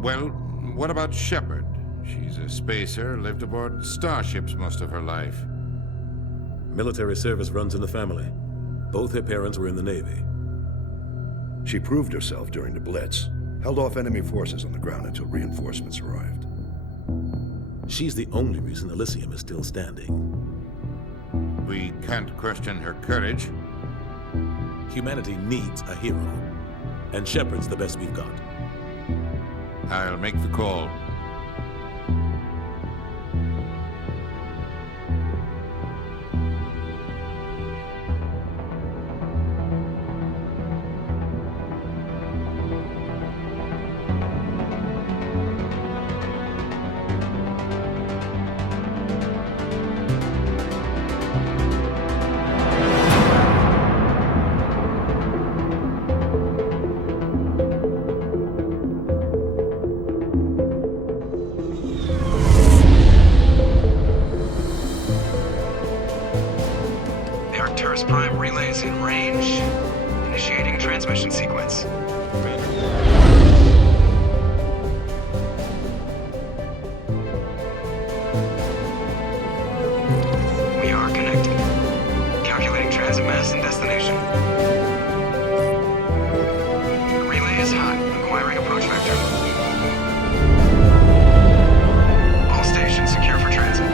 Well, what about Shepard? She's a spacer, lived aboard starships most of her life. Military service runs in the family. Both her parents were in the Navy. She proved herself during the Blitz, held off enemy forces on the ground until reinforcements arrived. She's the only reason Elysium is still standing. We can't question her courage. Humanity needs a hero, and Shepard's the best we've got. I'll make the call. Arcturus Prime relays in range. Initiating transmission sequence. We are connected. Calculating transit mass and destination. The relay is hot. Acquiring approach vector. All stations secure for transit.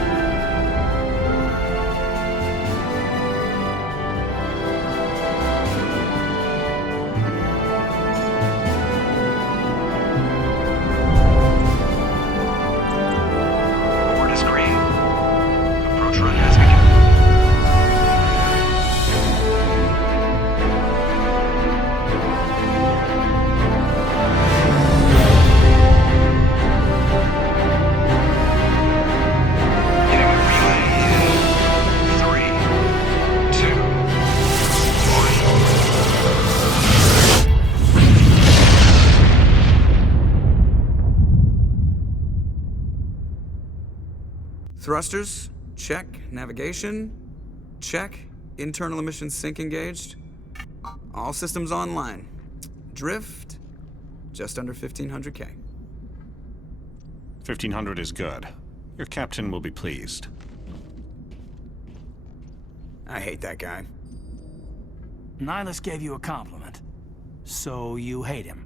Thrusters, check. Navigation, check. Internal emissions sync engaged. All systems online. Drift, just under 1500K. 1500 is good. Your captain will be pleased. I hate that guy. Nihilus gave you a compliment. So you hate him.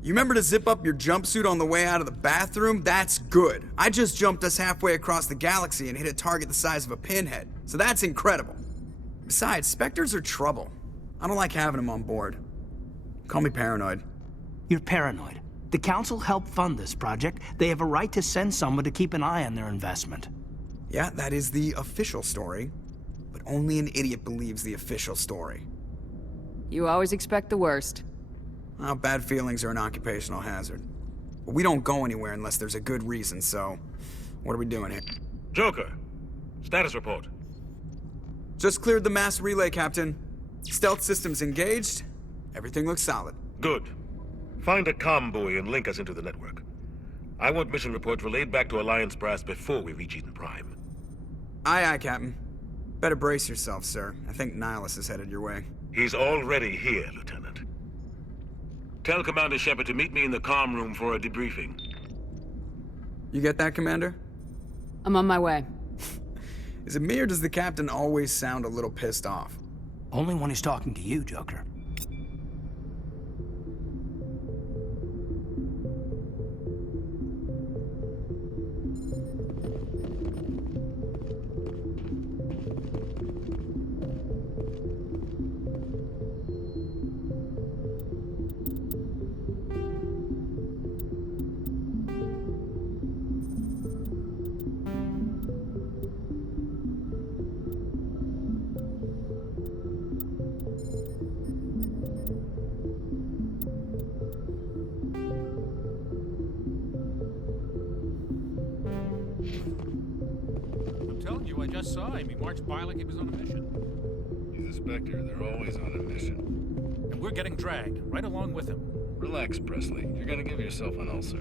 You remember to zip up your jumpsuit on the way out of the bathroom? That's good. I just jumped us halfway across the galaxy and hit a target the size of a pinhead. So that's incredible. Besides, Spectres are trouble. I don't like having them on board. Call me paranoid. You're paranoid. The Council helped fund this project. They have a right to send someone to keep an eye on their investment. Yeah, that is the official story. But only an idiot believes the official story. You always expect the worst. Well, bad feelings are an occupational hazard. But we don't go anywhere unless there's a good reason, so what are we doing here? Joker, status report. Just cleared the mass relay, Captain. Stealth systems engaged. Everything looks solid. Good. Find a comm buoy and link us into the network. I want mission reports relayed back to Alliance Brass before we reach Eden Prime. Aye, aye, Captain. Better brace yourself, sir. I think Nihilus is headed your way. He's already here, Lieutenant. Tell Commander Shepard to meet me in the comm room for a debriefing. You get that, Commander? I'm on my way. Is it me or does the Captain always sound a little pissed off? Only when he's talking to you, Joker. I just saw him. He marched by like he was on a mission. He's a Spectre. They're always on a mission. And we're getting dragged, right along with him. Relax, Presley. You're gonna give yourself an ulcer.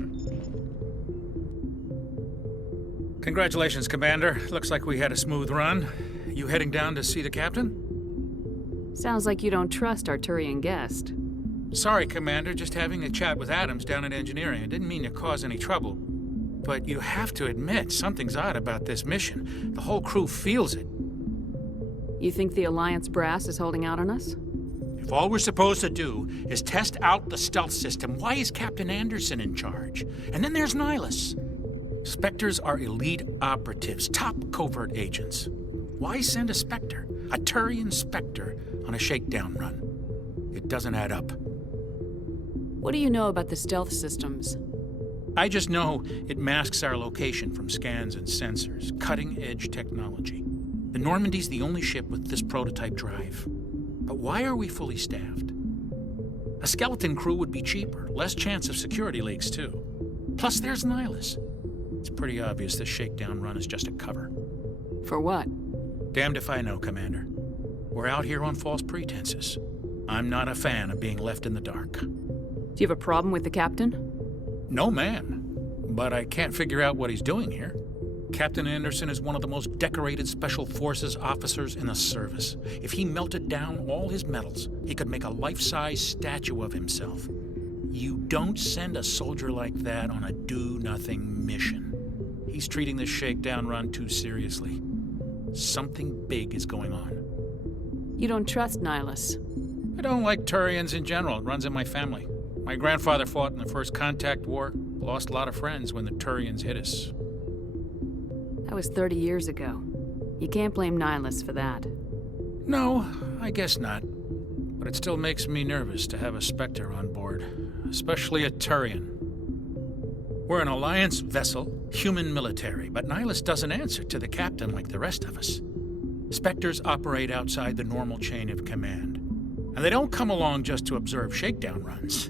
Congratulations, Commander. Looks like we had a smooth run. You heading down to see the captain? Sounds like you don't trust Arturian Guest. Sorry, Commander, just having a chat with Adams down at engineering. I didn't mean to cause any trouble. But you have to admit, something's odd about this mission. The whole crew feels it. You think the Alliance brass is holding out on us? If all we're supposed to do is test out the stealth system, why is Captain Anderson in charge? And then there's Nihilus. Spectres are elite operatives, top covert agents. Why send a Spectre, a Turian Spectre, on a shakedown run? It doesn't add up. What do you know about the stealth systems? I just know it masks our location from scans and sensors, cutting-edge technology. The Normandy's the only ship with this prototype drive. But why are we fully staffed? A skeleton crew would be cheaper, less chance of security leaks too. Plus there's Nihilus. It's pretty obvious this shakedown run is just a cover. For what? Damned if I know, Commander. We're out here on false pretenses. I'm not a fan of being left in the dark. Do you have a problem with the captain? No, ma'am. But I can't figure out what he's doing here. Captain Anderson is one of the most decorated Special Forces officers in the service. If he melted down all his medals, he could make a life-size statue of himself. You don't send a soldier like that on a do-nothing mission. He's treating this shakedown run too seriously. Something big is going on. You don't trust Nihilus? I don't like Turians in general. It runs in my family. My grandfather fought in the First Contact War, lost a lot of friends when the Turians hit us. That was 30 years ago. You can't blame Nihilus for that. No, I guess not. But it still makes me nervous to have a Spectre on board, especially a Turian. We're an Alliance vessel, human military, but Nihilus doesn't answer to the captain like the rest of us. Spectres operate outside the normal chain of command. And they don't come along just to observe shakedown runs.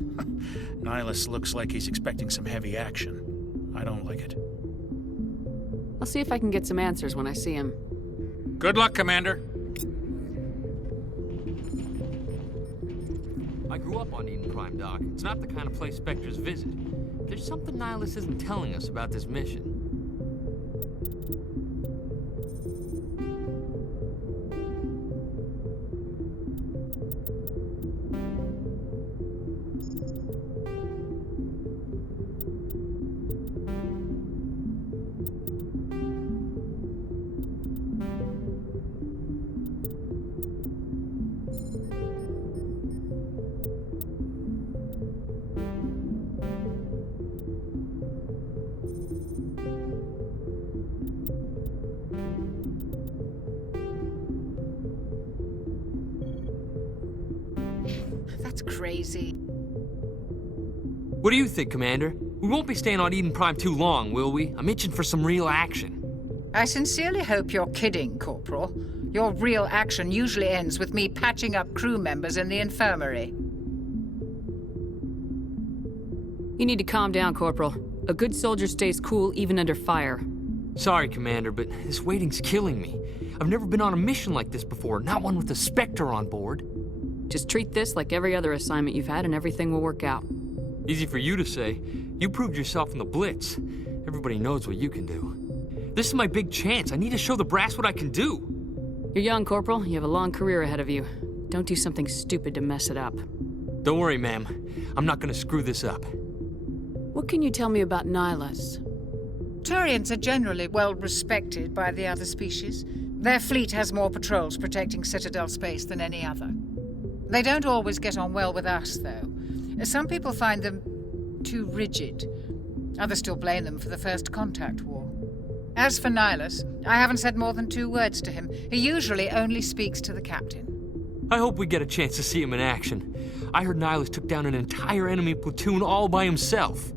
Nihilus looks like he's expecting some heavy action. I don't like it. I'll see if I can get some answers when I see him. Good luck, Commander. I grew up on Eden Prime, Doc. It's not the kind of place Spectres visit. There's something Nihilus isn't telling us about this mission. That's crazy. What do you think, Commander? We won't be staying on Eden Prime too long, will we? I'm itching for some real action. I sincerely hope you're kidding, Corporal. Your real action usually ends with me patching up crew members in the infirmary. You need to calm down, Corporal. A good soldier stays cool even under fire. Sorry, Commander, but this waiting's killing me. I've never been on a mission like this before, not one with a Spectre on board. Just treat this like every other assignment you've had and everything will work out. Easy for you to say. You proved yourself in the Blitz. Everybody knows what you can do. This is my big chance. I need to show the brass what I can do. You're young, Corporal. You have a long career ahead of you. Don't do something stupid to mess it up. Don't worry, ma'am. I'm not gonna screw this up. What can you tell me about Nihilus? Turians are generally well respected by the other species. Their fleet has more patrols protecting Citadel space than any other. They don't always get on well with us, though. Some people find them too rigid. Others still blame them for the First Contact War. As for Nihilus, I haven't said more than 2 words to him. He usually only speaks to the captain. I hope we get a chance to see him in action. I heard Nihilus took down an entire enemy platoon all by himself.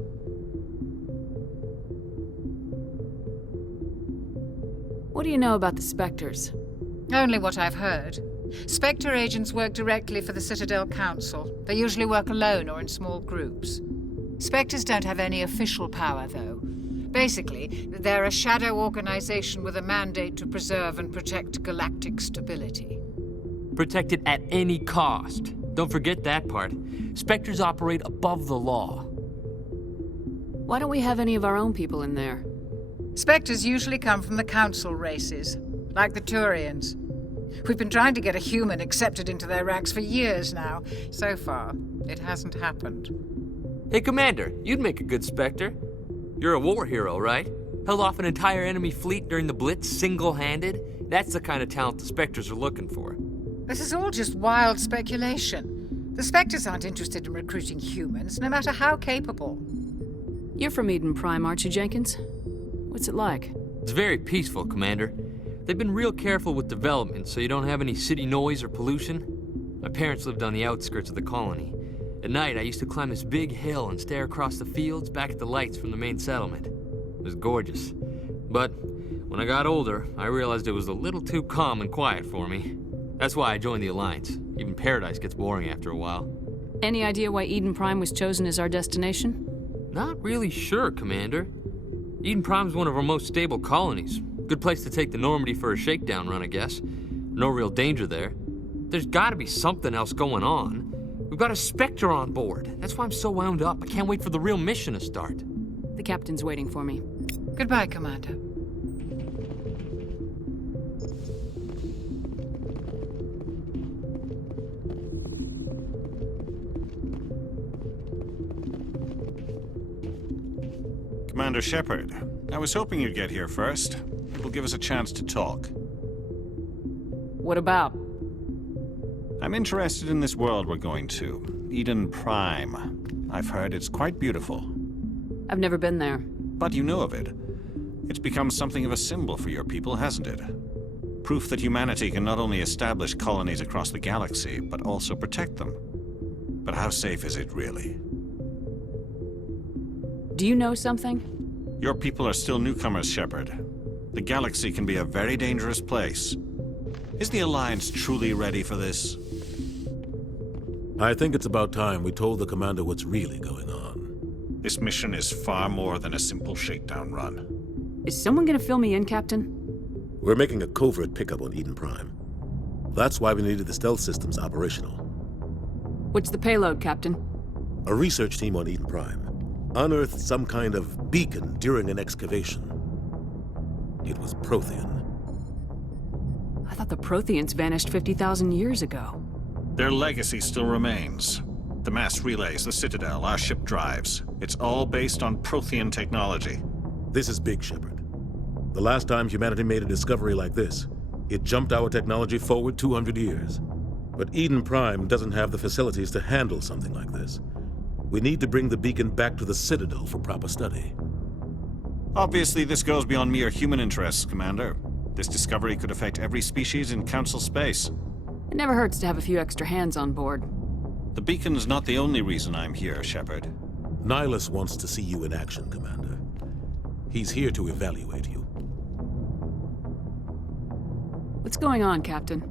What do you know about the Spectres? Only what I've heard. Spectre agents work directly for the Citadel Council. They usually work alone or in small groups. Spectres don't have any official power, though. Basically, they're a shadow organization with a mandate to preserve and protect galactic stability. Protect it at any cost. Don't forget that part. Spectres operate above the law. Why don't we have any of our own people in there? Spectres usually come from the Council races, like the Turians. We've been trying to get a human accepted into their ranks for years now. So far, it hasn't happened. Hey, Commander, you'd make a good Spectre. You're a war hero, right? Held off an entire enemy fleet during the Blitz single-handed? That's the kind of talent the Spectres are looking for. This is all just wild speculation. The Spectres aren't interested in recruiting humans, no matter how capable. You're from Eden Prime, aren't you, Jenkins? What's it like? It's very peaceful, Commander. They've been real careful with development, so you don't have any city noise or pollution. My parents lived on the outskirts of the colony. At night, I used to climb this big hill and stare across the fields back at the lights from the main settlement. It was gorgeous. But when I got older, I realized it was a little too calm and quiet for me. That's why I joined the Alliance. Even Paradise gets boring after a while. Any idea why Eden Prime was chosen as our destination? Not really sure, Commander. Eden Prime's one of our most stable colonies. Good place to take the Normandy for a shakedown run, I guess. No real danger there. There's gotta be something else going on. We've got a Spectre on board. That's why I'm so wound up. I can't wait for the real mission to start. The captain's waiting for me. Goodbye, Commander. Commander Shepard, I was hoping you'd get here first. It will give us a chance to talk. What about? I'm interested in this world we're going to, Eden Prime. I've heard it's quite beautiful. I've never been there. But you know of it. It's become something of a symbol for your people, hasn't it? Proof that humanity can not only establish colonies across the galaxy, but also protect them. But how safe is it really? Do you know something? Your people are still newcomers, Shepard. The galaxy can be a very dangerous place. Is the Alliance truly ready for this? I think it's about time we told the Commander what's really going on. This mission is far more than a simple shakedown run. Is someone gonna fill me in, Captain? We're making a covert pickup on Eden Prime. That's why we needed the stealth systems operational. What's the payload, Captain? A research team on Eden Prime unearthed some kind of beacon during an excavation. It was Prothean. I thought the Protheans vanished 50,000 years ago. Their legacy still remains. The mass relays, the Citadel, our ship drives. It's all based on Prothean technology. This is big, Shepard. The last time humanity made a discovery like this, it jumped our technology forward 200 years. But Eden Prime doesn't have the facilities to handle something like this. We need to bring the beacon back to the Citadel for proper study. Obviously, this goes beyond mere human interests, Commander. This discovery could affect every species in Council space. It never hurts to have a few extra hands on board. The beacon's not the only reason I'm here, Shepard. Nihilus wants to see you in action, Commander. He's here to evaluate you. What's going on, Captain?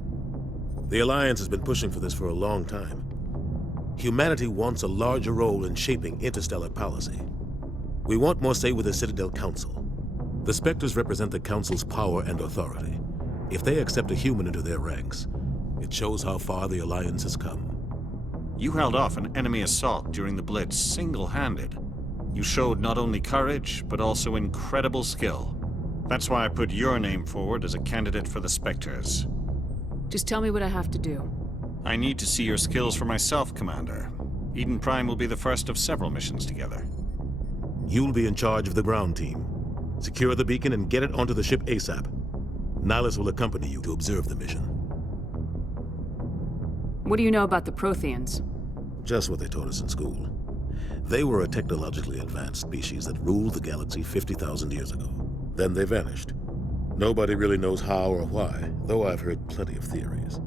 The Alliance has been pushing for this for a long time. Humanity wants a larger role in shaping interstellar policy. We want more say with the Citadel Council. The Spectres represent the Council's power and authority. If they accept a human into their ranks, it shows how far the Alliance has come. You held off an enemy assault during the Blitz single-handed. You showed not only courage, but also incredible skill. That's why I put your name forward as a candidate for the Spectres. Just tell me what I have to do. I need to see your skills for myself, Commander. Eden Prime will be the first of several missions together. You'll be in charge of the ground team. Secure the beacon and get it onto the ship ASAP. Nihilus will accompany you to observe the mission. What do you know about the Protheans? Just what they taught us in school. They were a technologically advanced species that ruled the galaxy 50,000 years ago. Then they vanished. Nobody really knows how or why, though I've heard plenty of theories.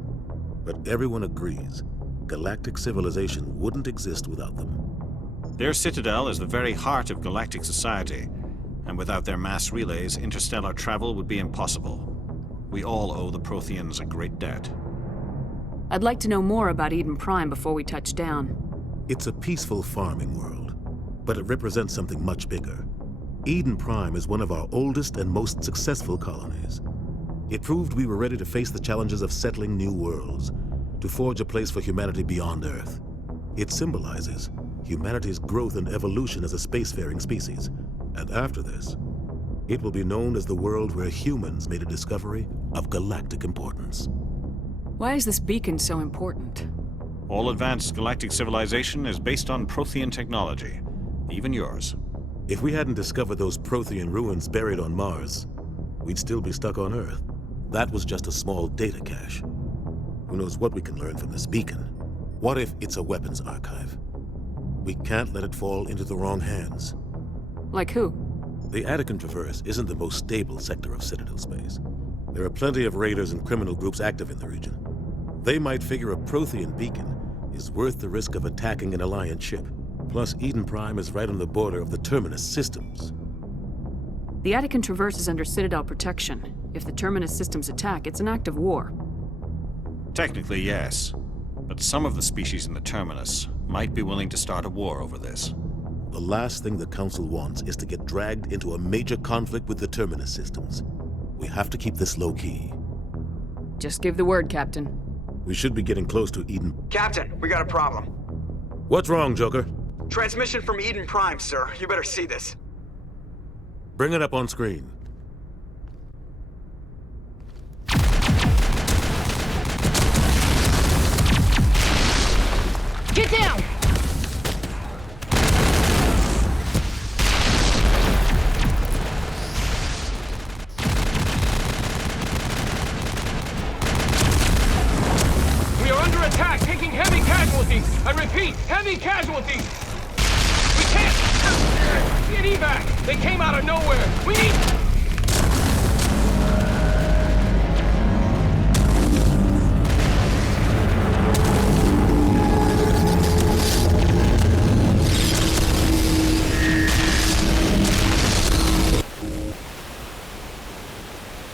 But everyone agrees, galactic civilization wouldn't exist without them. Their Citadel is the very heart of galactic society, and without their mass relays, interstellar travel would be impossible. We all owe the Protheans a great debt. I'd like to know more about Eden Prime before we touch down. It's a peaceful farming world, but it represents something much bigger. Eden Prime is one of our oldest and most successful colonies. It proved we were ready to face the challenges of settling new worlds, to forge a place for humanity beyond Earth. It symbolizes humanity's growth and evolution as a spacefaring species. And after this, it will be known as the world where humans made a discovery of galactic importance. Why is this beacon so important? All advanced galactic civilization is based on Prothean technology. Even yours. If we hadn't discovered those Prothean ruins buried on Mars, we'd still be stuck on Earth. That was just a small data cache. Who knows what we can learn from this beacon? What if it's a weapons archive? We can't let it fall into the wrong hands. Like who? The Attican Traverse isn't the most stable sector of Citadel space. There are plenty of raiders and criminal groups active in the region. They might figure a Prothean beacon is worth the risk of attacking an Alliance ship. Plus, Eden Prime is right on the border of the Terminus systems. The Attican Traverse is under Citadel protection. If the Terminus systems attack, it's an act of war. Technically, yes. But some of the species in the Terminus might be willing to start a war over this. The last thing the Council wants is to get dragged into a major conflict with the Terminus systems. We have to keep this low-key. Just give the word, Captain. We should be getting close to Eden. Captain, we got a problem. What's wrong, Joker? Transmission from Eden Prime, sir. You better see this. Bring it up on screen. Get down! We are under attack, taking heavy casualties. I repeat, heavy casualties. We can't get evac. They came out of nowhere. We need...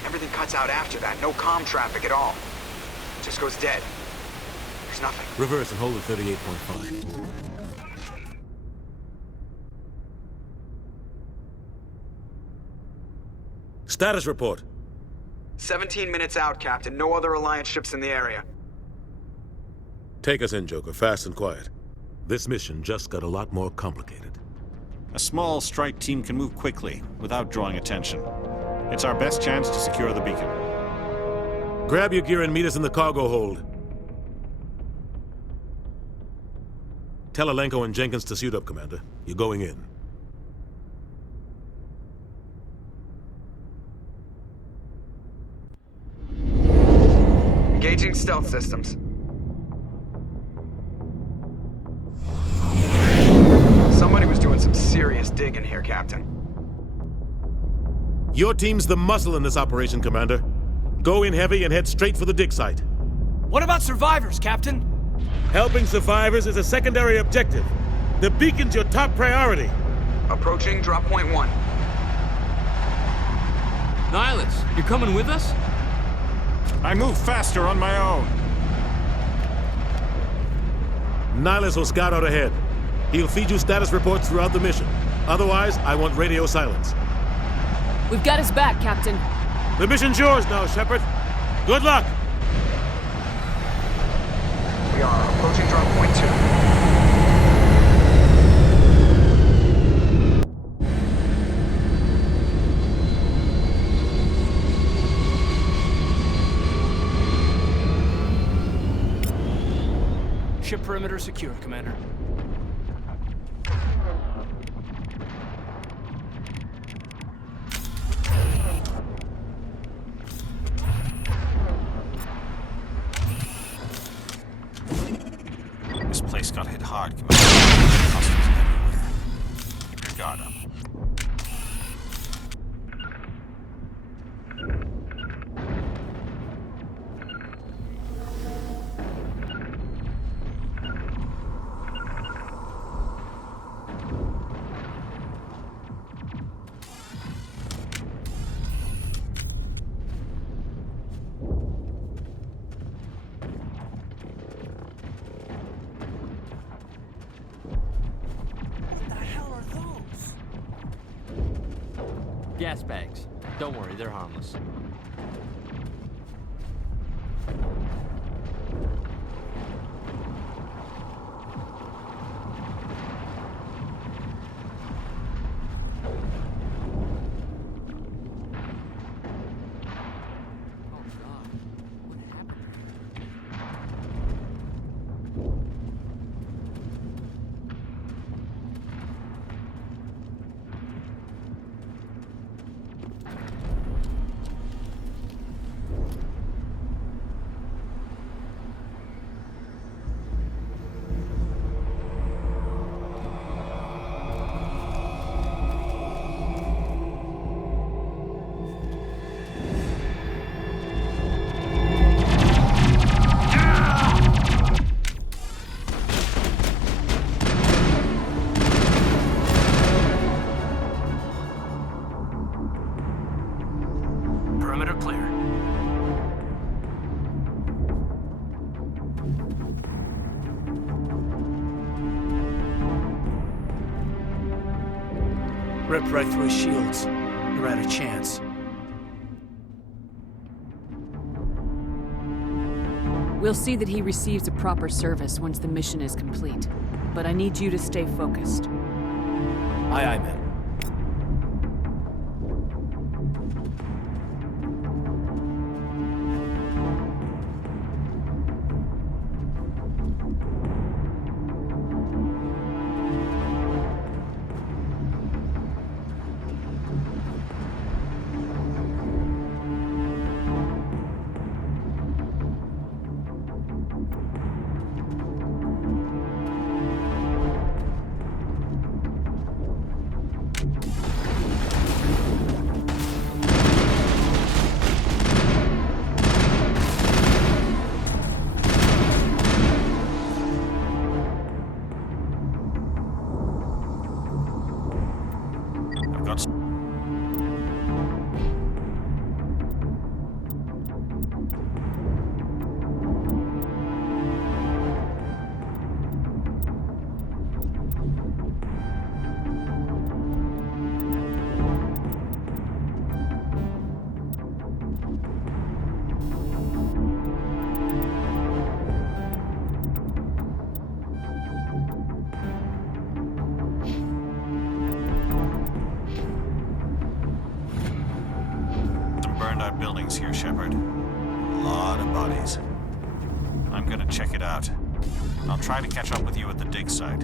Everything cuts out after that. No comm traffic at all. It just goes dead. There's nothing. Reverse and hold at 38.5. Status report. 17 minutes out, Captain. No other Alliance ships in the area. Take us in, Joker, fast and quiet. This mission just got a lot more complicated. A small strike team can move quickly, without drawing attention. It's our best chance to secure the beacon. Grab your gear and meet us in the cargo hold. Tell Alenko and Jenkins to suit up, Commander. You're going in. Engaging stealth systems. Somebody was doing some serious digging here, Captain. Your team's the muscle in this operation, Commander. Go in heavy and head straight for the dig site. What about survivors, Captain? Helping survivors is a secondary objective. The beacon's your top priority. Approaching drop point 1. Nihilus, you're coming with us? I move faster on my own. Nihilus will scout out ahead. He'll feed you status reports throughout the mission. Otherwise, I want radio silence. We've got his back, Captain. The mission's yours now, Shepard. Good luck! We are approaching drop point 2. Ship perimeter secure, Commander. This place got hit hard, Commander. Hostiles everywhere. Keep your guard up. Gas bags. Don't worry, they're harmless. Ripped right through his shields. Never had a chance. We'll see that he receives a proper service once the mission is complete. But I need you to stay focused. Aye, aye, man. Buildings here, Shepard. A lot of bodies. I'm gonna check it out. I'll try to catch up with you at the dig site.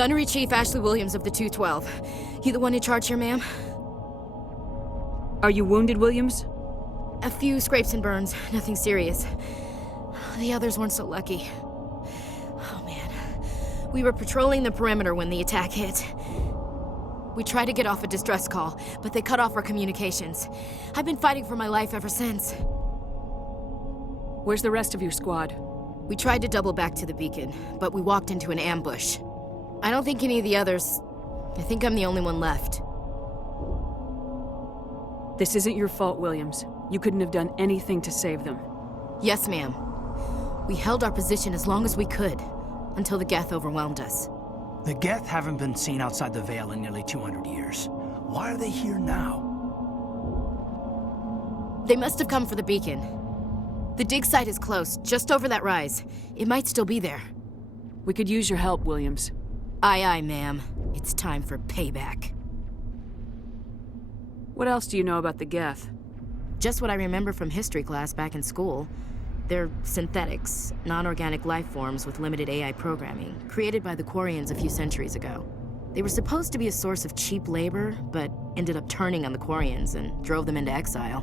Gunnery Chief Ashley Williams of the 212. You the one in charge here, ma'am? Are you wounded, Williams? A few scrapes and burns, nothing serious. The others weren't so lucky. Oh man. We were patrolling the perimeter when the attack hit. We tried to get off a distress call, but they cut off our communications. I've been fighting for my life ever since. Where's the rest of your squad? We tried to double back to the beacon, but we walked into an ambush. I don't think any of the others... I think I'm the only one left. This isn't your fault, Williams. You couldn't have done anything to save them. Yes, ma'am. We held our position as long as we could, until the Geth overwhelmed us. The Geth haven't been seen outside the Veil in nearly 200 years. Why are they here now? They must have come for the beacon. The dig site is close, just over that rise. It might still be there. We could use your help, Williams. Aye, aye, ma'am. It's time for payback. What else do you know about the Geth? Just what I remember from history class back in school. They're synthetics, non-organic life forms with limited AI programming, created by the Quarians a few centuries ago. They were supposed to be a source of cheap labor, but ended up turning on the Quarians and drove them into exile.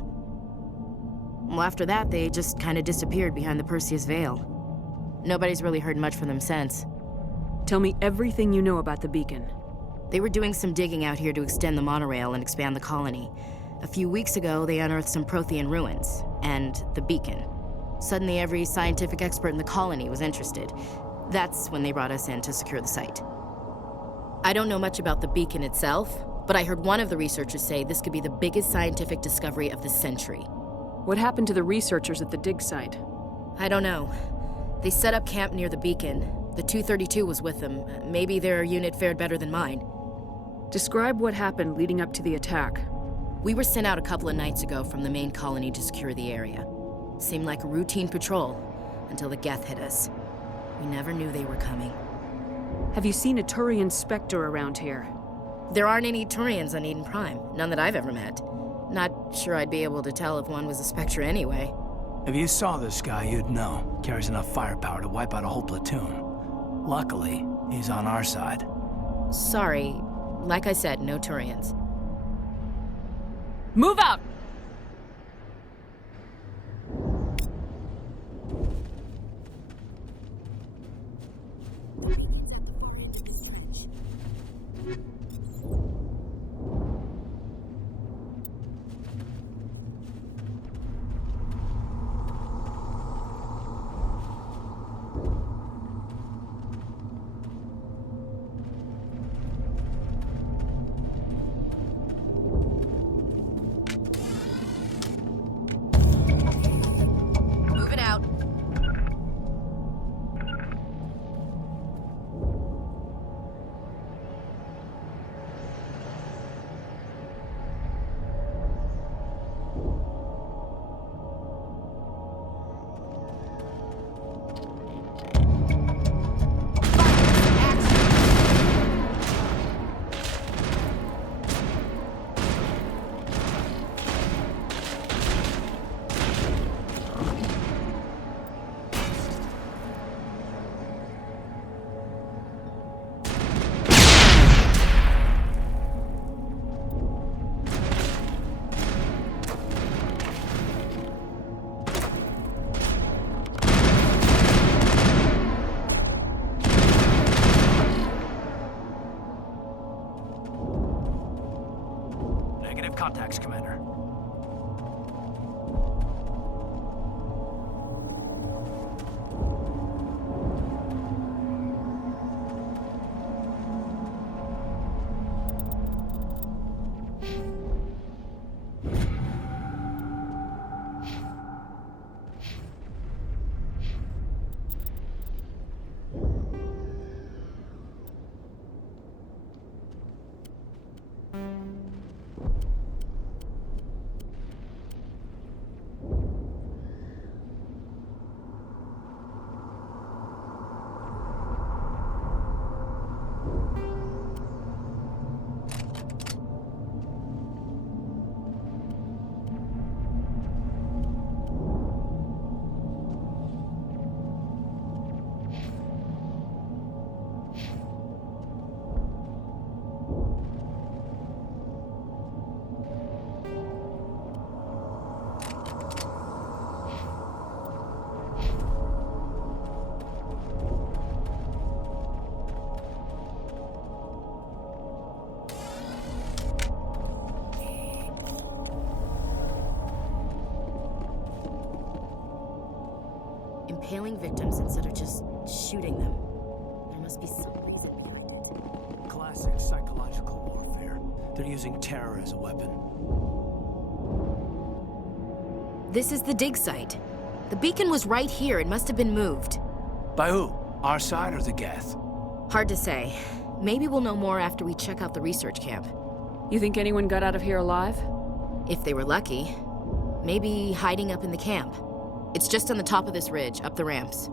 Well, after that, they just kind of disappeared behind the Perseus Veil. Nobody's really heard much from them since. Tell me everything you know about the beacon. They were doing some digging out here to extend the monorail and expand the colony. A few weeks ago, they unearthed some Prothean ruins, and the beacon. Suddenly, every scientific expert in the colony was interested. That's when they brought us in to secure the site. I don't know much about the beacon itself, but I heard one of the researchers say this could be the biggest scientific discovery of the century. What happened to the researchers at the dig site? I don't know. They set up camp near the beacon. The 232 was with them. Maybe their unit fared better than mine. Describe what happened leading up to the attack. We were sent out a couple of nights ago from the main colony to secure the area. Seemed like a routine patrol, until the Geth hit us. We never knew they were coming. Have you seen a Turian Spectre around here? There aren't any Turians on Eden Prime. None that I've ever met. Not sure I'd be able to tell if one was a Spectre anyway. If you saw this guy, you'd know. Carries enough firepower to wipe out a whole platoon. Luckily, he's on our side. Sorry. Like I said, no Turians. Move out! Contacts, Commander. Impaling victims instead of just shooting them. There must be some reason behind it. Classic psychological warfare. They're using terror as a weapon. This is the dig site. The beacon was right here. It must have been moved. By who? Our side or the Geth? Hard to say. Maybe we'll know more after we check out the research camp. You think anyone got out of here alive? If they were lucky. Maybe hiding up in the camp. It's just on the top of this ridge, up the ramps.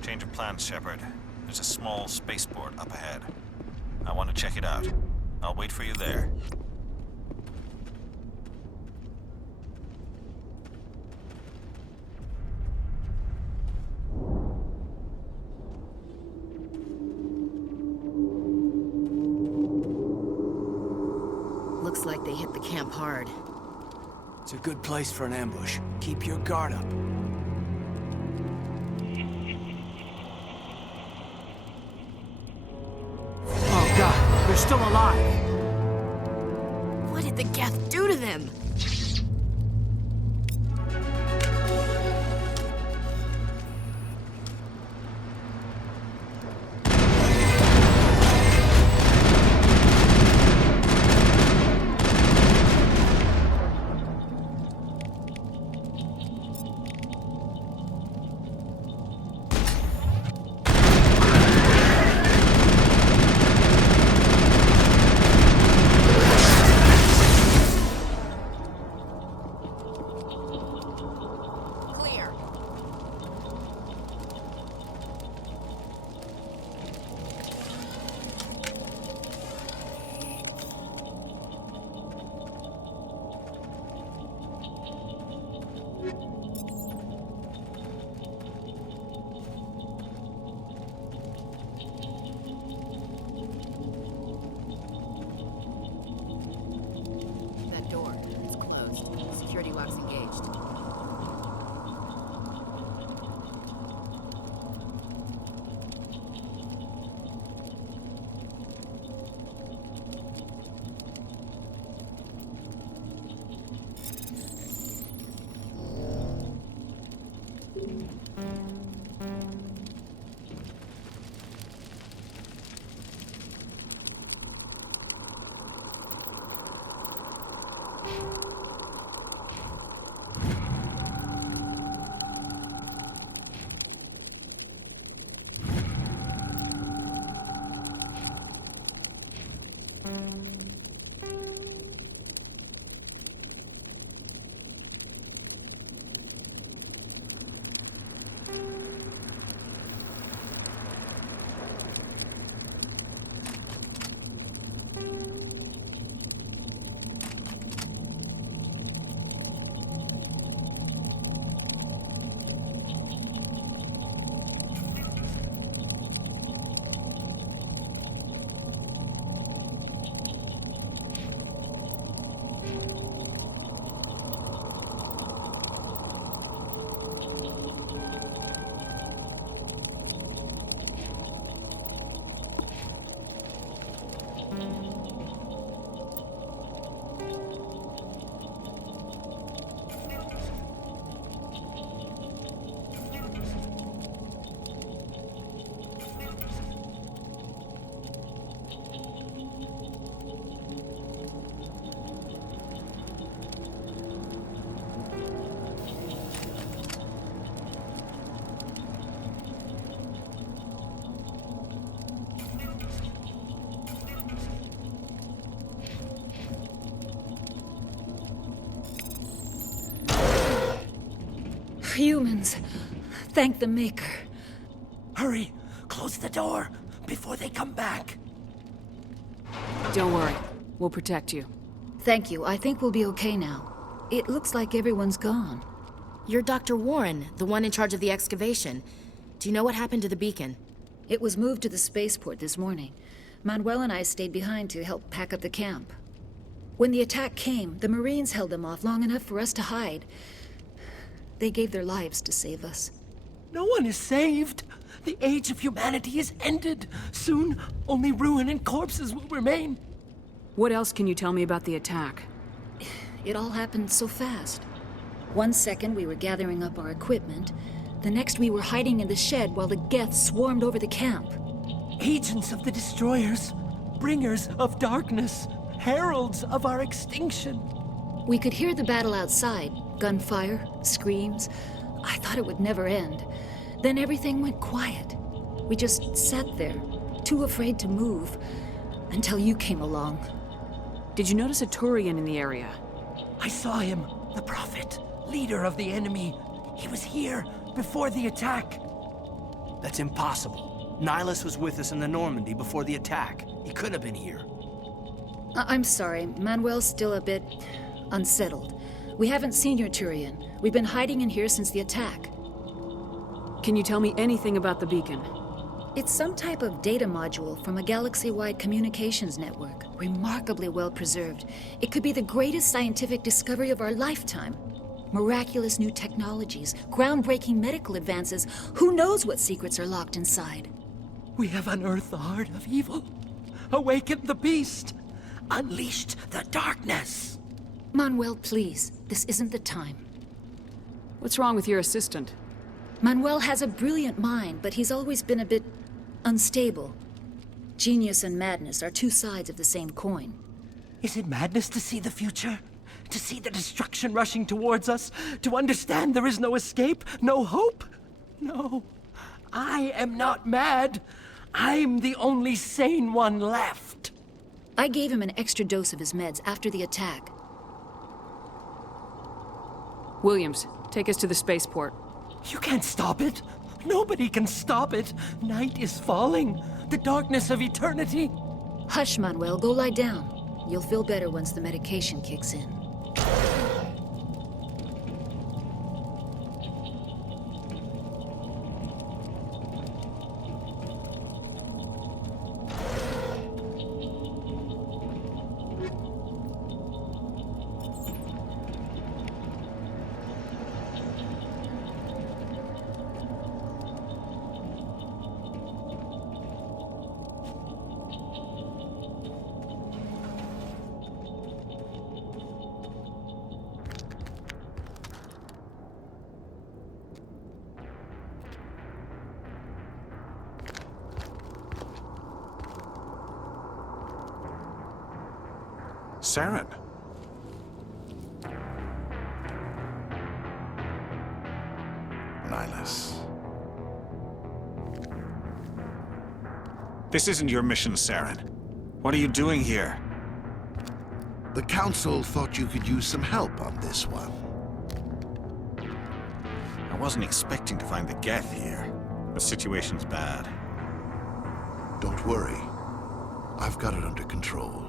Change of plans, Shepard. There's a small spaceport up ahead. I want to check it out. I'll wait for you there. Looks like they hit the camp hard. It's a good place for an ambush. Keep your guard up. Oh god, they're still alive! What did the Geth do to them? Humans. Thank the Maker. Hurry! Close the door before they come back. Don't worry. We'll protect you. Thank you. I think we'll be okay now. It looks like everyone's gone. You're Dr. Warren, the one in charge of the excavation. Do you know what happened to the beacon? It was moved to the spaceport this morning. Manuel and I stayed behind to help pack up the camp. When the attack came, the Marines held them off long enough for us to hide. They gave their lives to save us. No one is saved. The age of humanity is ended. Soon, only ruin and corpses will remain. What else can you tell me about the attack? It all happened so fast. 1 second we were gathering up our equipment. The next we were hiding in the shed while the Geth swarmed over the camp. Agents of the Destroyers, bringers of darkness, heralds of our extinction. We could hear the battle outside. Gunfire, screams. I thought it would never end. Then everything went quiet. We just sat there, too afraid to move, until you came along. Did you notice a Turian in the area? I saw him, the Prophet, leader of the enemy. He was here before the attack. That's impossible. Nihilus was with us in the Normandy before the attack. He couldn't have been here. I'm sorry. Manuel's still a bit unsettled. We haven't seen your Turian. We've been hiding in here since the attack. Can you tell me anything about the beacon? It's some type of data module from a galaxy-wide communications network. Remarkably well preserved. It could be the greatest scientific discovery of our lifetime. Miraculous new technologies, groundbreaking medical advances. Who knows what secrets are locked inside? We have unearthed the heart of evil, awakened the beast, unleashed the darkness. Manuel, please. This isn't the time. What's wrong with your assistant? Manuel has a brilliant mind, but he's always been a bit unstable. Genius and madness are two sides of the same coin. Is it madness to see the future? To see the destruction rushing towards us? To understand there is no escape? No hope? No. I am not mad. I'm the only sane one left. I gave him an extra dose of his meds after the attack. Williams, take us to the spaceport. You can't stop it. Nobody can stop it. Night is falling. The darkness of eternity. Hush, Manuel. Go lie down. You'll feel better once the medication kicks in. Saren. Nihilus. This isn't your mission, Saren. What are you doing here? The Council thought you could use some help on this one. I wasn't expecting to find the Geth here. The situation's bad. Don't worry. I've got it under control.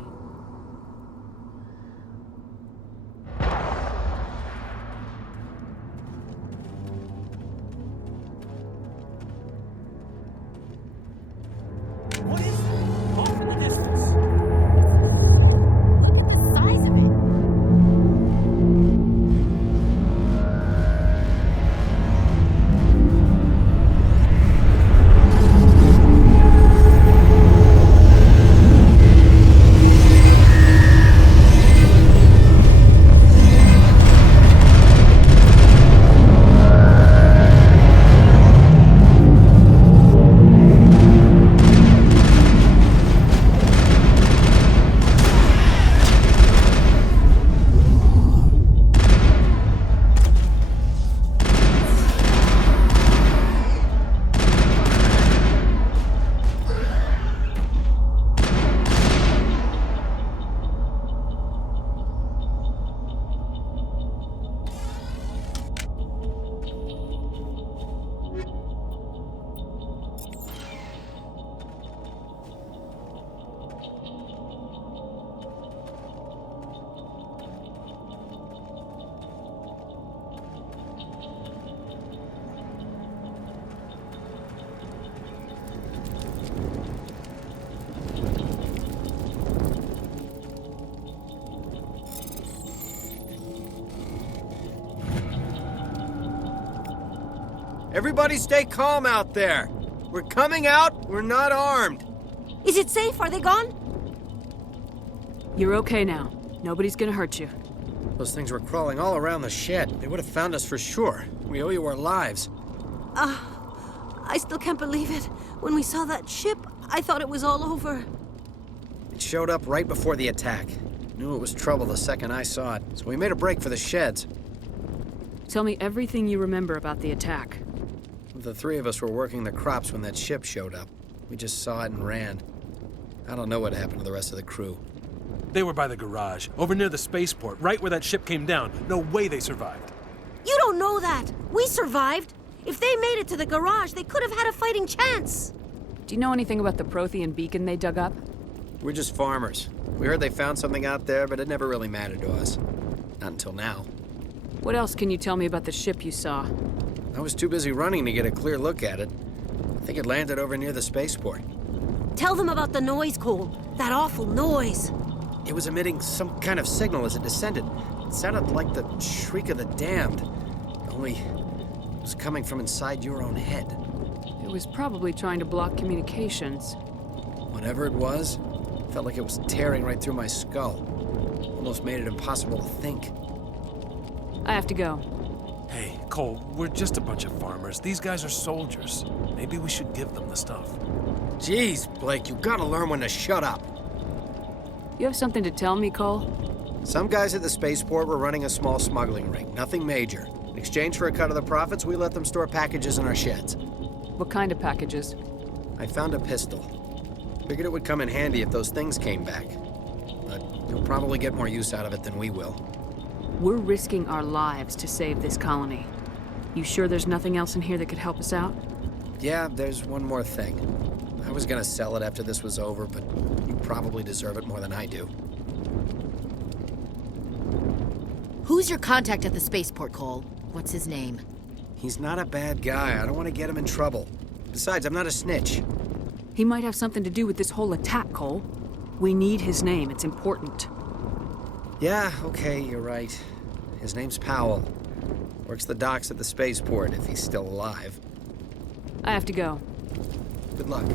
Everybody stay calm out there. We're coming out, we're not armed. Is it safe? Are they gone? You're okay now. Nobody's gonna hurt you. Those things were crawling all around the shed. They would have found us for sure. We owe you our lives. I still can't believe it. When we saw that ship, I thought it was all over. It showed up right before the attack. Knew it was trouble the second I saw it, so we made a break for the sheds. Tell me everything you remember about the attack. The three of us were working the crops when that ship showed up. We just saw it and ran. I don't know what happened to the rest of the crew. They were by the garage, over near the spaceport, right where that ship came down. No way they survived. You don't know that. We survived. If they made it to the garage, they could have had a fighting chance. Do you know anything about the Prothean beacon they dug up? We're just farmers. We heard they found something out there, but it never really mattered to us. Not until now. What else can you tell me about the ship you saw? I was too busy running to get a clear look at it. I think it landed over near the spaceport. Tell them about the noise, Cole. That awful noise. It was emitting some kind of signal as it descended. It sounded like the shriek of the damned. Only it was coming from inside your own head. It was probably trying to block communications. Whatever it was, felt like it was tearing right through my skull. Almost made it impossible to think. I have to go. Hey, Cole, we're just a bunch of farmers. These guys are soldiers. Maybe we should give them the stuff. Jeez, Blake, you gotta learn when to shut up. You have something to tell me, Cole? Some guys at the spaceport were running a small smuggling ring, nothing major. In exchange for a cut of the profits, we let them store packages in our sheds. What kind of packages? I found a pistol. Figured it would come in handy if those things came back. But you'll probably get more use out of it than we will. We're risking our lives to save this colony. You sure there's nothing else in here that could help us out? Yeah, there's one more thing. I was gonna sell it after this was over, but you probably deserve it more than I do. Who's your contact at the spaceport, Cole? What's his name? He's not a bad guy. I don't want to get him in trouble. Besides, I'm not a snitch. He might have something to do with this whole attack, Cole. We need his name. It's important. Yeah, okay, you're right. His name's Powell. Works the docks at the spaceport, if he's still alive. I have to go. Good luck.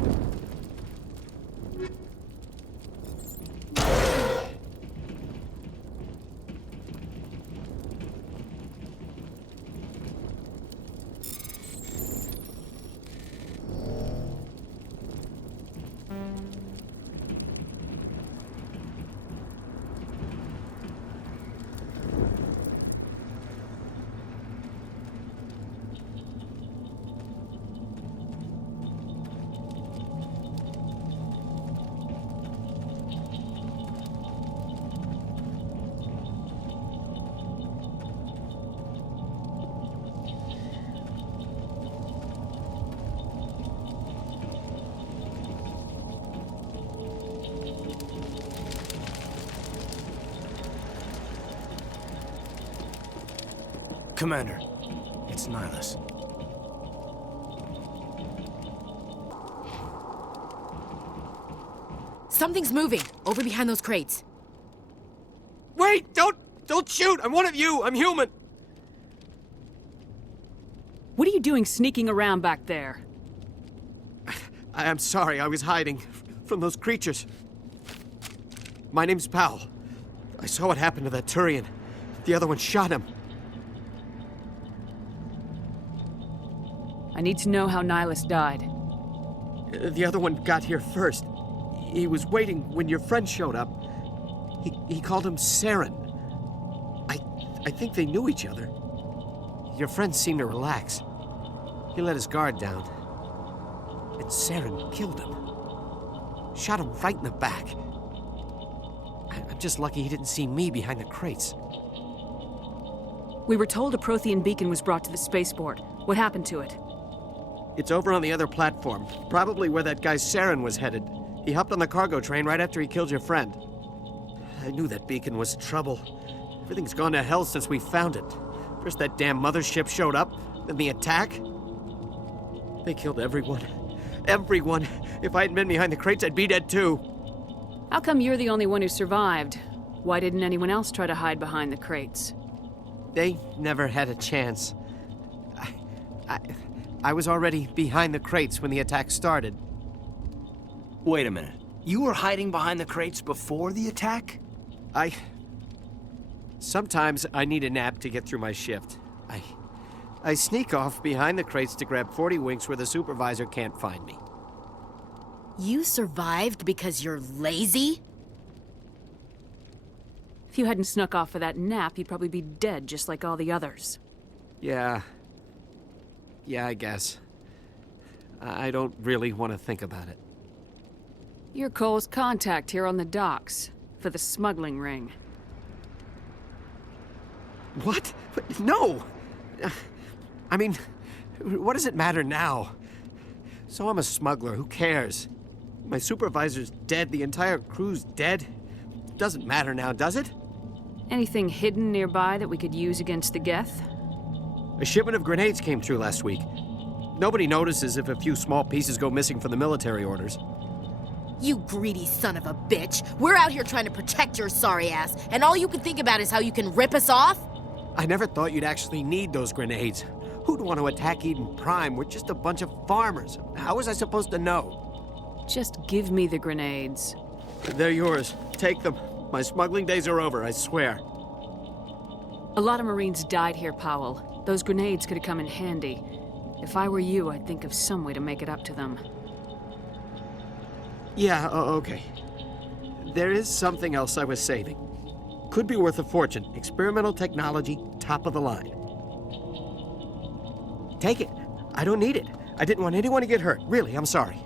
Commander, it's Nihilus. Something's moving, over behind those crates. Wait! Don't shoot! I'm one of you! I'm human! What are you doing sneaking around back there? I'm sorry, I was hiding from those creatures. My name's Powell. I saw what happened to that Turian. The other one shot him. I need to know how Nihilus died. The other one got here first. He was waiting when your friend showed up. He called him Saren. I think they knew each other. Your friend seemed to relax. He let his guard down. And Saren killed him. Shot him right in the back. I'm just lucky he didn't see me behind the crates. We were told a Prothean beacon was brought to the spaceport. What happened to it? It's over on the other platform. Probably where that guy Saren was headed. He hopped on the cargo train right after he killed your friend. I knew that beacon was trouble. Everything's gone to hell since we found it. First that damn mothership showed up, then the attack. They killed everyone. Everyone. If I hadn't been behind the crates, I'd be dead too. How come you're the only one who survived? Why didn't anyone else try to hide behind the crates? They never had a chance. I was already behind the crates when the attack started. Wait a minute. You were hiding behind the crates before the attack? Sometimes I need a nap to get through my shift. I sneak off behind the crates to grab 40 winks where the supervisor can't find me. You survived because you're lazy? If you hadn't snuck off for that nap, you'd probably be dead just like all the others. Yeah, I guess. I don't really want to think about it. You're Cole's contact here on the docks for the smuggling ring. What? No! I mean, what does it matter now? So I'm a smuggler. Who cares? My supervisor's dead. The entire crew's dead. Doesn't matter now, does it? Anything hidden nearby that we could use against the Geth? A shipment of grenades came through last week. Nobody notices if a few small pieces go missing from the military orders. You greedy son of a bitch. We're out here trying to protect your sorry ass, and all you can think about is how you can rip us off? I never thought you'd actually need those grenades. Who'd want to attack Eden Prime? We're just a bunch of farmers. How was I supposed to know? Just give me the grenades. They're yours. Take them. My smuggling days are over, I swear. A lot of Marines died here, Powell. Those grenades could have come in handy. If I were you, I'd think of some way to make it up to them. Yeah, okay. There is something else I was saving. Could be worth a fortune. Experimental technology, top of the line. Take it. I don't need it. I didn't want anyone to get hurt. Really, I'm sorry.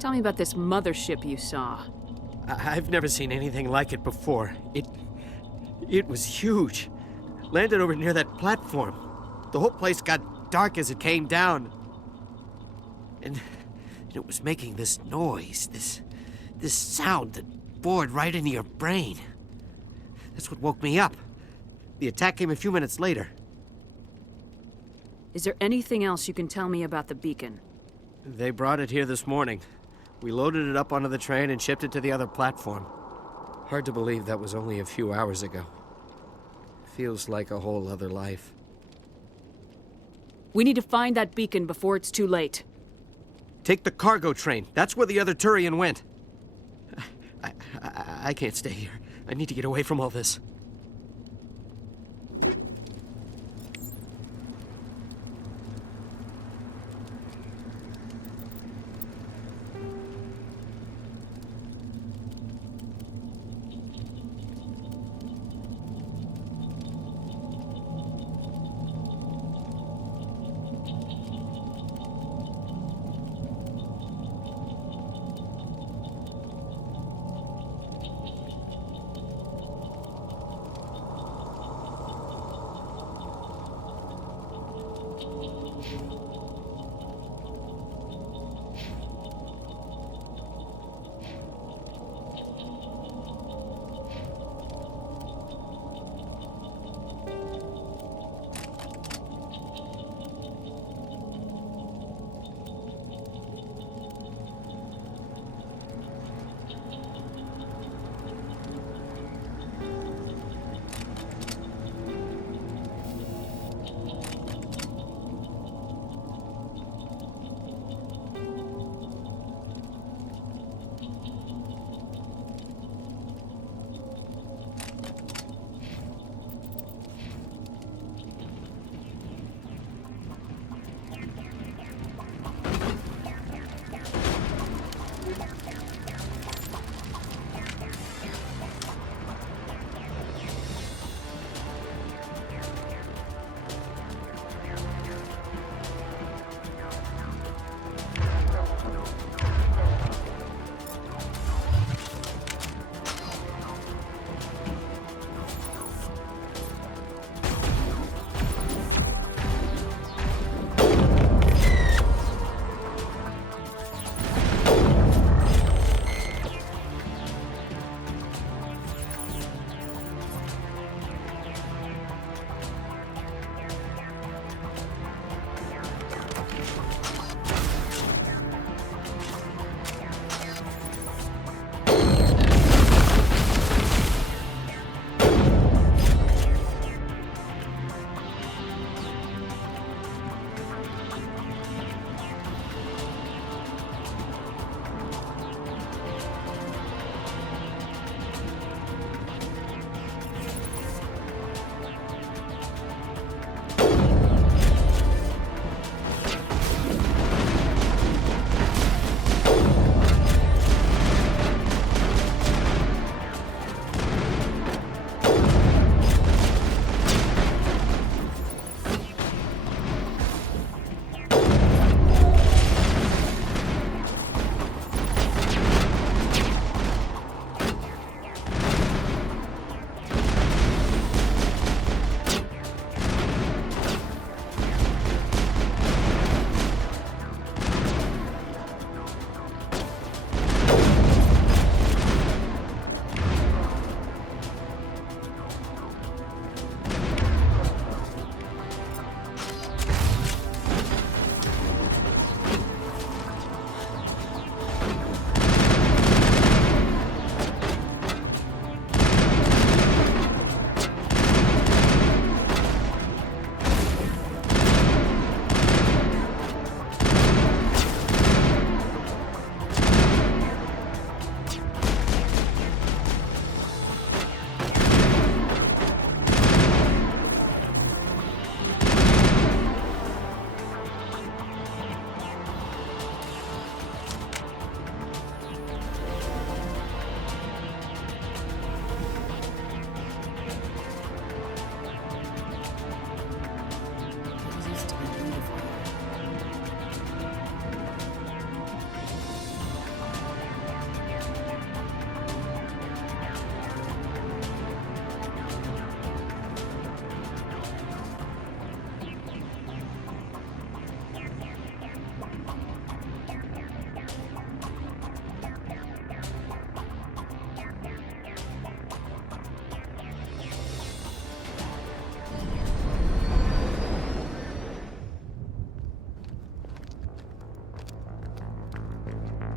Tell me about this mothership you saw. I've never seen anything like it before. It was huge. Landed over near that platform. The whole place got dark as it came down. And it was making this noise, this sound that bored right into your brain. That's what woke me up. The attack came a few minutes later. Is there anything else you can tell me about the beacon? They brought it here this morning. We loaded it up onto the train and shipped it to the other platform. Hard to believe that was only a few hours ago. Feels like a whole other life. We need to find that beacon before it's too late. Take the cargo train. That's where the other Turian went. I can't stay here. I need to get away from all this.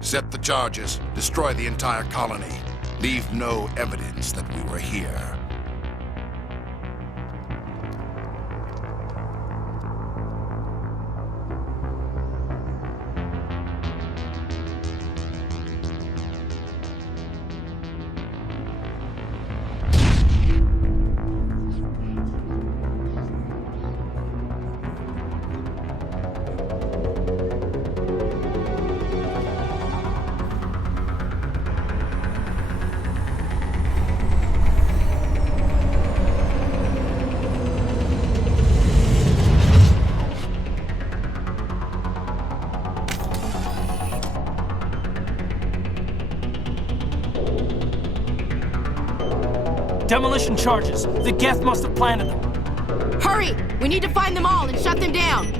Set the charges. Destroy the entire colony. Leave no evidence that we were here. Demolition charges. The Geth must have planted them. Hurry! We need to find them all and shut them down.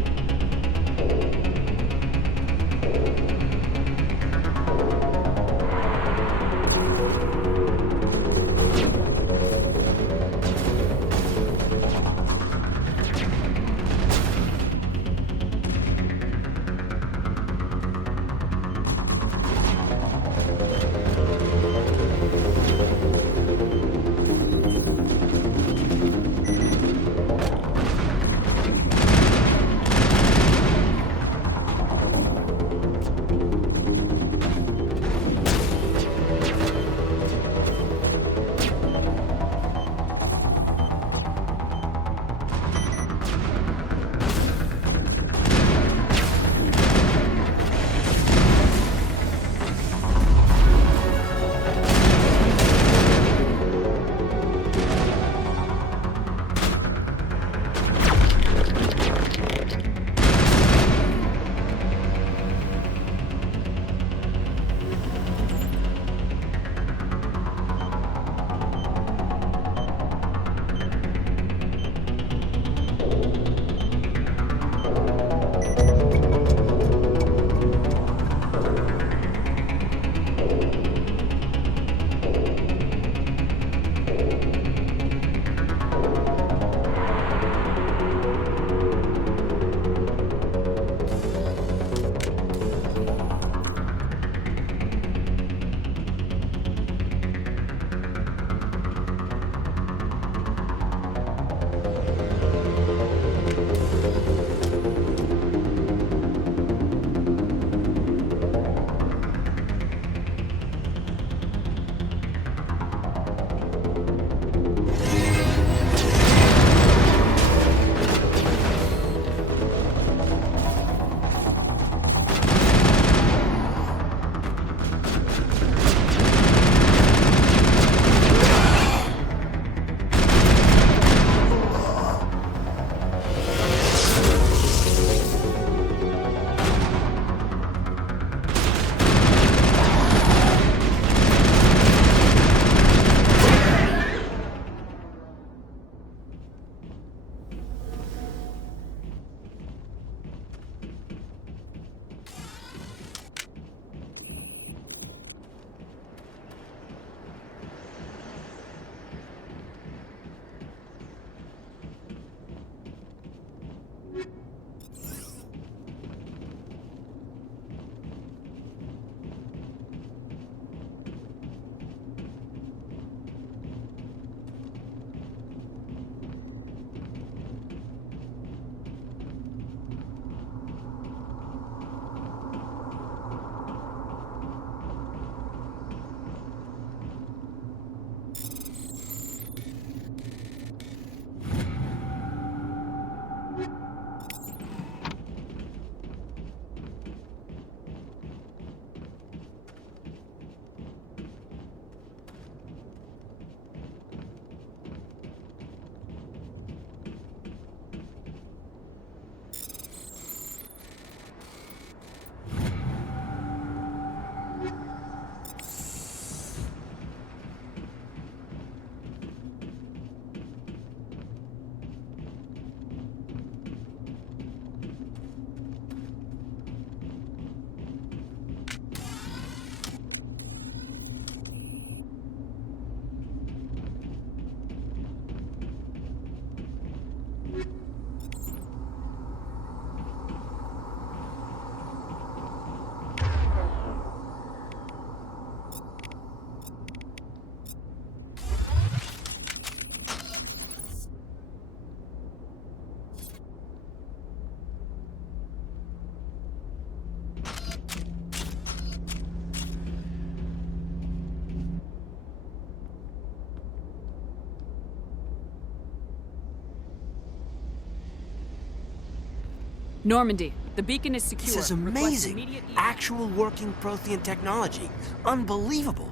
Normandy, the beacon is secure. This is amazing. Actual working Prothean technology. Unbelievable.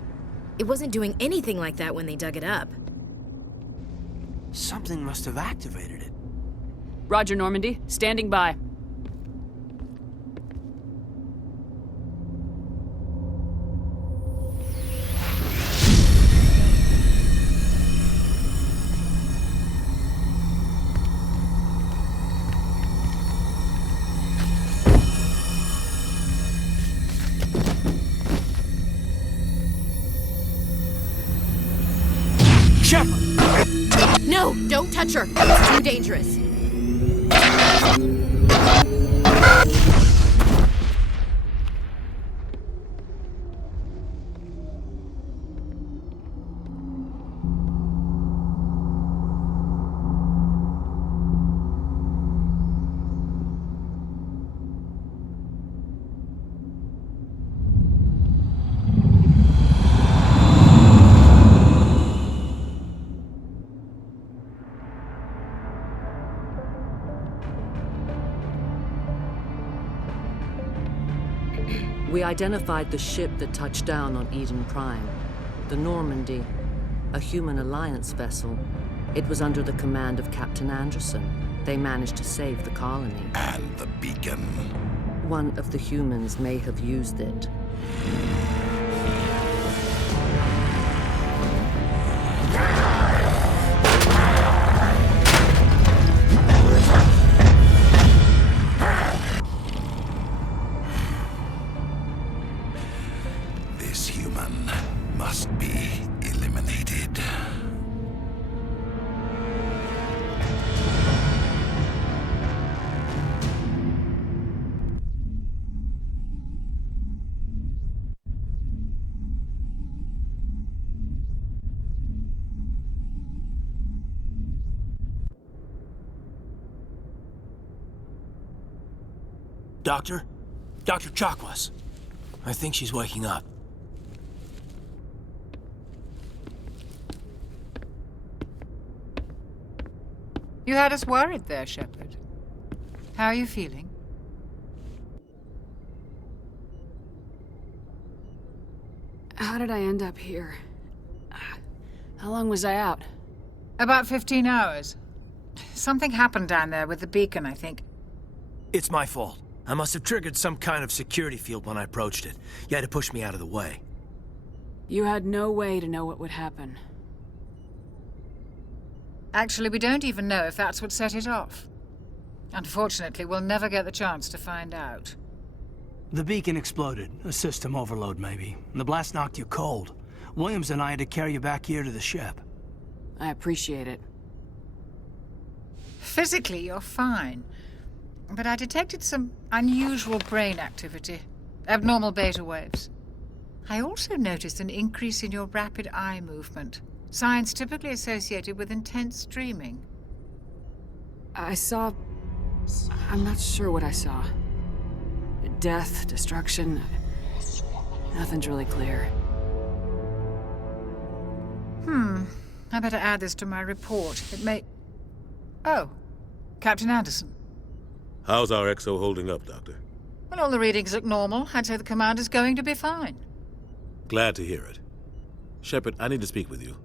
It wasn't doing anything like that when they dug it up. Something must have activated it. Roger, Normandy. Standing by. No, don't touch her. It's too dangerous. We identified the ship that touched down on Eden Prime, the Normandy, a human alliance vessel. It was under the command of Captain Anderson. They managed to save the colony. And the beacon. One of the humans may have used it. This human must be eliminated. Doctor? Dr. Chakwas. I think she's waking up. You had us worried there, Shepard. How are you feeling? How did I end up here? How long was I out? About 15 hours. Something happened down there with the beacon, I think. It's my fault. I must have triggered some kind of security field when I approached it. You had to push me out of the way. You had no way to know what would happen. Actually, we don't even know if that's what set it off. Unfortunately, we'll never get the chance to find out. The beacon exploded. A system overload, maybe. The blast knocked you cold. Williams and I had to carry you back here to the ship. I appreciate it. Physically, you're fine. But I detected some unusual brain activity. Abnormal beta waves. I also noticed an increase in your rapid eye movement. Signs typically associated with intense dreaming. I'm not sure what I saw. Death, destruction. Nothing's really clear. I better add this to my report. It may... Oh, Captain Anderson. How's our XO holding up, Doctor? Well, all the readings look normal. I'd say the commander's going to be fine. Glad to hear it. Shepard, I need to speak with you.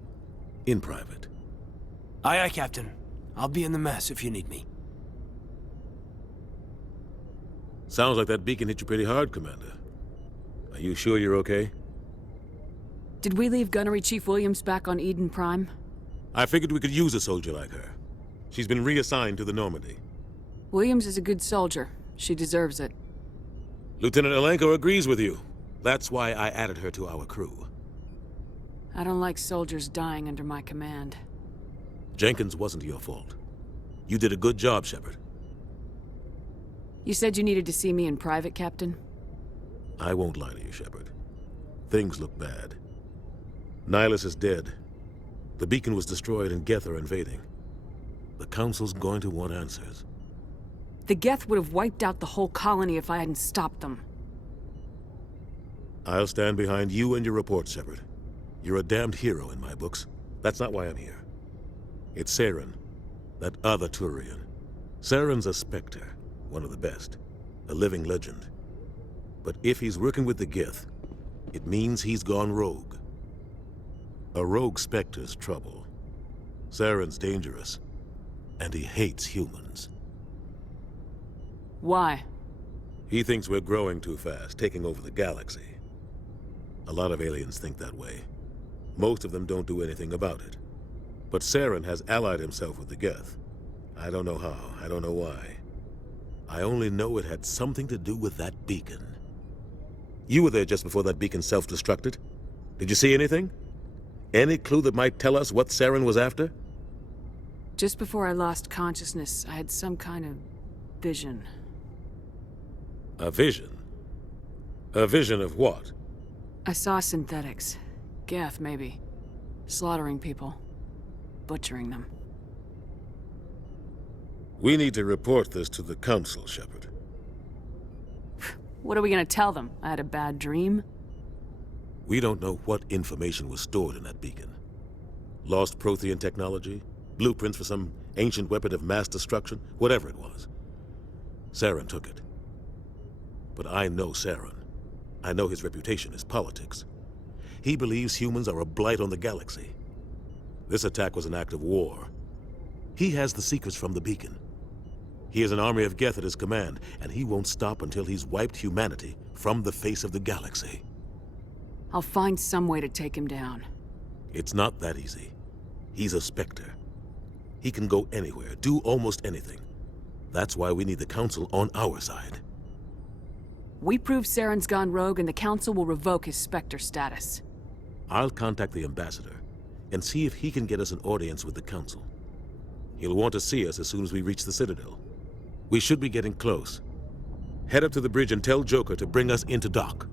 In private. Aye, Captain. I'll be in the mess if you need me. Sounds like that beacon hit you pretty hard, Commander. Are you sure you're okay? Did we leave Gunnery Chief Williams back on Eden Prime? I figured we could use a soldier like her. She's been reassigned to the Normandy. Williams is a good soldier. She deserves it. Lieutenant Alenko agrees with you. That's why I added her to our crew. I don't like soldiers dying under my command. Jenkins wasn't your fault. You did a good job, Shepard. You said you needed to see me in private, Captain? I won't lie to you, Shepard. Things look bad. Nihilus is dead. The beacon was destroyed and Geth are invading. The Council's going to want answers. The Geth would have wiped out the whole colony if I hadn't stopped them. I'll stand behind you and your report, Shepard. You're a damned hero in my books. That's not why I'm here. It's Saren, that other Turian. Saren's a Spectre, one of the best, a living legend. But if he's working with the Geth, it means he's gone rogue. A rogue Spectre's trouble. Saren's dangerous, and he hates humans. Why? He thinks we're growing too fast, taking over the galaxy. A lot of aliens think that way. Most of them don't do anything about it. But Saren has allied himself with the Geth. I don't know how, I don't know why. I only know it had something to do with that beacon. You were there just before that beacon self-destructed. Did you see anything? Any clue that might tell us what Saren was after? Just before I lost consciousness, I had some kind of vision. A vision? A vision of what? I saw synthetics. Geth, maybe. Slaughtering people. Butchering them. We need to report this to the Council, Shepard. What are we gonna tell them? I had a bad dream? We don't know what information was stored in that beacon. Lost Prothean technology? Blueprints for some ancient weapon of mass destruction? Whatever it was. Saren took it. But I know Saren. I know his reputation is politics. He believes humans are a blight on the galaxy. This attack was an act of war. He has the secrets from the beacon. He has an army of Geth at his command, and he won't stop until he's wiped humanity from the face of the galaxy. I'll find some way to take him down. It's not that easy. He's a Spectre. He can go anywhere, do almost anything. That's why we need the Council on our side. We prove Saren's gone rogue and the Council will revoke his Spectre status. I'll contact the Ambassador and see if he can get us an audience with the Council. He'll want to see us as soon as we reach the Citadel. We should be getting close. Head up to the bridge and tell Joker to bring us into dock.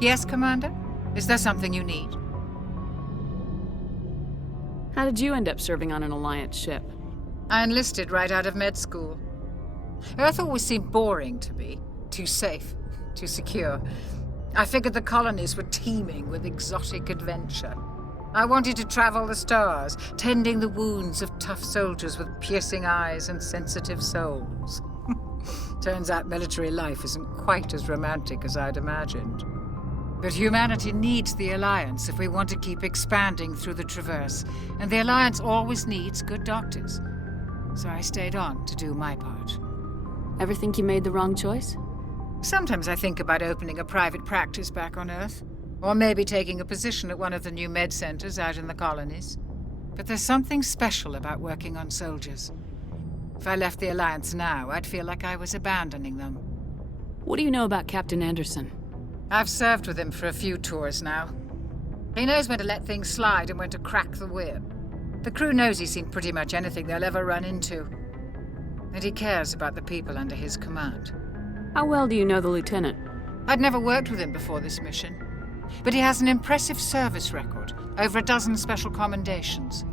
Yes, Commander? Is there something you need? How did you end up serving on an Alliance ship? I enlisted right out of med school. Earth always seemed boring to me. Too safe, too secure. I figured the colonies were teeming with exotic adventure. I wanted to travel the stars, tending the wounds of tough soldiers with piercing eyes and sensitive souls. Turns out military life isn't quite as romantic as I'd imagined. But humanity needs the Alliance if we want to keep expanding through the Traverse, and the Alliance always needs good doctors. So I stayed on to do my part. Ever think you made the wrong choice? Sometimes I think about opening a private practice back on Earth, or maybe taking a position at one of the new med centers out in the colonies. But there's something special about working on soldiers. If I left the Alliance now, I'd feel like I was abandoning them. What do you know about Captain Anderson? I've served with him for a few tours now. He knows when to let things slide and when to crack the whip. The crew knows he's seen pretty much anything they'll ever run into. And he cares about the people under his command. How well do you know the Lieutenant? I'd never worked with him before this mission. But he has an impressive service record, over a dozen special commendations.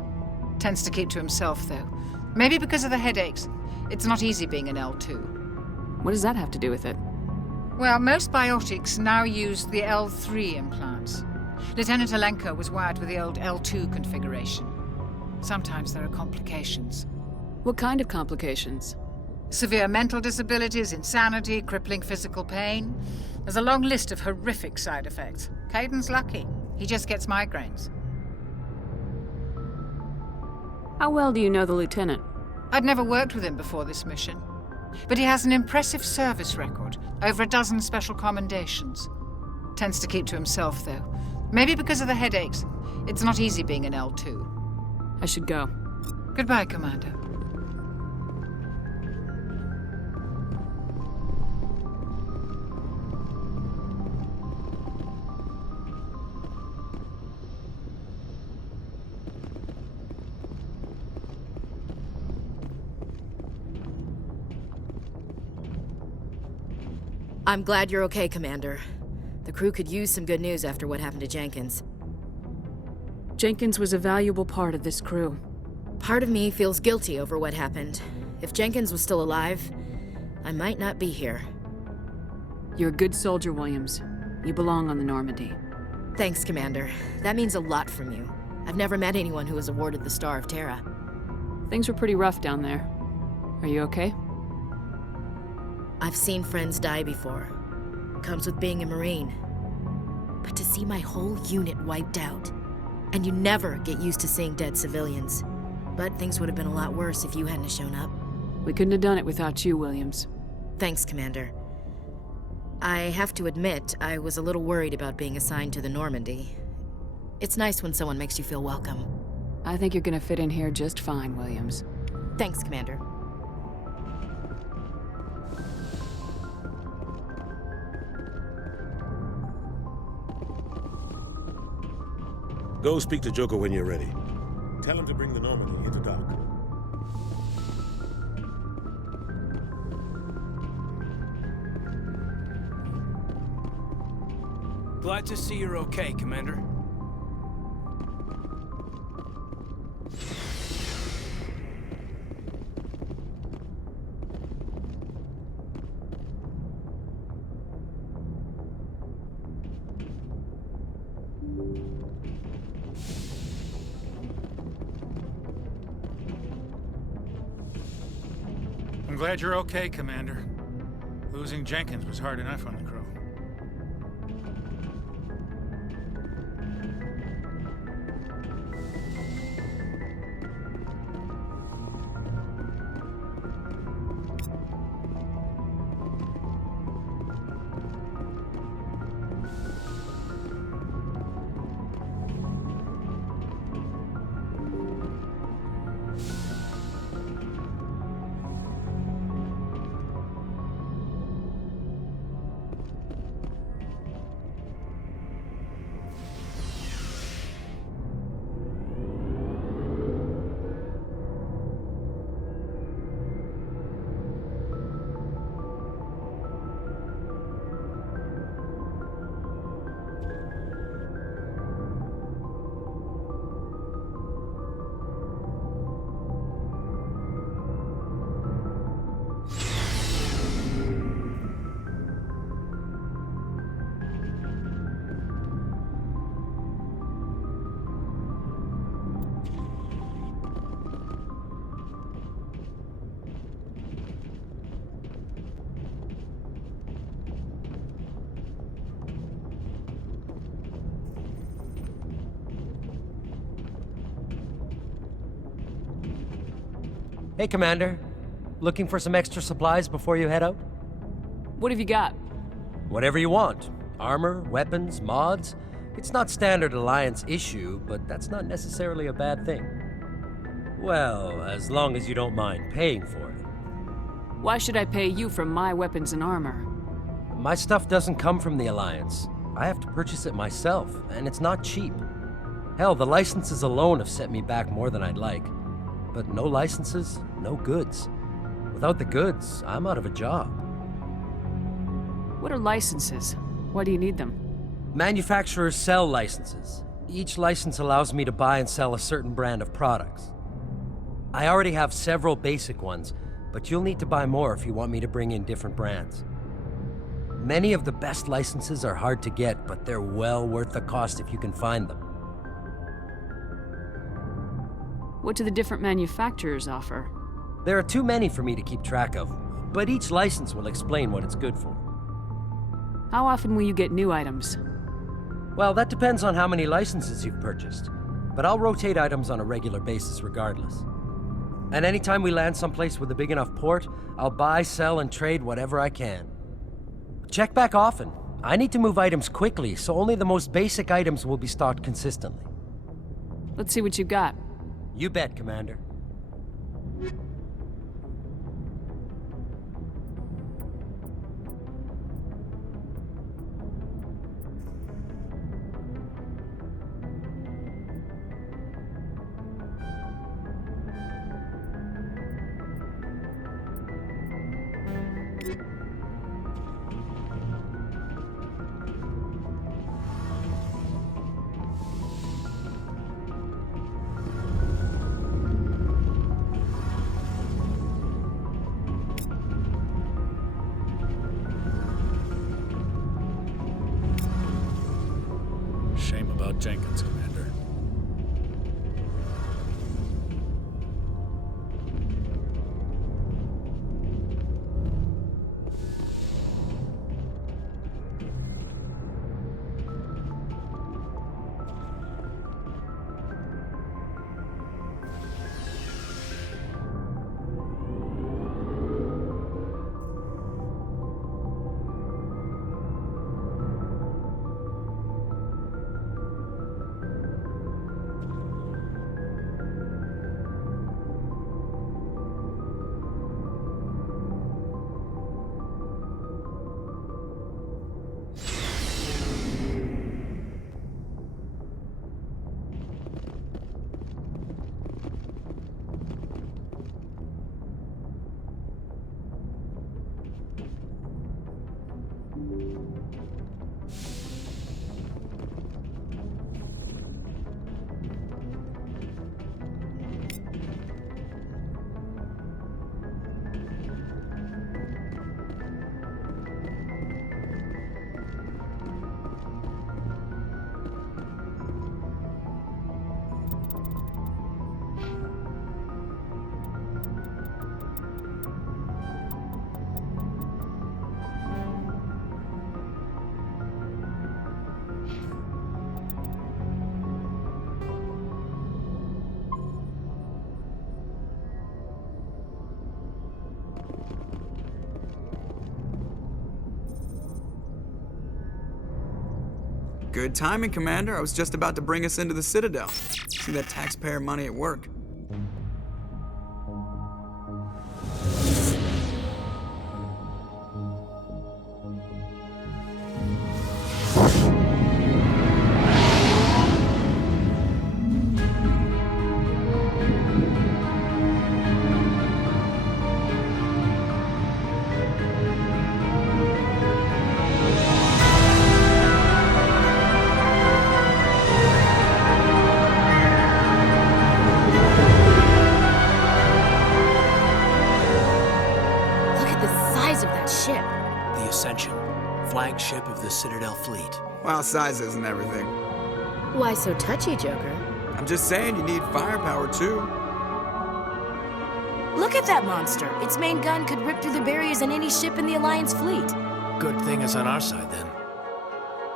Tends to keep to himself, though. Maybe because of the headaches. It's not easy being an L2. What does that have to do with it? Well, most biotics now use the L3 implants. Lieutenant Alenko was wired with the old L2 configuration. Sometimes there are complications. What kind of complications? Severe mental disabilities, insanity, crippling physical pain. There's a long list of horrific side effects. Caden's lucky. He just gets migraines. How well do you know the Lieutenant? I'd never worked with him before this mission. But he has an impressive service record, over a dozen special commendations. Tends to keep to himself, though. Maybe because of the headaches. It's not easy being an L2. I should go. Goodbye, Commander. I'm glad you're okay, Commander. The crew could use some good news after what happened to Jenkins. Jenkins was a valuable part of this crew. Part of me feels guilty over what happened. If Jenkins was still alive, I might not be here. You're a good soldier, Williams. You belong on the Normandy. Thanks, Commander. That means a lot from you. I've never met anyone who was awarded the Star of Terra. Things were pretty rough down there. Are you okay? I've seen friends die before. Comes with being a Marine. But to see my whole unit wiped out, and you never get used to seeing dead civilians. But things would have been a lot worse if you hadn't shown up. We couldn't have done it without you, Williams. Thanks, Commander. I have to admit, I was a little worried about being assigned to the Normandy. It's nice when someone makes you feel welcome. I think you're gonna fit in here just fine, Williams. Thanks, Commander. Go speak to Joker when you're ready. Tell him to bring the Normandy into dock. Glad to see you're okay, Commander. I'm glad you're okay, Commander. Losing Jenkins was hard enough on the crew. Hey, Commander. Looking for some extra supplies before you head out? What have you got? Whatever you want. Armor, weapons, mods. It's not standard Alliance issue, but that's not necessarily a bad thing. Well, as long as you don't mind paying for it. Why should I pay you for my weapons and armor? My stuff doesn't come from the Alliance. I have to purchase it myself, and it's not cheap. Hell, the licenses alone have set me back more than I'd like. But no licenses, no goods. Without the goods, I'm out of a job. What are licenses? Why do you need them? Manufacturers sell licenses. Each license allows me to buy and sell a certain brand of products. I already have several basic ones, but you'll need to buy more if you want me to bring in different brands. Many of the best licenses are hard to get, but they're well worth the cost if you can find them. What do the different manufacturers offer? There are too many for me to keep track of, but each license will explain what it's good for. How often will you get new items? Well, that depends on how many licenses you've purchased, but I'll rotate items on a regular basis regardless. And anytime we land someplace with a big enough port, I'll buy, sell, and trade whatever I can. Check back often. I need to move items quickly, so only the most basic items will be stocked consistently. Let's see what you've got. You bet, Commander. Jenkins, Commander. Good timing, Commander. I was just about to bring us into the Citadel. See that taxpayer money at work. Flagship of the Citadel fleet. Well, size isn't everything. Why so touchy, Joker? I'm just saying you need firepower, too. Look at that monster. Its main gun could rip through the barriers in any ship in the Alliance fleet. Good thing it's on our side, then.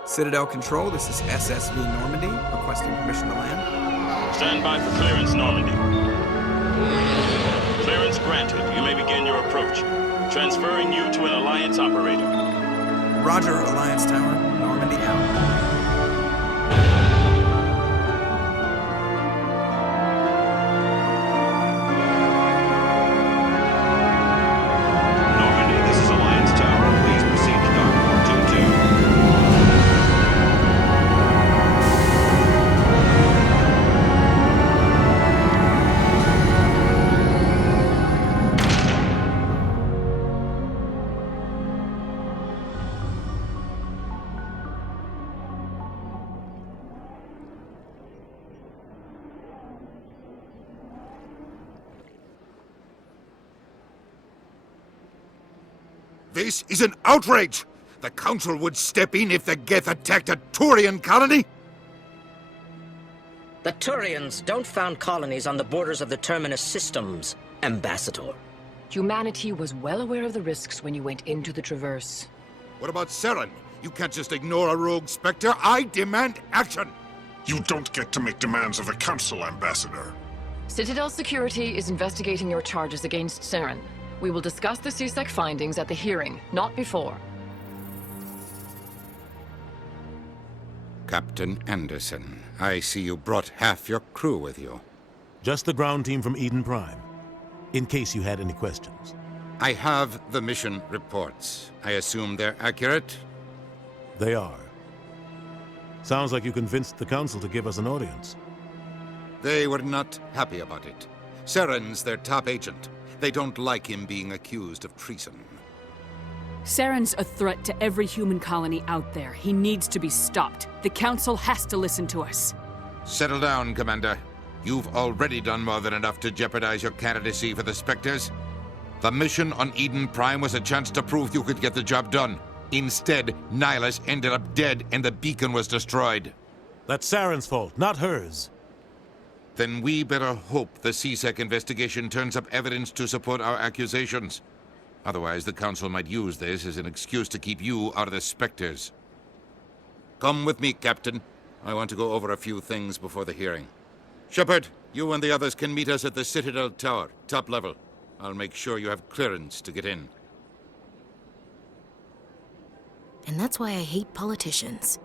Citadel Control, this is SSV Normandy, requesting permission to land. Stand by for clearance, Normandy. Clearance granted. You may begin your approach. Transferring you to an Alliance operator. Roger, Alliance Tower. Normandy out. This is an outrage! The Council would step in if the Geth attacked a Turian colony? The Turians don't found colonies on the borders of the Terminus systems, Ambassador. Humanity was well aware of the risks when you went into the Traverse. What about Saren? You can't just ignore a rogue Spectre. I demand action! You don't get to make demands of the Council, Ambassador. Citadel Security is investigating your charges against Saren. We will discuss the CSEC findings at the hearing, not before. Captain Anderson, I see you brought half your crew with you. Just the ground team from Eden Prime, in case you had any questions. I have the mission reports. I assume they're accurate? They are. Sounds like you convinced the Council to give us an audience. They were not happy about it. Saren's their top agent. They don't like him being accused of treason. Saren's a threat to every human colony out there. He needs to be stopped. The Council has to listen to us. Settle down, Commander. You've already done more than enough to jeopardize your candidacy for the Spectres. The mission on Eden Prime was a chance to prove you could get the job done. Instead, Nihilus ended up dead and the beacon was destroyed. That's Saren's fault, not hers. Then we better hope the CSEC investigation turns up evidence to support our accusations. Otherwise, the Council might use this as an excuse to keep you out of the Spectres. Come with me, Captain. I want to go over a few things before the hearing. Shepard, you and the others can meet us at the Citadel Tower, top level. I'll make sure you have clearance to get in. And that's why I hate politicians.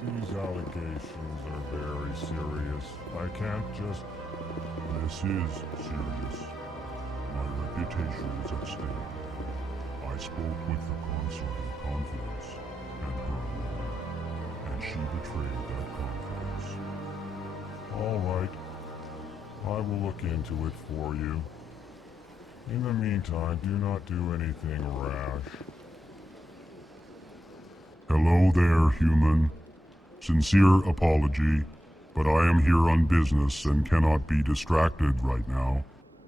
These allegations are very serious. I can't just... This is serious. My reputation is at stake. I spoke with the consort in confidence, and her alone, and she betrayed that confidence. All right. I will look into it for you. In the meantime, do not do anything rash. Hello there, human. Sincere apology, but I am here on business and cannot be distracted right now.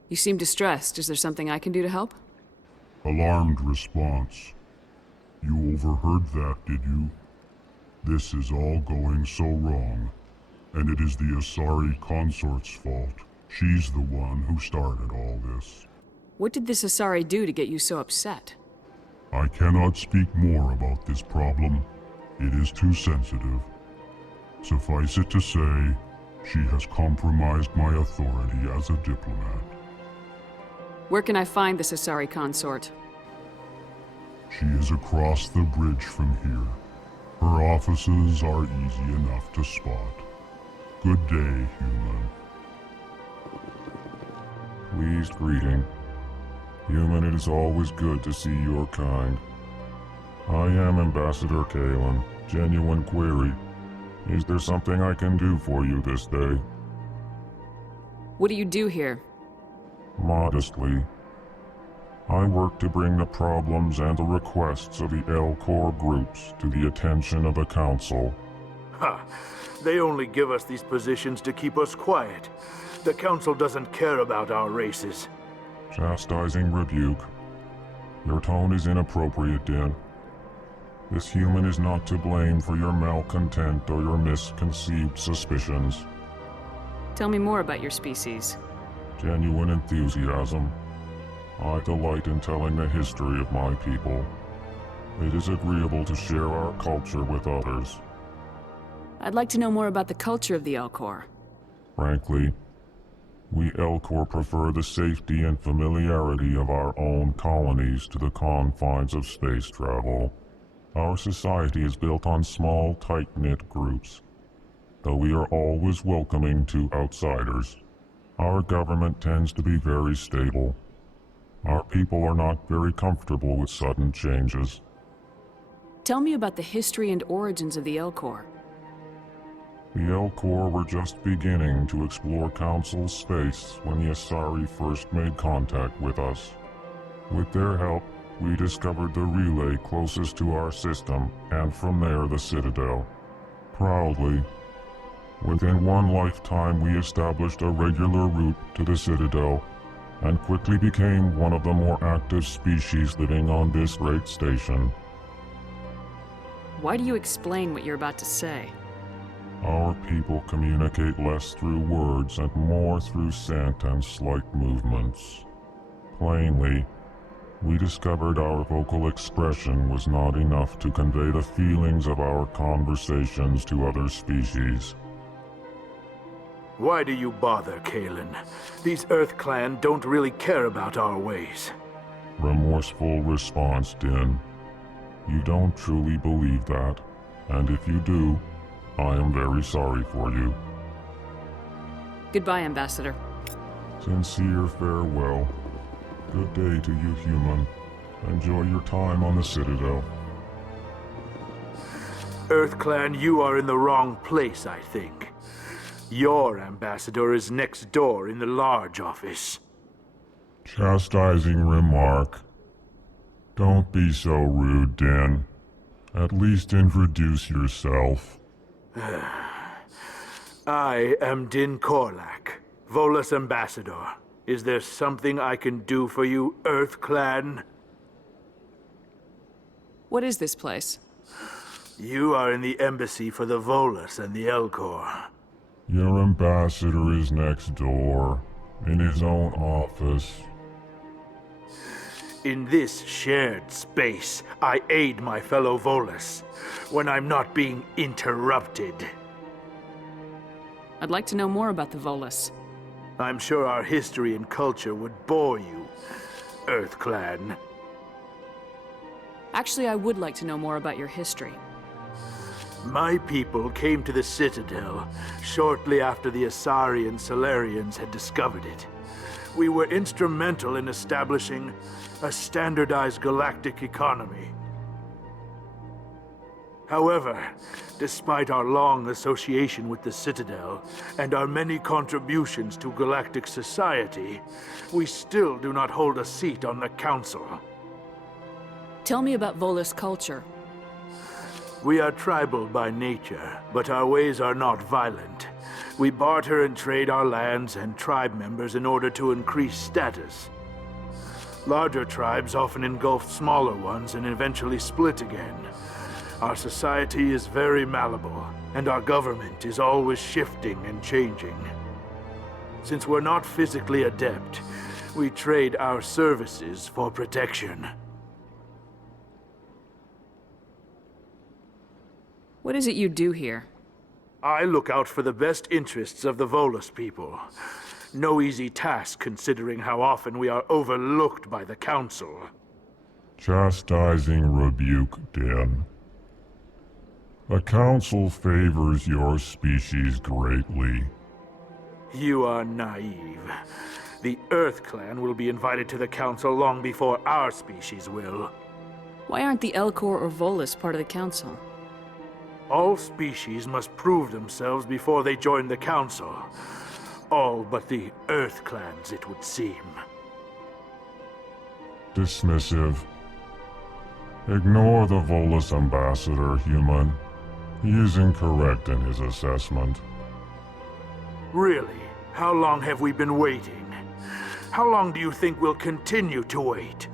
You seem distressed. Is there something I can do to help? Alarmed response. You overheard that, did you? This is all going so wrong, and it is the Asari consort's fault. She's the one who started all this. What did this Asari do to get you so upset? I cannot speak more about this problem. It is too sensitive. Suffice it to say, she has compromised my authority as a diplomat. Where can I find this Asari consort? She is across the bridge from here. Her offices are easy enough to spot. Good day, human. Pleased greeting. Human, it is always good to see your kind. I am Ambassador Kalen. Genuine query. Is there something I can do for you this day? What do you do here? Modestly. I work to bring the problems and the requests of the Elcor groups to the attention of the Council. Ha! They only give us these positions to keep us quiet. The Council doesn't care about our races. Chastising rebuke. Your tone is inappropriate, Din. This human is not to blame for your malcontent or your misconceived suspicions. Tell me more about your species. Genuine enthusiasm. I delight in telling the history of my people. It is agreeable to share our culture with others. I'd like to know more about the culture of the Elcor. Frankly, we Elcor prefer the safety and familiarity of our own colonies to the confines of space travel. Our society is built on small, tight-knit groups, though we are always welcoming to outsiders. Our government tends to be very stable. Our people are not very comfortable with sudden changes. Tell me about the history and origins of the Elcor. The Elcor were just beginning to explore Council space when the Asari first made contact with us. With their help, we discovered the relay closest to our system, and from there the Citadel. Proudly, within one lifetime we established a regular route to the Citadel, and quickly became one of the more active species living on this great station. Why do you explain what you're about to say? Our people communicate less through words and more through scent and slight movements. Plainly, we discovered our vocal expression was not enough to convey the feelings of our conversations to other species. Why do you bother, Kalen? These Earth Clan don't really care about our ways. Remorseful response, Din. You don't truly believe that, and if you do, I am very sorry for you. Goodbye, Ambassador. Sincere farewell. Good day to you, human. Enjoy your time on the Citadel. Earth Clan, you are in the wrong place, I think. Your ambassador is next door in the large office. Chastising remark. Don't be so rude, Din. At least introduce yourself. I am Din Korlak, Volus ambassador. Is there something I can do for you, Earth Clan? What is this place? You are in the embassy for the Volus and the Elcor. Your ambassador is next door, in his own office. In this shared space, I aid my fellow Volus when I'm not being interrupted. I'd like to know more about the Volus. I'm sure our history and culture would bore you, Earth Clan. Actually, I would like to know more about your history. My people came to the Citadel shortly after the Asari and Salarians had discovered it. We were instrumental in establishing a standardized galactic economy. However, despite our long association with the Citadel and our many contributions to galactic society, we still do not hold a seat on the Council. Tell me about Volus culture. We are tribal by nature, but our ways are not violent. We barter and trade our lands and tribe members in order to increase status. Larger tribes often engulf smaller ones and eventually split again. Our society is very malleable, and our government is always shifting and changing. Since we're not physically adept, we trade our services for protection. What is it you do here? I look out for the best interests of the Volus people. No easy task considering how often we are overlooked by the Council. Chastising rebuke, Din. The Council favors your species greatly. You are naive. The Earth Clan will be invited to the Council long before our species will. Why aren't the Elcor or Volus part of the Council? All species must prove themselves before they join the Council. All but the Earth Clans, it would seem. Dismissive. Ignore the Volus ambassador, human. He is incorrect in his assessment. Really? How long have we been waiting? How long do you think we'll continue to wait?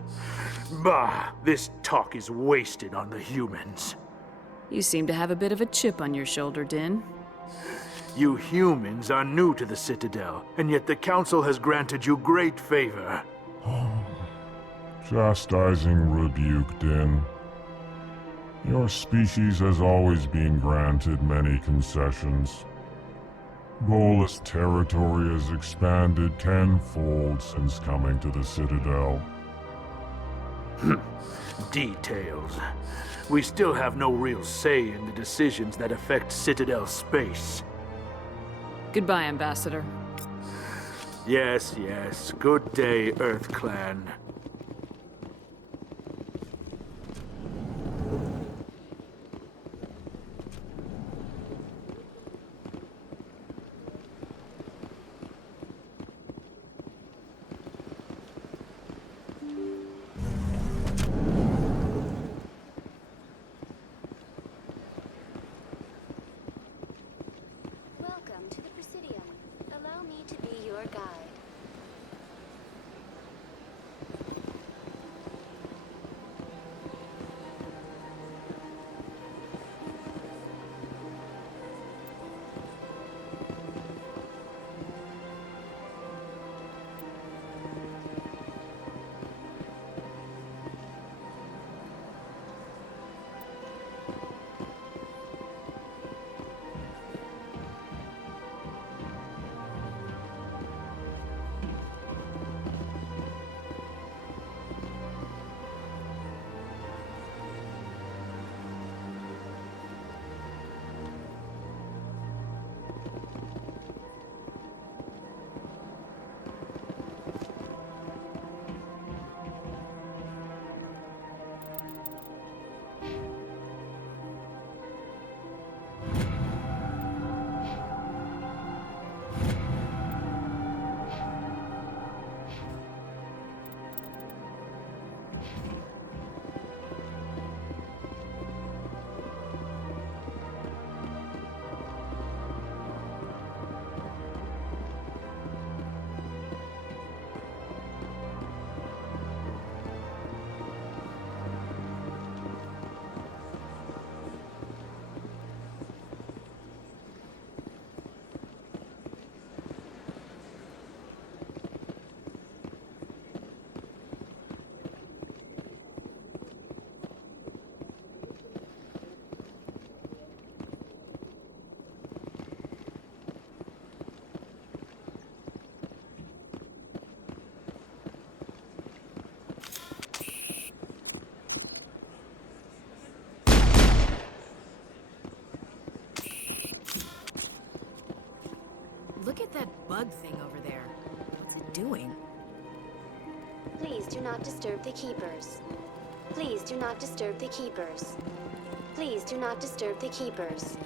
Bah, this talk is wasted on the humans. You seem to have a bit of a chip on your shoulder, Din. You humans are new to the Citadel, and yet the Council has granted you great favor. Chastising rebuke, Din. Your species has always been granted many concessions. Volus territory has expanded tenfold since coming to the Citadel. Details. We still have no real say in the decisions that affect Citadel space. Goodbye, Ambassador. Yes, yes. Good day, Earth Clan. Welcome to the Presidium. Allow me to be your guide. bug thing over there. What's it doing? Please do not disturb the keepers. Please do not disturb the keepers. Please do not disturb the keepers.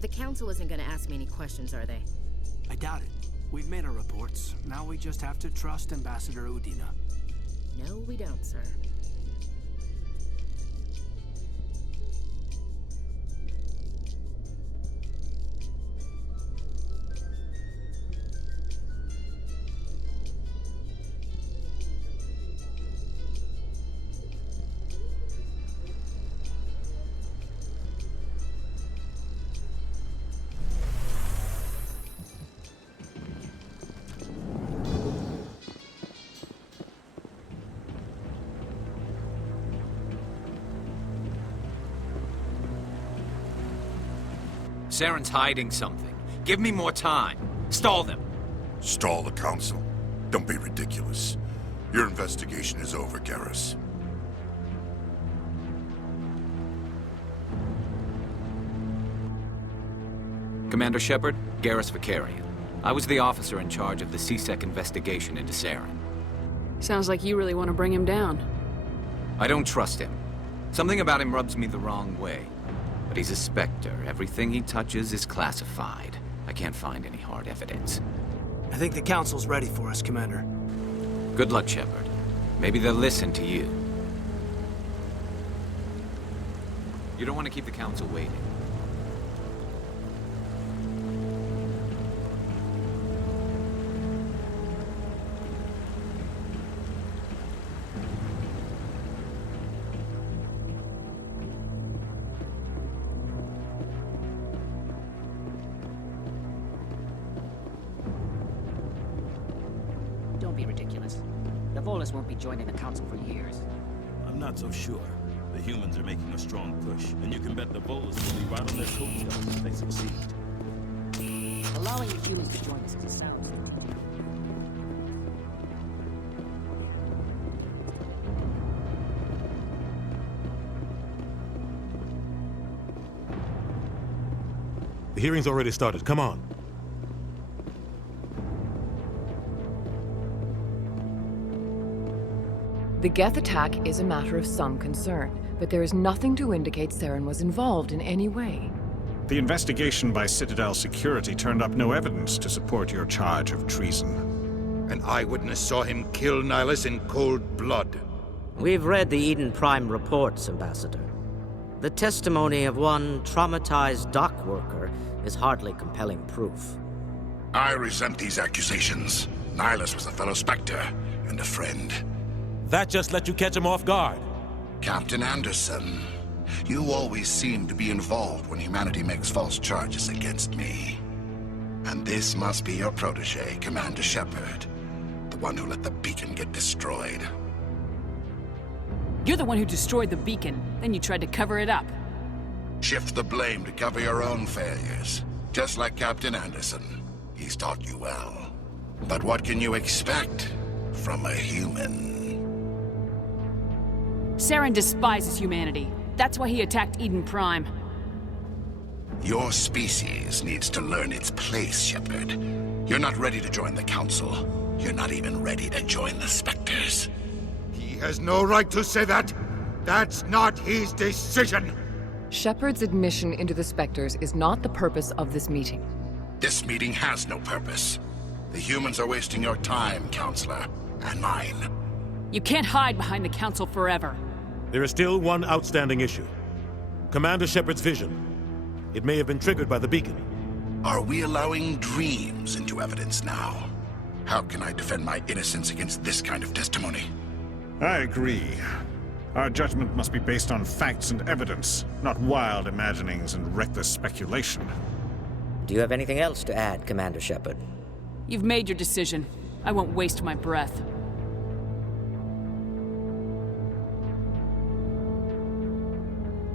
The Council isn't gonna ask me any questions, are they? I doubt it. We've made our reports. Now we just have to trust Ambassador Udina. No, we don't, sir. Saren's hiding something. Give me more time. Stall them. Stall the Council? Don't be ridiculous. Your investigation is over, Garrus. Commander Shepard, Garrus Vakarian. I was the officer in charge of the C-Sec investigation into Saren. Sounds like you really want to bring him down. I don't trust him. Something about him rubs me the wrong way. But he's a Spectre. Everything he touches is classified. I can't find any hard evidence. I think the Council's ready for us, Commander. Good luck, Shepard. Maybe they'll listen to you. You don't want to keep the Council waiting. Don't be ridiculous. The Volus won't be joining the Council for years. I'm not so sure. The humans are making a strong push, and you can bet the Volus will be right on their coattails if they succeed. Allowing the humans to join us is a sound thing. The hearing's already started. Come on. The Geth attack is a matter of some concern, but there is nothing to indicate Saren was involved in any way. The investigation by Citadel Security turned up no evidence to support your charge of treason. An eyewitness saw him kill Nihilus in cold blood. We've read the Eden Prime reports, Ambassador. The testimony of one traumatized dock worker is hardly compelling proof. I resent these accusations. Nihilus was a fellow Spectre and a friend. That just let you catch him off guard. Captain Anderson, you always seem to be involved when humanity makes false charges against me. And this must be your protege, Commander Shepard. The one who let the beacon get destroyed. You're the one who destroyed the beacon, then you tried to cover it up. Shift the blame to cover your own failures. Just like Captain Anderson. He's taught you well. But what can you expect from a human? Saren despises humanity. That's why he attacked Eden Prime. Your species needs to learn its place, Shepard. You're not ready to join the Council. You're not even ready to join the Spectres. He has no right to say that. That's not his decision. Shepard's admission into the Spectres is not the purpose of this meeting. This meeting has no purpose. The humans are wasting your time, Counselor, and mine. You can't hide behind the Council forever. There is still one outstanding issue. Commander Shepard's vision. It may have been triggered by the beacon. Are we allowing dreams into evidence now? How can I defend my innocence against this kind of testimony? I agree. Our judgment must be based on facts and evidence, not wild imaginings and reckless speculation. Do you have anything else to add, Commander Shepard? You've made your decision. I won't waste my breath.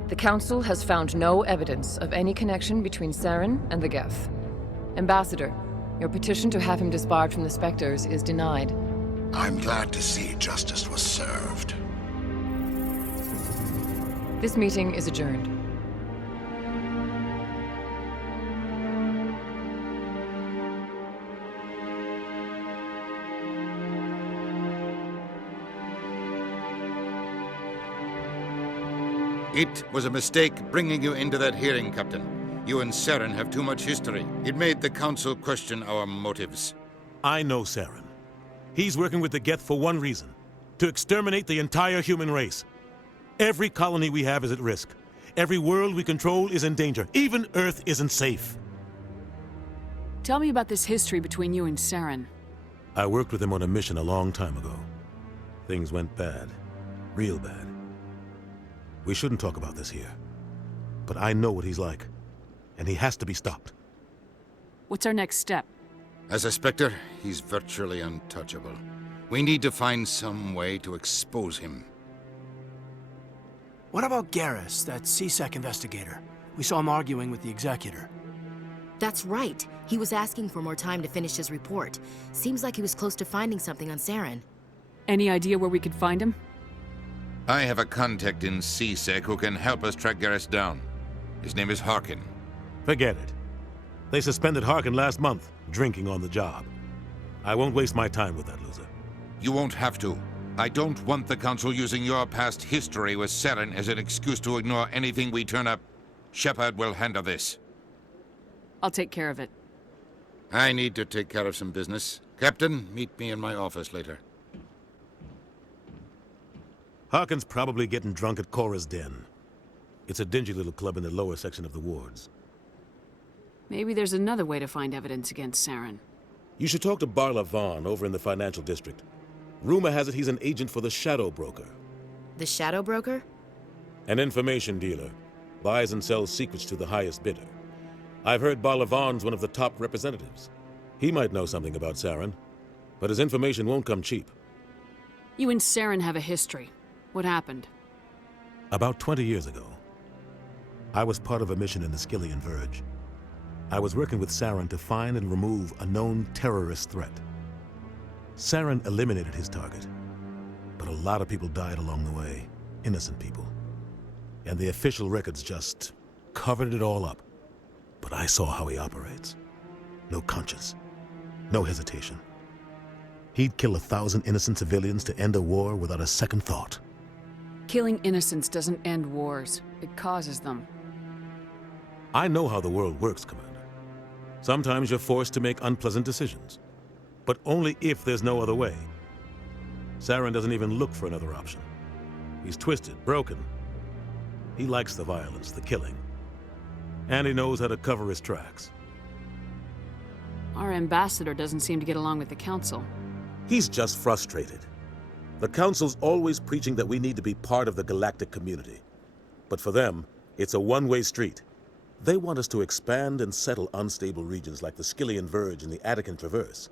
The Council has found no evidence of any connection between Saren and the Geth. Ambassador, your petition to have him disbarred from the Spectres is denied. I'm glad to see justice was served. This meeting is adjourned. It was a mistake bringing you into that hearing, Captain. You and Saren have too much history. It made the Council question our motives. I know Saren. He's working with the Geth for one reason: to exterminate the entire human race. Every colony we have is at risk. Every world we control is in danger. Even Earth isn't safe. Tell me about this history between you and Saren. I worked with him on a mission a long time ago. Things went bad. Real bad. We shouldn't talk about this here. But I know what he's like. And he has to be stopped. What's our next step? As a Spectre, he's virtually untouchable. We need to find some way to expose him. What about Garrus, that CSEC investigator? We saw him arguing with the Executor. That's right. He was asking for more time to finish his report. Seems like he was close to finding something on Saren. Any idea where we could find him? I have a contact in CSEC who can help us track Garrus down. His name is Harkin. Forget it. They suspended Harkin last month, drinking on the job. I won't waste my time with that loser. You won't have to. I don't want the Council using your past history with Saren as an excuse to ignore anything we turn up. Shepard will handle this. I'll take care of it. I need to take care of some business. Captain, meet me in my office later. Harkin's probably getting drunk at Cora's Den. It's a dingy little club in the lower section of the wards. Maybe there's another way to find evidence against Saren. You should talk to Barla Vaughn over in the financial district. Rumor has it he's an agent for the Shadow Broker. The Shadow Broker? An information dealer. Buys and sells secrets to the highest bidder. I've heard Barla Vaughn's one of the top representatives. He might know something about Saren, but his information won't come cheap. You and Saren have a history. What happened? About 20 years ago, I was part of a mission in the Skillian Verge. I was working with Saren to find and remove a known terrorist threat. Saren eliminated his target, but a lot of people died along the way, innocent people. And the official records just covered it all up. But I saw how he operates. No conscience, no hesitation. He'd kill 1,000 innocent civilians to end a war without a second thought. Killing innocents doesn't end wars. It causes them. I know how the world works, Commander. Sometimes you're forced to make unpleasant decisions, but only if there's no other way. Saren doesn't even look for another option. He's twisted, broken. He likes the violence, the killing. And he knows how to cover his tracks. Our ambassador doesn't seem to get along with the Council. He's just frustrated. The Council's always preaching that we need to be part of the galactic community. But for them, it's a one-way street. They want us to expand and settle unstable regions like the Skillian Verge and the Attican Traverse.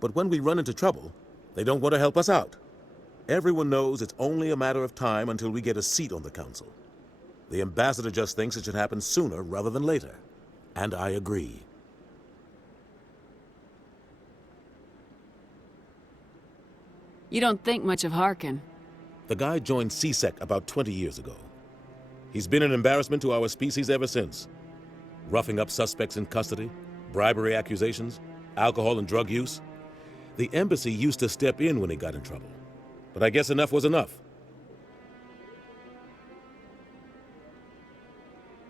But when we run into trouble, they don't want to help us out. Everyone knows it's only a matter of time until we get a seat on the Council. The ambassador just thinks it should happen sooner rather than later. And I agree. You don't think much of Harkin. The guy joined CSEC about 20 years ago. He's been an embarrassment to our species ever since. Roughing up suspects in custody, bribery accusations, alcohol and drug use. The embassy used to step in when he got in trouble. But I guess enough was enough.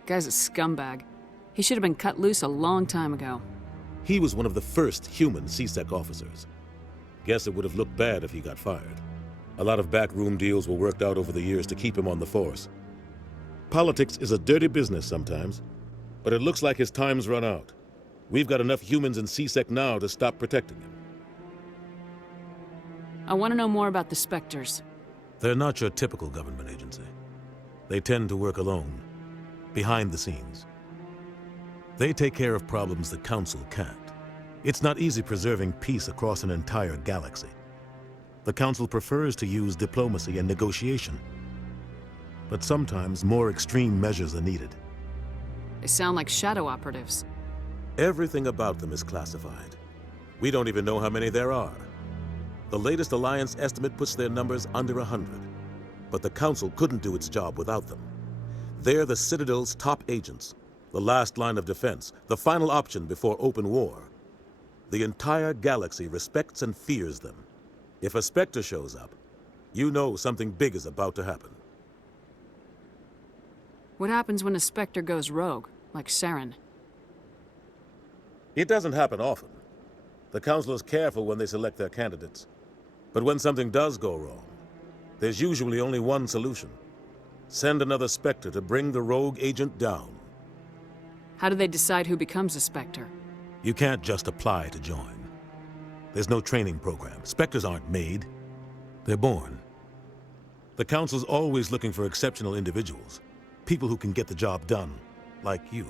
Guy's a scumbag. He should have been cut loose a long time ago. He was one of the first human CSEC officers. Guess it would have looked bad if he got fired. A lot of backroom deals were worked out over the years to keep him on the force. Politics is a dirty business sometimes, but it looks like his time's run out. We've got enough humans in C-Sec now to stop protecting him. I want to know more about the Spectres. They're not your typical government agency. They tend to work alone, behind the scenes. They take care of problems the Council can't. It's not easy preserving peace across an entire galaxy. The Council prefers to use diplomacy and negotiation. But sometimes more extreme measures are needed. They sound like shadow operatives. Everything about them is classified. We don't even know how many there are. The latest Alliance estimate puts their numbers under 100. But the Council couldn't do its job without them. They're the Citadel's top agents, the last line of defense, the final option before open war. The entire galaxy respects and fears them. If a Spectre shows up, you know something big is about to happen. What happens when a Spectre goes rogue, like Saren? It doesn't happen often. The Council is careful when they select their candidates. But when something does go wrong, there's usually only one solution. Send another Spectre to bring the rogue agent down. How do they decide who becomes a Spectre? You can't just apply to join. There's no training program. Spectres aren't made. They're born. The Council's always looking for exceptional individuals. People who can get the job done, like you.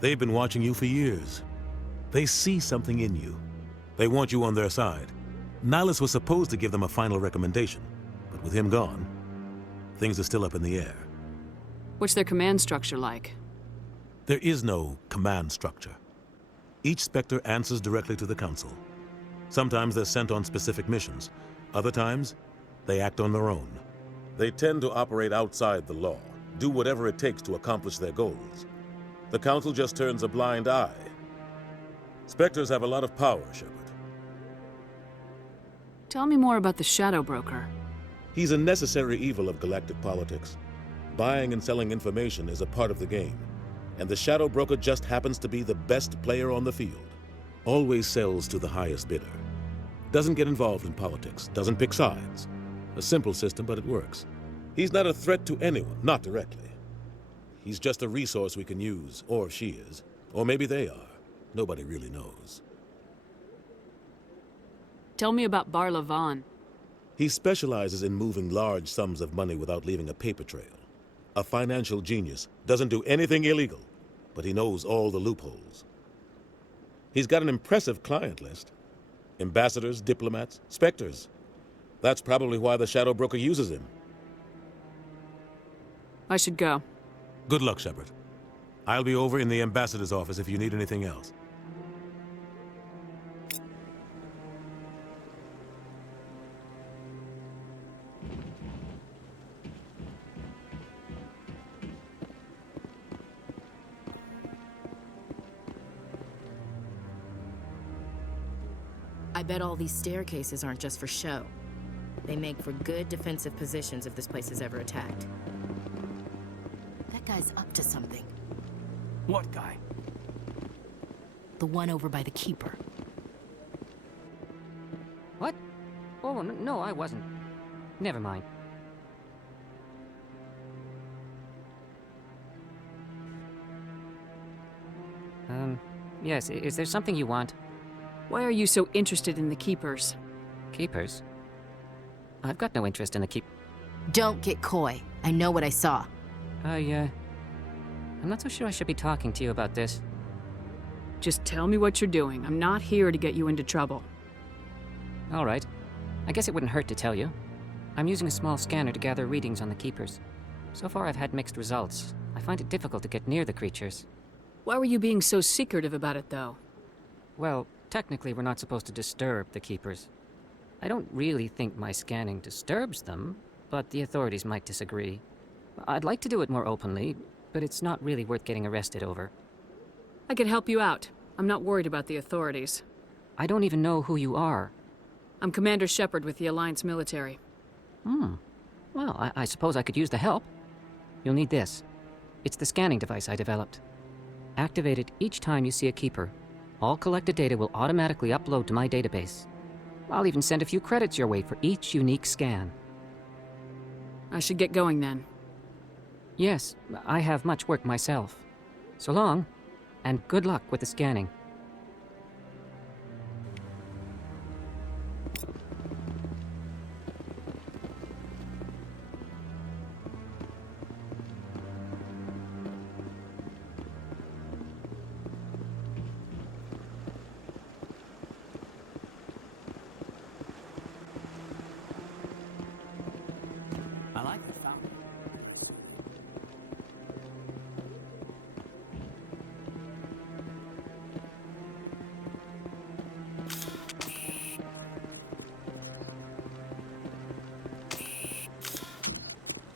They've been watching you for years. They see something in you. They want you on their side. Nihilus was supposed to give them a final recommendation, but with him gone, things are still up in the air. What's their command structure like? There is no command structure. Each Spectre answers directly to the Council. Sometimes they're sent on specific missions. Other times, they act on their own. They tend to operate outside the law, do whatever it takes to accomplish their goals. The Council just turns a blind eye. Spectres have a lot of power, Shepard. Tell me more about the Shadow Broker. He's a necessary evil of galactic politics. Buying and selling information is a part of the game, and the Shadow Broker just happens to be the best player on the field. Always sells to the highest bidder. Doesn't get involved in politics, doesn't pick sides. A simple system, but it works. He's not a threat to anyone, not directly. He's just a resource we can use, or she is. Or maybe they are. Nobody really knows. Tell me about Barla Von. He specializes in moving large sums of money without leaving a paper trail. A financial genius, doesn't do anything illegal, but he knows all the loopholes. He's got an impressive client list. Ambassadors, diplomats, Spectres. That's probably why the Shadow Broker uses him. I should go. Good luck, Shepard. I'll be over in the ambassador's office if you need anything else. I bet all these staircases aren't just for show. They make for good defensive positions if this place is ever attacked. That guy's up to something. What guy? The one over by the Keeper. What? Oh, no, I wasn't. Never mind. Yes, is there something you want? Why are you so interested in the Keepers? Keepers? I've got no interest in the Don't get coy. I know what I saw. I'm not so sure I should be talking to you about this. Just tell me what you're doing. I'm not here to get you into trouble. All right. I guess it wouldn't hurt to tell you. I'm using a small scanner to gather readings on the Keepers. So far, I've had mixed results. I find it difficult to get near the creatures. Why were you being so secretive about it, though? Well, technically, we're not supposed to disturb the Keepers. I don't really think my scanning disturbs them, but the authorities might disagree. I'd like to do it more openly, but it's not really worth getting arrested over. I could help you out. I'm not worried about the authorities. I don't even know who you are. I'm Commander Shepard with the Alliance military. Well, I suppose I could use the help. You'll need this. It's the scanning device I developed. Activate it each time you see a Keeper. All collected data will automatically upload to my database. I'll even send a few credits your way for each unique scan. I should get going then. Yes, I have much work myself. So long, and good luck with the scanning. I like the fountain.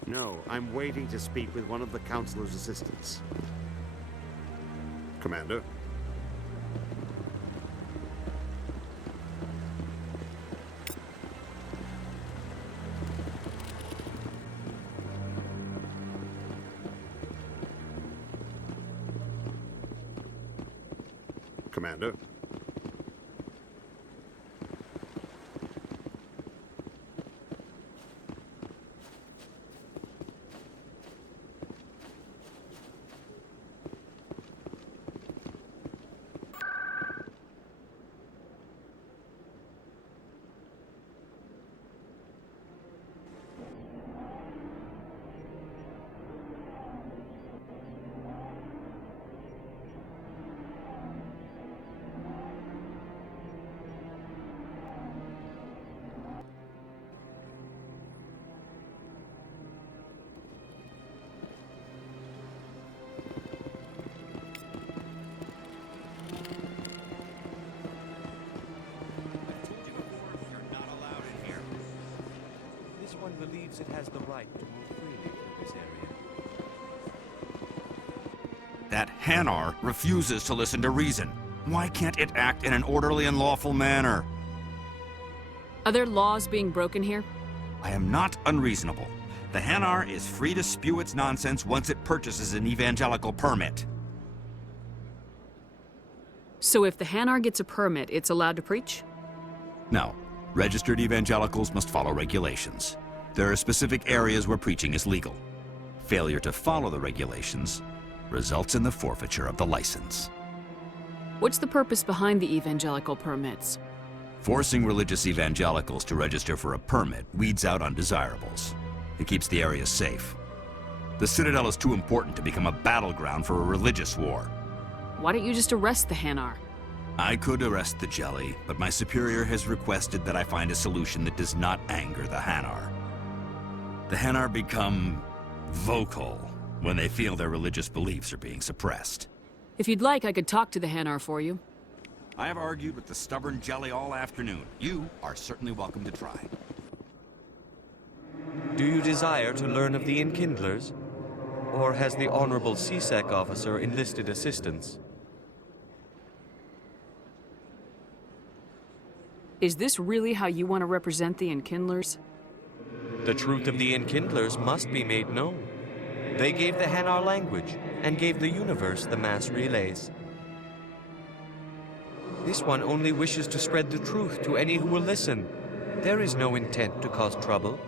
No, I'm waiting to speak with one of the Councilor's assistants. Commander? Commander? This one believes it has the right to move freely through this area. That Hanar refuses to listen to reason. Why can't it act in an orderly and lawful manner? Are there laws being broken here? I am not unreasonable. The Hanar is free to spew its nonsense once it purchases an evangelical permit. So if the Hanar gets a permit, it's allowed to preach? No. Registered evangelicals must follow regulations. There are specific areas where preaching is legal. Failure to follow the regulations results in the forfeiture of the license. What's the purpose behind the evangelical permits? Forcing religious evangelicals to register for a permit weeds out undesirables. It keeps the area safe. The Citadel is too important to become a battleground for a religious war. Why don't you just arrest the Hanar? I could arrest the Jelly, but my superior has requested that I find a solution that does not anger the Hanar. The Hanar become vocal when they feel their religious beliefs are being suppressed. If you'd like, I could talk to the Hanar for you. I have argued with the stubborn Jelly all afternoon. You are certainly welcome to try. Do you desire to learn of the Enkindlers? Or has the Honorable CSEC officer enlisted assistance? Is this really how you want to represent the Enkindlers? The truth of the Enkindlers must be made known. They gave the Hanar language, and gave the universe the mass relays. This one only wishes to spread the truth to any who will listen. There is no intent to cause trouble.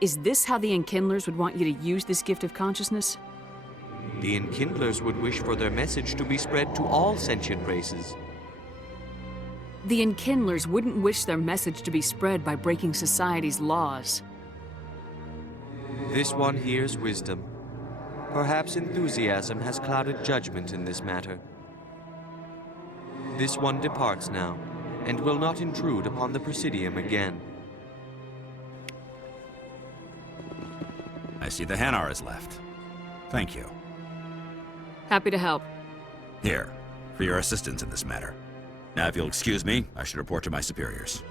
Is this how the Enkindlers would want you to use this gift of consciousness? The Enkindlers would wish for their message to be spread to all sentient races. The Enkindlers wouldn't wish their message to be spread by breaking society's laws. This one hears wisdom. Perhaps enthusiasm has clouded judgment in this matter. This one departs now, and will not intrude upon the Presidium again. I see the Hanar is left. Thank you. Happy to help. Here, for your assistance in this matter. Now, if you'll excuse me, I should report to my superiors.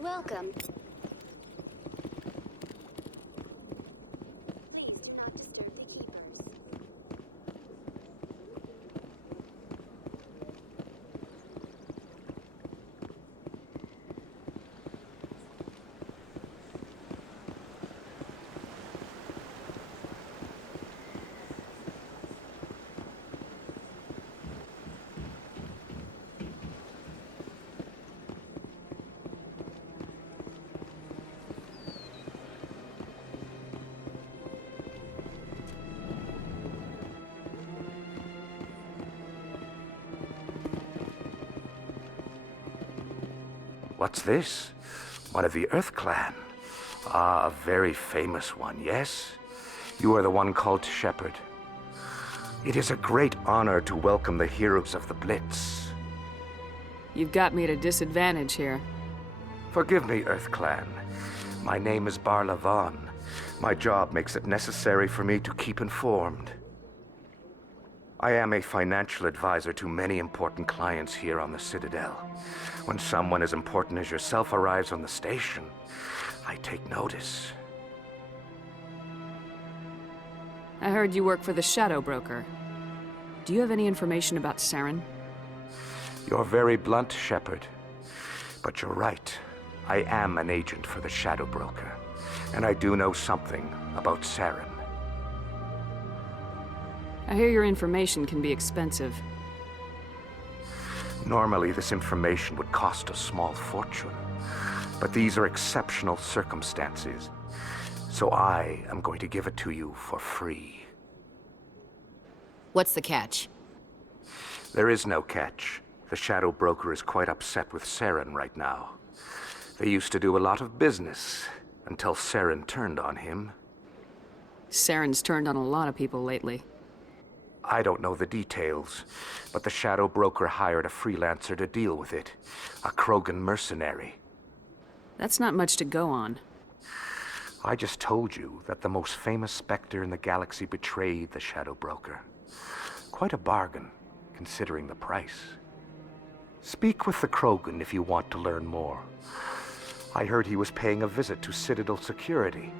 Welcome. Please do not disturb the keepers. What's this? One of the Earth Clan. Ah, a very famous one, yes? You are the one called Shepard. It is a great honor to welcome the heroes of the Blitz. You've got me at a disadvantage here. Forgive me, Earth Clan. My name is Barla Vaughn. My job makes it necessary for me to keep informed. I am a financial advisor to many important clients here on the Citadel. When someone as important as yourself arrives on the station, I take notice. I heard you work for the Shadow Broker. Do you have any information about Saren? You're very blunt, Shepard. But you're right. I am an agent for the Shadow Broker, and I do know something about Saren. I hear your information can be expensive. Normally, this information would cost a small fortune, but these are exceptional circumstances, so I am going to give it to you for free. What's the catch? There is no catch. The Shadow Broker is quite upset with Saren right now. They used to do a lot of business, until Saren turned on him. Saren's turned on a lot of people lately. I don't know the details, but the Shadow Broker hired a freelancer to deal with it. A Krogan mercenary. That's not much to go on. I just told you that the most famous Spectre in the galaxy betrayed the Shadow Broker. Quite a bargain, considering the price. Speak with the Krogan if you want to learn more. I heard he was paying a visit to Citadel security.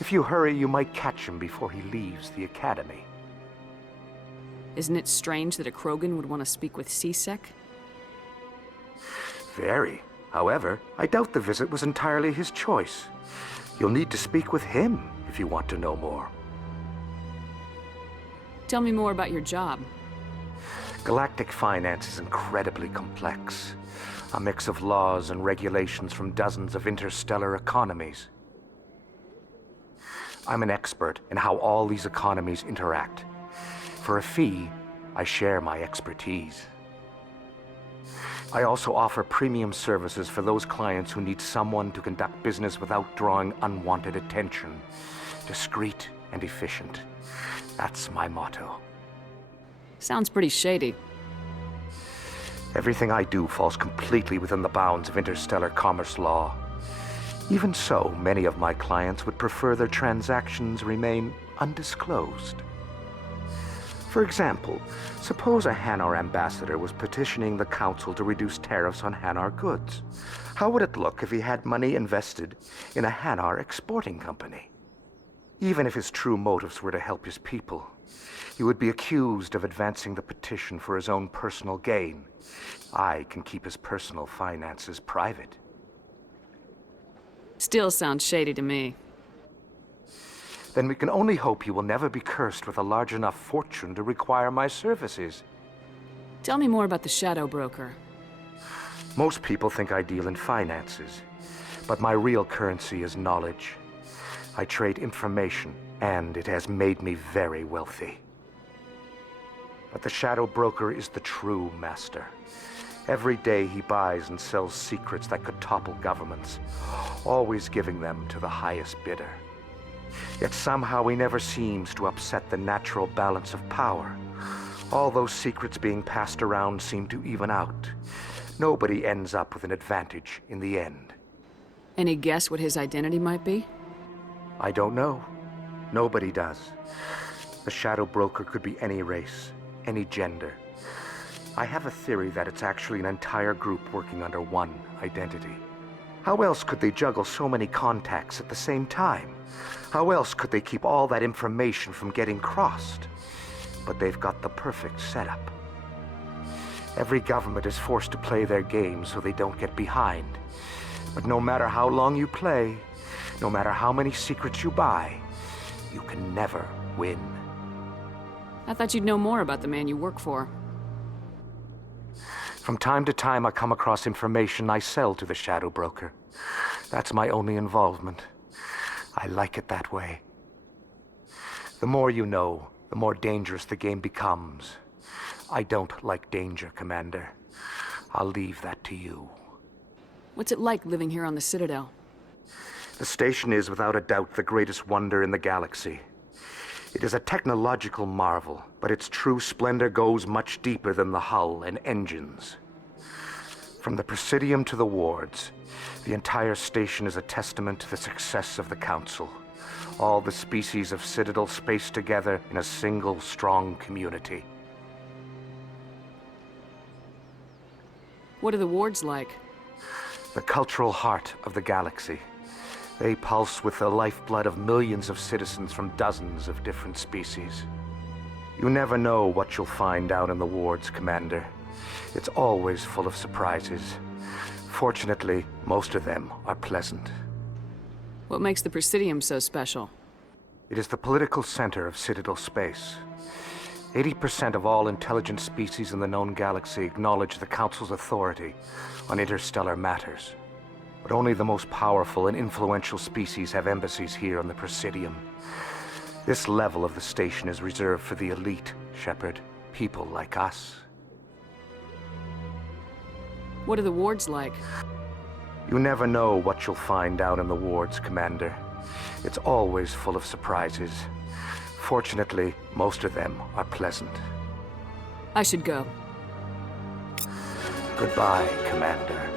If you hurry, you might catch him before he leaves the Academy. Isn't it strange that a Krogan would want to speak with C-Sec? Very. However, I doubt the visit was entirely his choice. You'll need to speak with him if you want to know more. Tell me more about your job. Galactic finance is incredibly complex. A mix of laws and regulations from dozens of interstellar economies. I'm an expert in how all these economies interact. For a fee, I share my expertise. I also offer premium services for those clients who need someone to conduct business without drawing unwanted attention. Discreet and efficient. That's my motto. Sounds pretty shady. Everything I do falls completely within the bounds of interstellar commerce law. Even so, many of my clients would prefer their transactions remain undisclosed. For example, suppose a Hanar ambassador was petitioning the Council to reduce tariffs on Hanar goods. How would it look if he had money invested in a Hanar exporting company? Even if his true motives were to help his people, he would be accused of advancing the petition for his own personal gain. I can keep his personal finances private. Still sounds shady to me. Then we can only hope you will never be cursed with a large enough fortune to require my services. Tell me more about the Shadow Broker. Most people think I deal in finances, but my real currency is knowledge. I trade information, and it has made me very wealthy. But the Shadow Broker is the true master. Every day he buys and sells secrets that could topple governments, always giving them to the highest bidder. Yet somehow he never seems to upset the natural balance of power. All those secrets being passed around seem to even out. Nobody ends up with an advantage in the end. Any guess what his identity might be? I don't know. Nobody does. The Shadow Broker could be any race, any gender. I have a theory that it's actually an entire group working under one identity. How else could they juggle so many contacts at the same time? How else could they keep all that information from getting crossed? But they've got the perfect setup. Every government is forced to play their game so they don't get behind. But no matter how long you play, no matter how many secrets you buy, you can never win. I thought you'd know more about the man you work for. From time to time, I come across information I sell to the Shadow Broker. That's my only involvement. I like it that way. The more you know, the more dangerous the game becomes. I don't like danger, Commander. I'll leave that to you. What's it like living here on the Citadel? The station is without a doubt the greatest wonder in the galaxy. It is a technological marvel, but its true splendor goes much deeper than the hull and engines. From the Presidium to the wards, the entire station is a testament to the success of the Council. All the species of Citadel spaced together in a single strong community. What are the wards like? The cultural heart of the galaxy. They pulse with the lifeblood of millions of citizens from dozens of different species. You never know what you'll find out in the wards, Commander. It's always full of surprises. Fortunately, most of them are pleasant. What makes the Presidium so special? It is the political center of Citadel space. 80% of all intelligent species in the known galaxy acknowledge the Council's authority on interstellar matters. But only the most powerful and influential species have embassies here on the Presidium. This level of the station is reserved for the elite, Shepard. People like us. What are the wards like? You never know what you'll find out in the wards, Commander. It's always full of surprises. Fortunately, most of them are pleasant. I should go. Goodbye, Commander.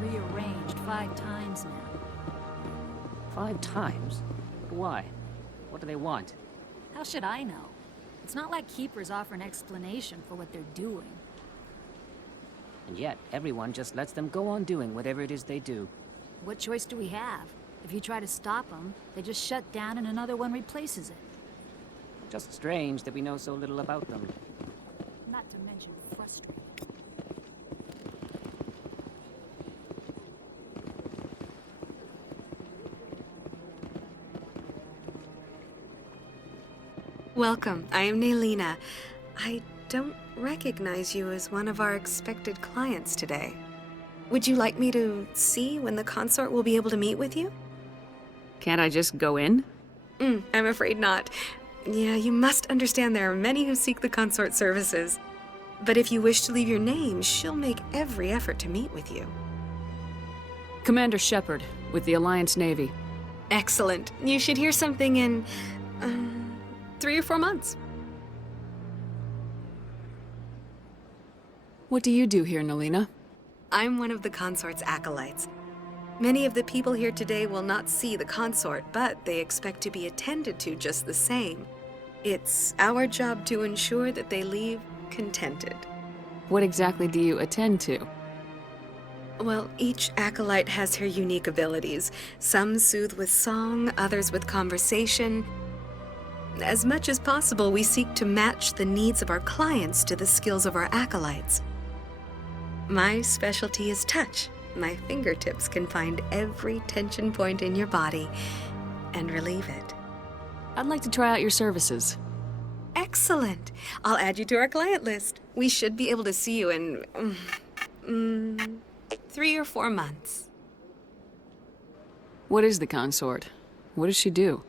Rearranged 5 times now. 5 times? But why? What do they want? How should I know? It's not like Keepers offer an explanation for what they're doing. And yet, everyone just lets them go on doing whatever it is they do. What choice do we have? If you try to stop them, they just shut down and another one replaces it. Just strange that we know so little about them. Not to mention frustrating. Welcome. I am Naylina. I don't recognize you as one of our expected clients today. Would you like me to see when the consort will be able to meet with you? Can't I just go in? I'm afraid not. Yeah, you must understand there are many who seek the consort services. But if you wish to leave your name, she'll make every effort to meet with you. Commander Shepard, with the Alliance Navy. Excellent. You should hear something in 3 or 4 months. What do you do here, Nelina? I'm one of the consort's acolytes. Many of the people here today will not see the consort, but they expect to be attended to just the same. It's our job to ensure that they leave contented. What exactly do you attend to? Well, each acolyte has her unique abilities. Some soothe with song, others with conversation. As much as possible, we seek to match the needs of our clients to the skills of our acolytes. My specialty is touch. My fingertips can find every tension point in your body and relieve it. I'd like to try out your services. Excellent. I'll add you to our client list. We should be able to see you in 3 or 4 months. What is the consort? What does she do?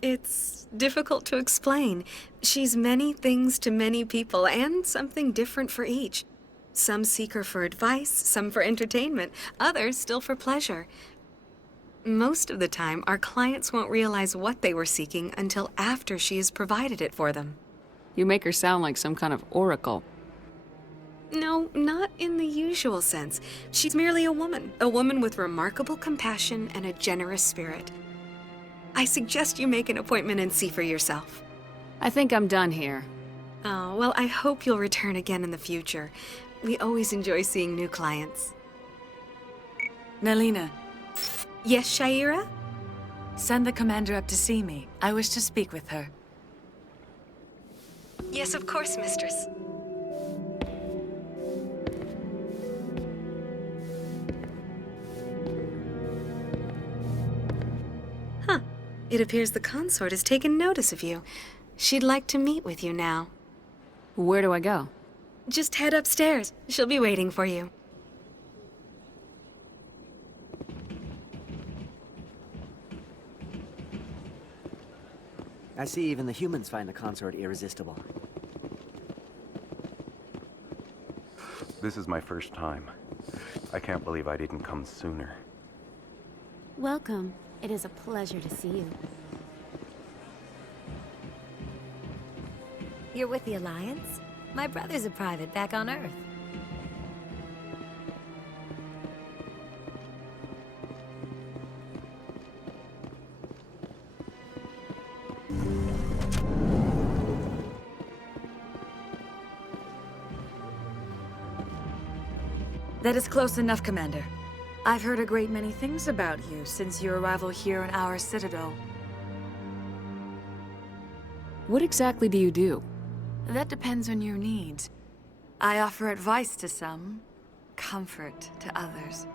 It's difficult to explain. She's many things to many people, and something different for each. Some seek her for advice, some for entertainment, others still for pleasure. Most of the time, our clients won't realize what they were seeking until after she has provided it for them. You make her sound like some kind of oracle. No, not in the usual sense. She's merely a woman with remarkable compassion and a generous spirit. I suggest you make an appointment and see for yourself. I think I'm done here. Oh, well, I hope you'll return again in the future. We always enjoy seeing new clients. Nelina. Yes, Shaira? Send the commander up to see me. I wish to speak with her. Yes, of course, mistress. Huh. It appears the consort has taken notice of you. She'd like to meet with you now. Where do I go? Just head upstairs. She'll be waiting for you. I see even the humans find the consort irresistible. This is my first time. I can't believe I didn't come sooner. Welcome. It is a pleasure to see you. You're with the Alliance? My brother's a private back on Earth. That is close enough, Commander. I've heard a great many things about you since your arrival here in our citadel. What exactly do you do? That depends on your needs. I offer advice to some, comfort to others.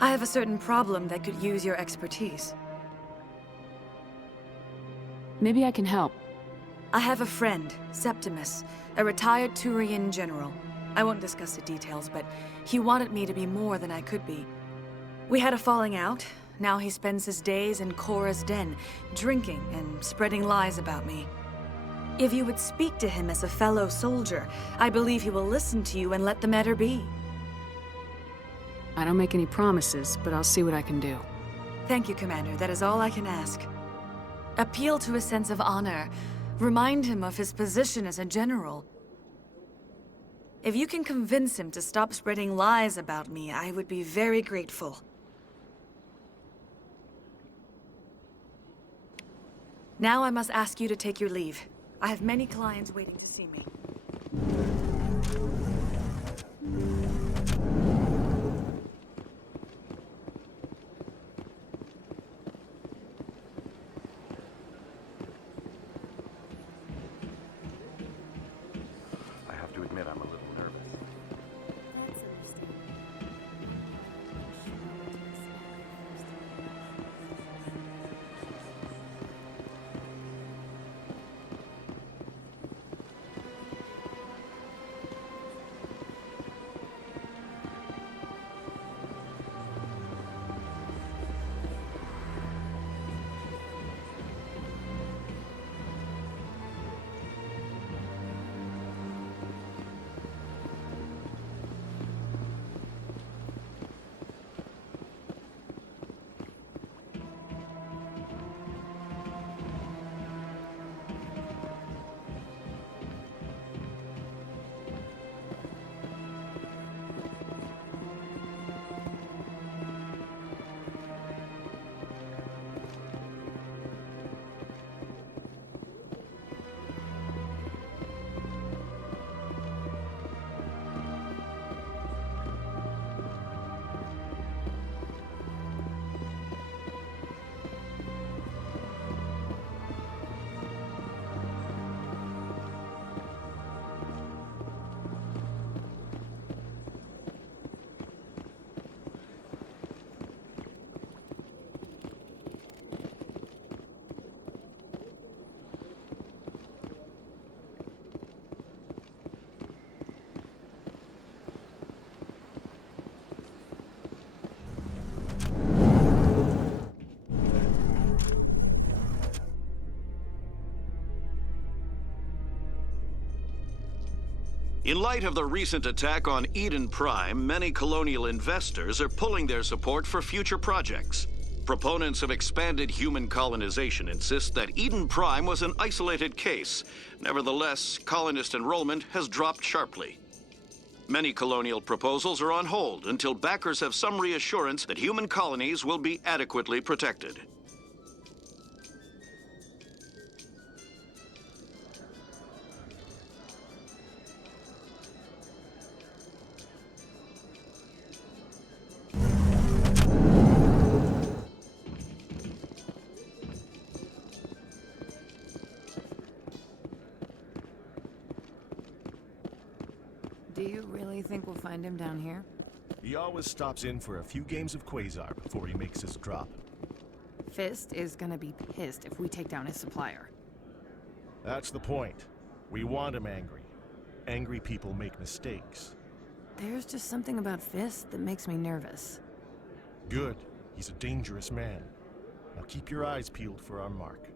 I have a certain problem that could use your expertise. Maybe I can help. I have a friend, Septimus, a retired Turian general. I won't discuss the details, but he wanted me to be more than I could be. We had a falling out. Now he spends his days in Korra's den, drinking and spreading lies about me. If you would speak to him as a fellow soldier, I believe he will listen to you and let the matter be. I don't make any promises, but I'll see what I can do. Thank you, Commander. That is all I can ask. Appeal to his sense of honor. Remind him of his position as a general. If you can convince him to stop spreading lies about me, I would be very grateful. Now I must ask you to take your leave. I have many clients waiting to see me. I have to admit I'm a little nervous. In light of the recent attack on Eden Prime, many colonial investors are pulling their support for future projects. Proponents of expanded human colonization insist that Eden Prime was an isolated case. Nevertheless, colonist enrollment has dropped sharply. Many colonial proposals are on hold until backers have some reassurance that human colonies will be adequately protected. Do you really think we'll find him down here? He always stops in for a few games of Quasar before he makes his drop. Fist is gonna be pissed if we take down his supplier. That's the point. We want him angry. Angry people make mistakes. There's just something about Fist that makes me nervous. Good. He's a dangerous man. Now keep your eyes peeled for our mark.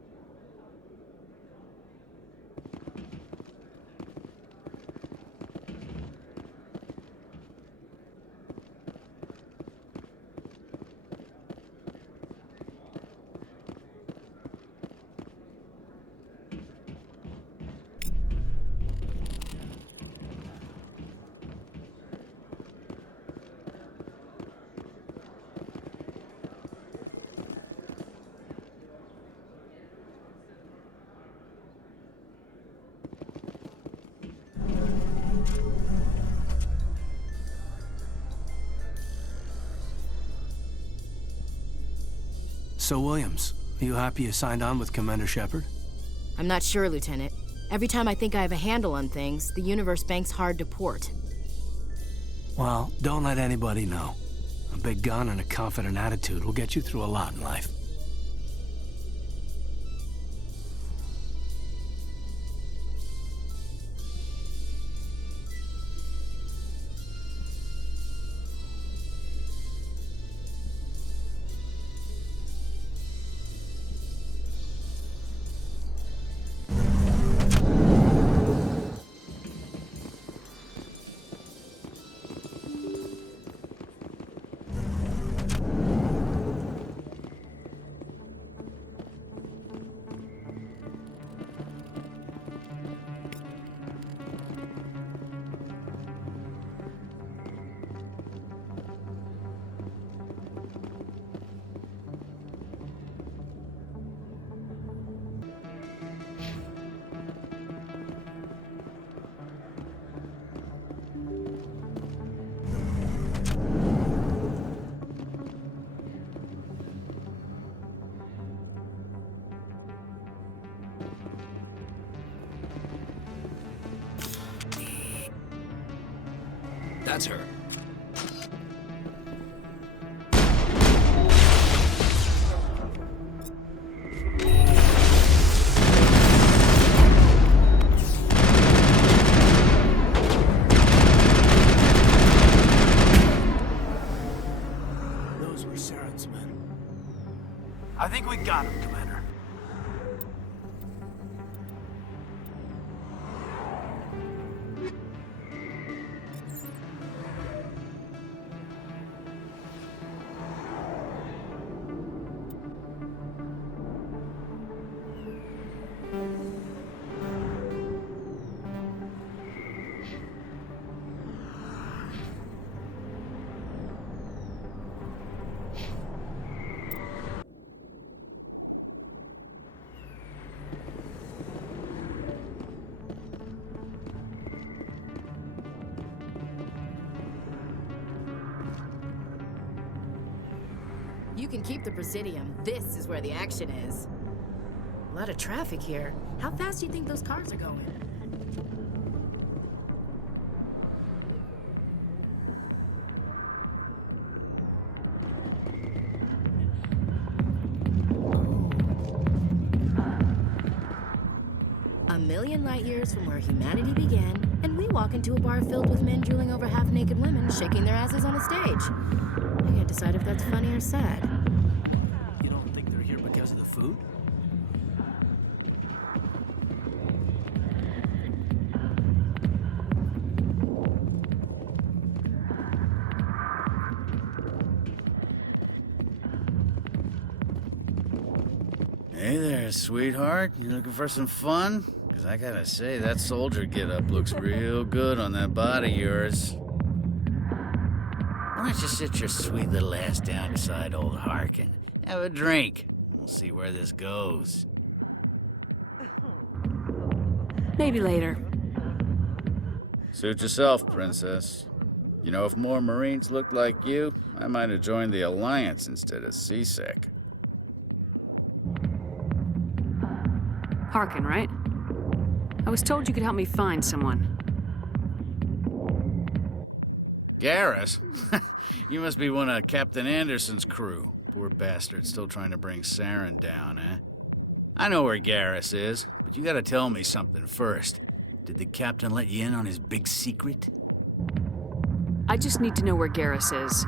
So, Williams, are you happy you signed on with Commander Shepard? I'm not sure, Lieutenant. Every time I think I have a handle on things, the Universe Bank's hard to port. Well, don't let anybody know. A big gun and a confident attitude will get you through a lot in life. That's her. Those were Saren's men. I think we got him, Commander. You can keep the Presidium. This is where the action is. A lot of traffic here. How fast do you think those cars are going? A million light years from where humanity began, and we walk into a bar filled with men drooling over half-naked women, shaking their asses on a stage. I can't decide if that's funny or sad. You don't think they're here because of the food? Hey there, sweetheart. You looking for some fun? Because I gotta say, that soldier getup looks real good on that body of yours. Why don't you sit your sweet little ass down beside old Harkin? Have a drink. We'll see where this goes. Maybe later. Suit yourself, Princess. You know, if more Marines looked like you, I might have joined the Alliance instead of CSEC. Harkin, right? I was told you could help me find someone. Garrus? You must be one of Captain Anderson's crew. Poor bastard still trying to bring Saren down, eh? I know where Garrus is, but you gotta tell me something first. Did the captain let you in on his big secret? I just need to know where Garrus is.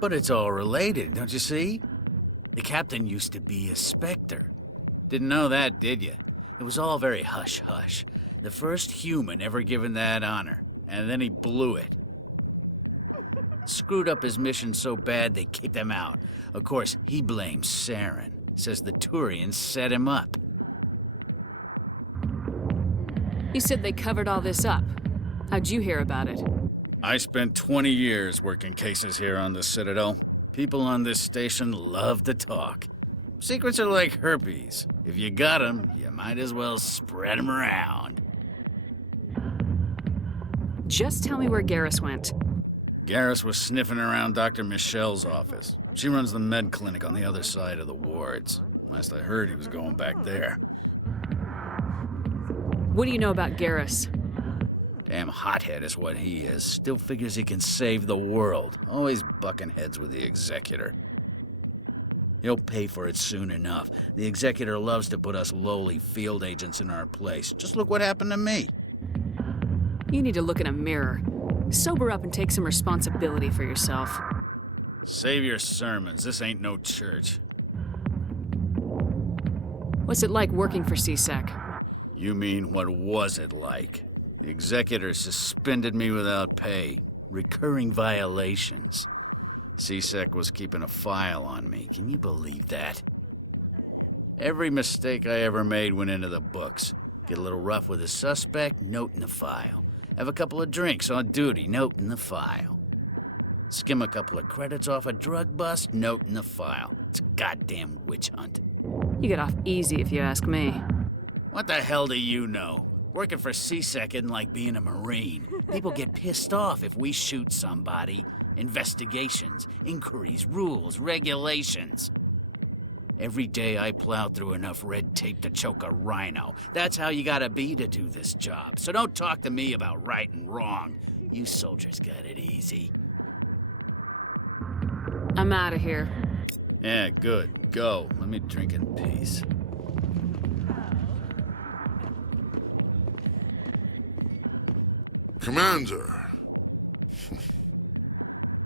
But it's all related, don't you see? The captain used to be a Spectre. Didn't know that, did you? It was all very hush-hush. The first human ever given that honor, and then he blew it. Screwed up his mission so bad they kicked him out. Of course, he blames Saren. Says the Turians set him up. You said they covered all this up. How'd you hear about it? I spent 20 years working cases here on the Citadel. People on this station love to talk. Secrets are like herpes. If you got 'em, you might as well spread 'em around. Just tell me where Garrus went. Garrus was sniffing around Dr. Michelle's office. She runs the med clinic on the other side of the wards. Last I heard, he was going back there. What do you know about Garrus? Damn hothead is what he is. Still figures he can save the world. Always bucking heads with the Executor. He'll pay for it soon enough. The Executor loves to put us lowly field agents in our place. Just look what happened to me. You need to look in a mirror. Sober up and take some responsibility for yourself. Save your sermons. This ain't no church. What's it like working for CSEC? You mean, what was it like? The Executor suspended me without pay. Recurring violations. CSEC was keeping a file on me. Can you believe that? Every mistake I ever made went into the books. Get a little rough with a suspect, note in the file. Have a couple of drinks on duty, note in the file. Skim a couple of credits off a drug bust, note in the file. It's a goddamn witch hunt. You get off easy if you ask me. What the hell do you know? Working for CSEC isn't like being a Marine. People get pissed off if we shoot somebody. Investigations, inquiries, rules, regulations. Every day I plow through enough red tape to choke a rhino. That's how you gotta be to do this job. So don't talk to me about right and wrong. You soldiers got it easy. I'm out of here. Yeah, good. Go. Let me drink in peace. Commander.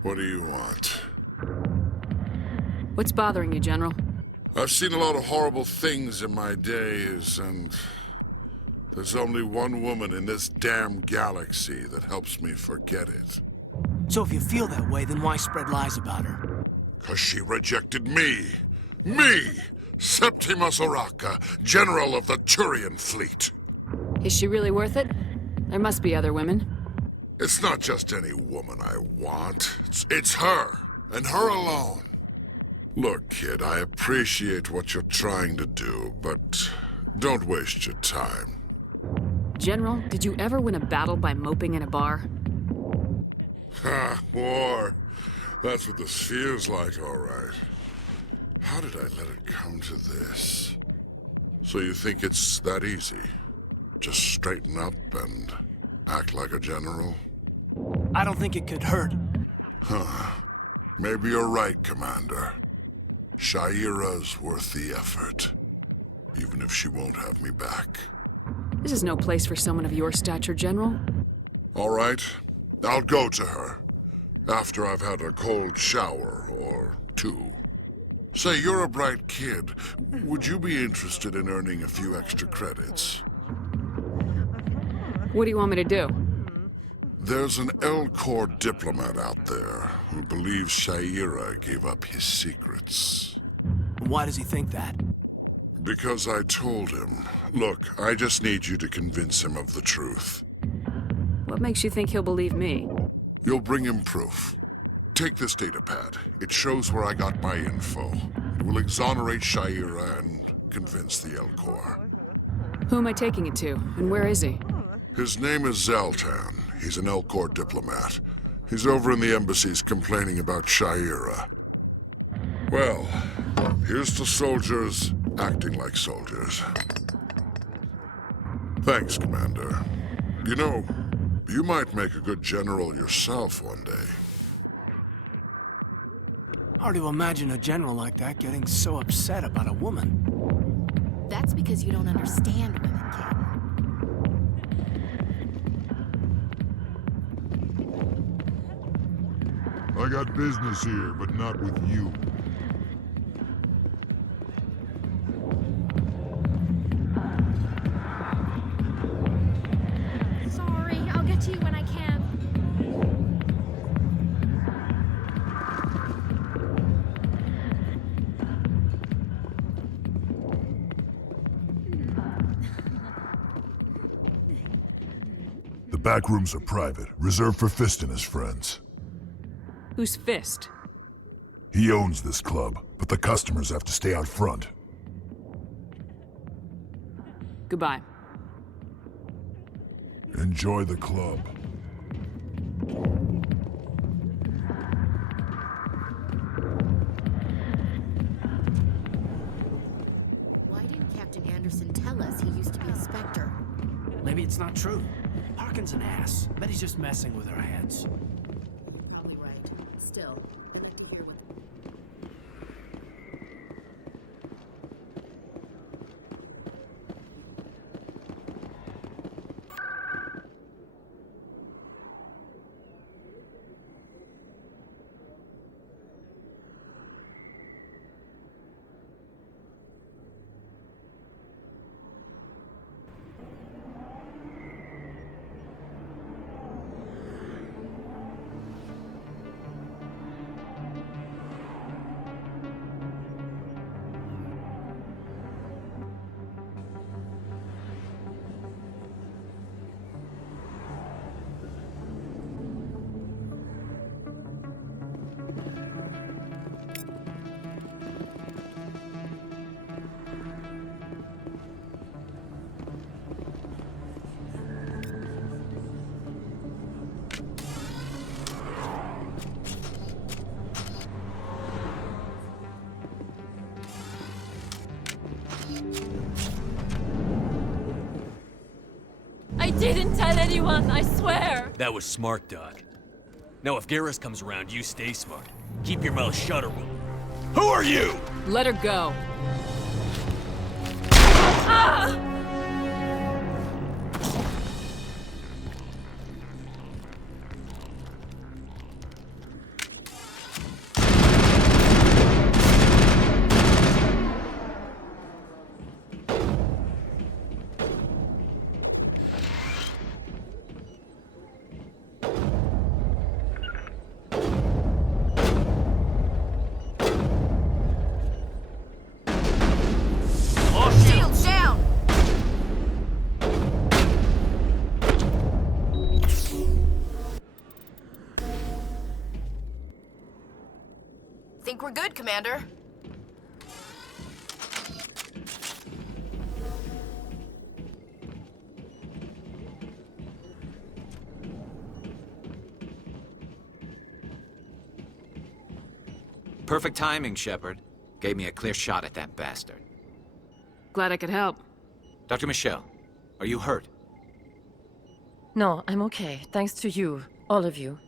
What do you want? What's bothering you, General? I've seen a lot of horrible things in my days, and there's only one woman in this damn galaxy that helps me forget it. So if you feel that way, then why spread lies about her? 'Cause she rejected me! Me! Septimus Oraka, General of the Turian Fleet! Is she really worth it? There must be other women. It's not just any woman I want. It's her, and her alone. Look, kid, I appreciate what you're trying to do, but don't waste your time. General, did you ever win a battle by moping in a bar? Ha, war. That's what this feels like, all right. How did I let it come to this? So you think it's that easy? Just straighten up and act like a general? I don't think it could hurt. Huh. Maybe you're right, Commander. Sha'ira's worth the effort, even if she won't have me back. This is no place for someone of your stature, General. All right, I'll go to her, after I've had a cold shower or two. Say, you're a bright kid. Would you be interested in earning a few extra credits? What do you want me to do? There's an Elcor diplomat out there who believes Sha'ira gave up his secrets. Why does he think that? Because I told him. Look, I just need you to convince him of the truth. What makes you think he'll believe me? You'll bring him proof. Take this datapad. It shows where I got my info. It will exonerate Sha'ira and convince the Elcor. Who am I taking it to, and where is he? His name is Zaltan. He's an Elcor diplomat. He's over in the embassies complaining about Sha'ira. Well, here's to soldiers acting like soldiers. Thanks, Commander. You know, you might make a good general yourself one day. Hard to imagine a general like that getting so upset about a woman. That's because you don't understand women, Captain. I got business here, but not with you. Sorry, I'll get to you when I can. The back rooms are private, reserved for Fist and his friends. Who's Fist? He owns this club, but the customers have to stay out front. Goodbye. Enjoy the club. Why didn't Captain Anderson tell us he used to be a Spectre? Maybe it's not true. Harkin's an ass. Bet he's just messing with our heads. Probably right. Still, I'd like to hear what... I didn't tell anyone, I swear! That was smart, Doc. Now if Garrus comes around, you stay smart. Keep your mouth shut or we'll... Who are you? Let her go. Ah! Shields down! Think we're good, Commander. Perfect timing, Shepard. Gave me a clear shot at that bastard. Glad I could help. Dr. Michelle, are you hurt? No, I'm okay. Thanks to you. All of you.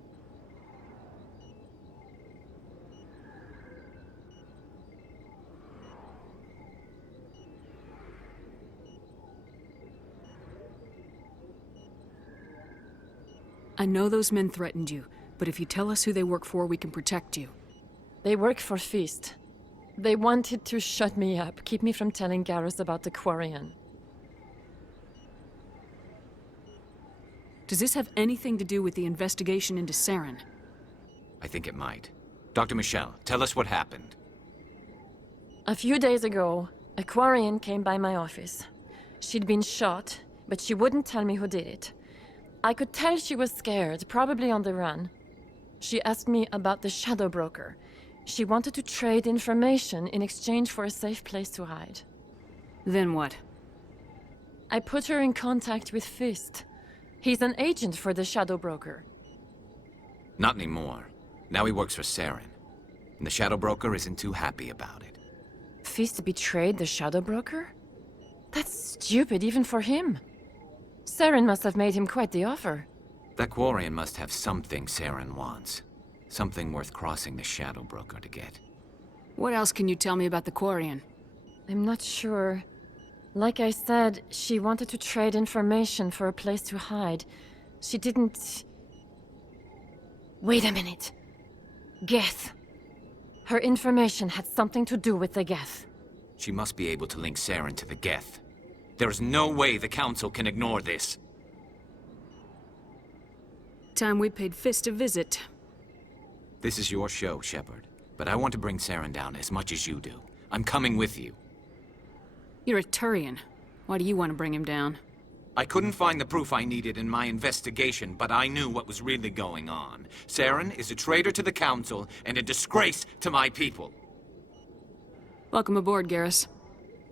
I know those men threatened you, but if you tell us who they work for, we can protect you. They work for Feast. They wanted to shut me up, keep me from telling Garrus about the Quarian. Does this have anything to do with the investigation into Saren? I think it might. Dr. Michelle, tell us what happened. A few days ago, A Quarian came by my office. She'd been shot, but she wouldn't tell me who did it. I could tell she was scared, probably on the run. She asked me about the Shadow Broker. She wanted to trade information in exchange for a safe place to hide. Then what? I put her in contact with Fist. He's an agent for the Shadow Broker. Not anymore. Now he works for Saren. And the Shadow Broker isn't too happy about it. Fist betrayed the Shadow Broker? That's stupid even for him. Saren must have made him quite the offer. That Quarian must have something Saren wants. Something worth crossing the Shadow Broker to get. What else can you tell me about the Quarian? I'm not sure. Like I said, she wanted to trade information for a place to hide. She didn't... Wait a minute. Geth. Her information had something to do with the Geth. She must be able to link Saren to the Geth. There is no way the Council can ignore this. Time we paid Fist a visit. This is your show, Shepard. But I want to bring Saren down as much as you do. I'm coming with you. You're a Turian. Why do you want to bring him down? I couldn't find the proof I needed in my investigation, but I knew what was really going on. Saren is a traitor to the Council and a disgrace to my people. Welcome aboard, Garrus.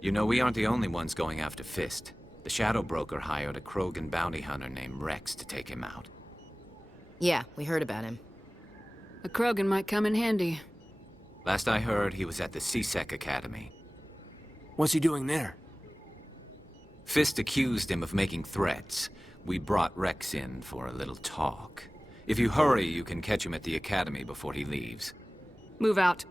You know, we aren't the only ones going after Fist. The Shadow Broker hired a Krogan bounty hunter named Rex to take him out. Yeah, we heard about him. A Krogan might come in handy. Last I heard, he was at the C-Sec Academy. What's he doing there? Fist accused him of making threats. We brought Rex in for a little talk. If you hurry, you can catch him at the Academy before he leaves. Move out.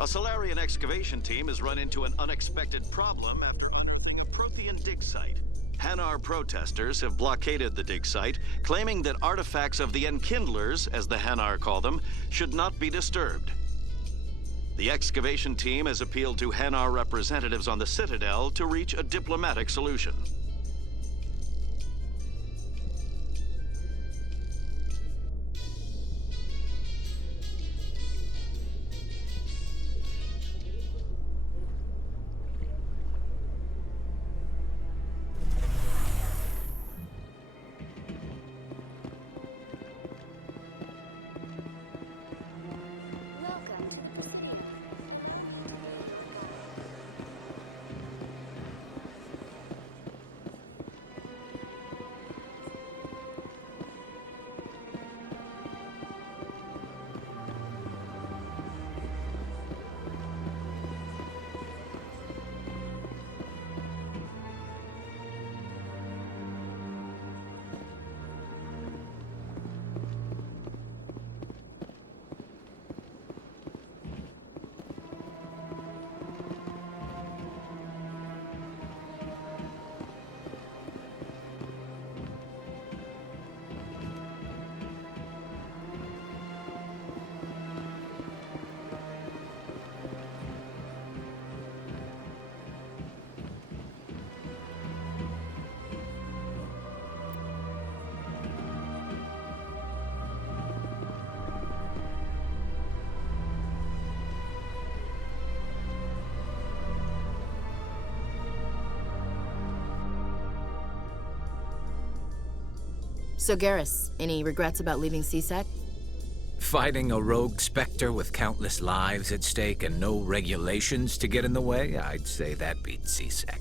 A Salarian excavation team has run into an unexpected problem after unearthing a Prothean dig site. Hanar protesters have blockaded the dig site, claiming that artifacts of the Enkindlers, as the Hanar call them, should not be disturbed. The excavation team has appealed to Hanar representatives on the Citadel to reach a diplomatic solution. So Garrus, any regrets about leaving CSEC? Fighting a rogue Spectre with countless lives at stake and no regulations to get in the way? I'd say that beats CSEC.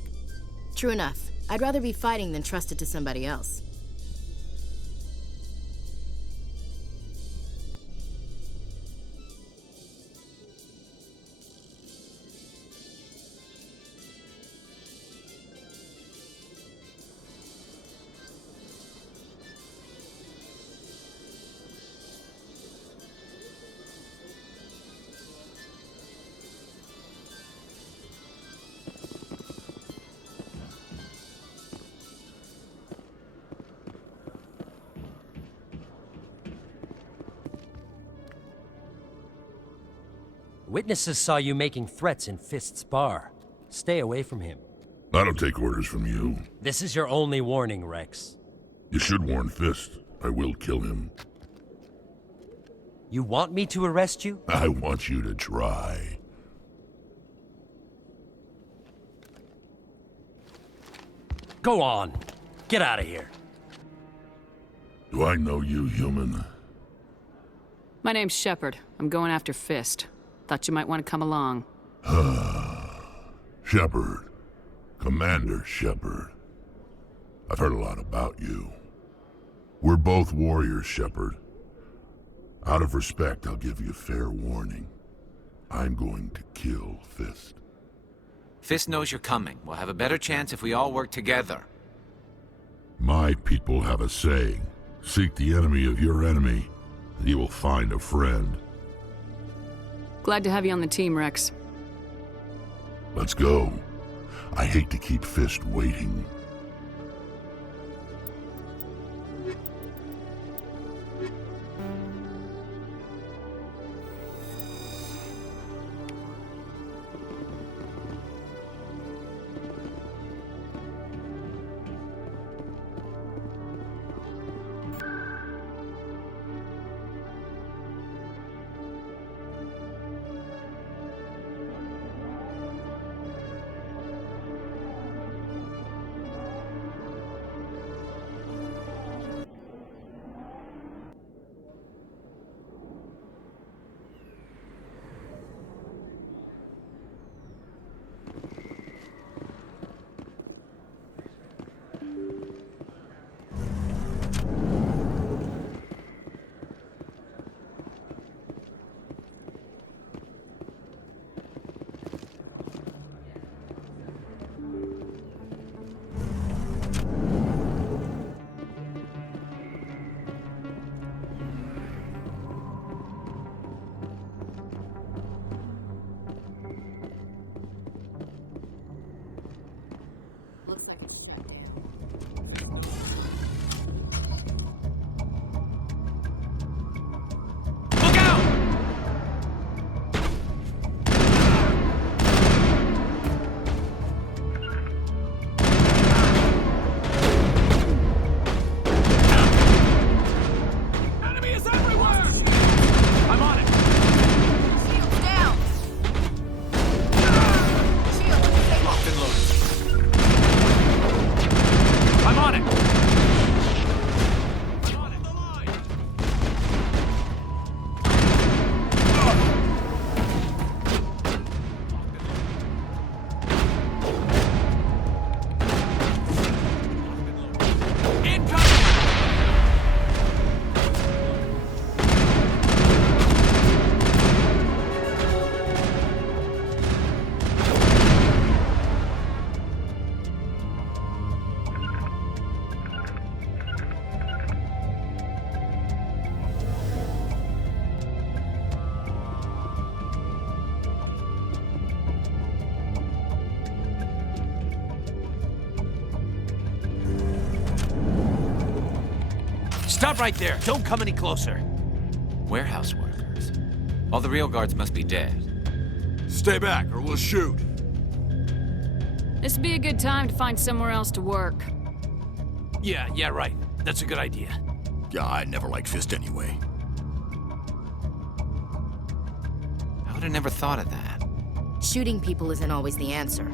True enough. I'd rather be fighting than trusted to somebody else. Witnesses saw you making threats in Fist's bar. Stay away from him. I don't take orders from you. This is your only warning, Rex. You should warn Fist. I will kill him. You want me to arrest you? I want you to try. Go on. Get out of here. Do I know you, human? My name's Shepard. I'm going after Fist. Thought you might want to come along. Shepard. Commander Shepard. I've heard a lot about you. We're both warriors, Shepard. Out of respect, I'll give you fair warning. I'm going to kill Fist. Fist knows you're coming. We'll have a better chance if we all work together. My people have a saying. Seek the enemy of your enemy, and you will find a friend. Glad to have you on the team, Rex. Let's go. I hate to keep Fist waiting. Stop right there. Don't come any closer. Warehouse workers. All the real guards must be dead. Stay back or we'll shoot. This'd be a good time to find somewhere else to work. Yeah, right. That's a good idea. Yeah, I never liked Fist anyway. I would have never thought of that. Shooting people isn't always the answer.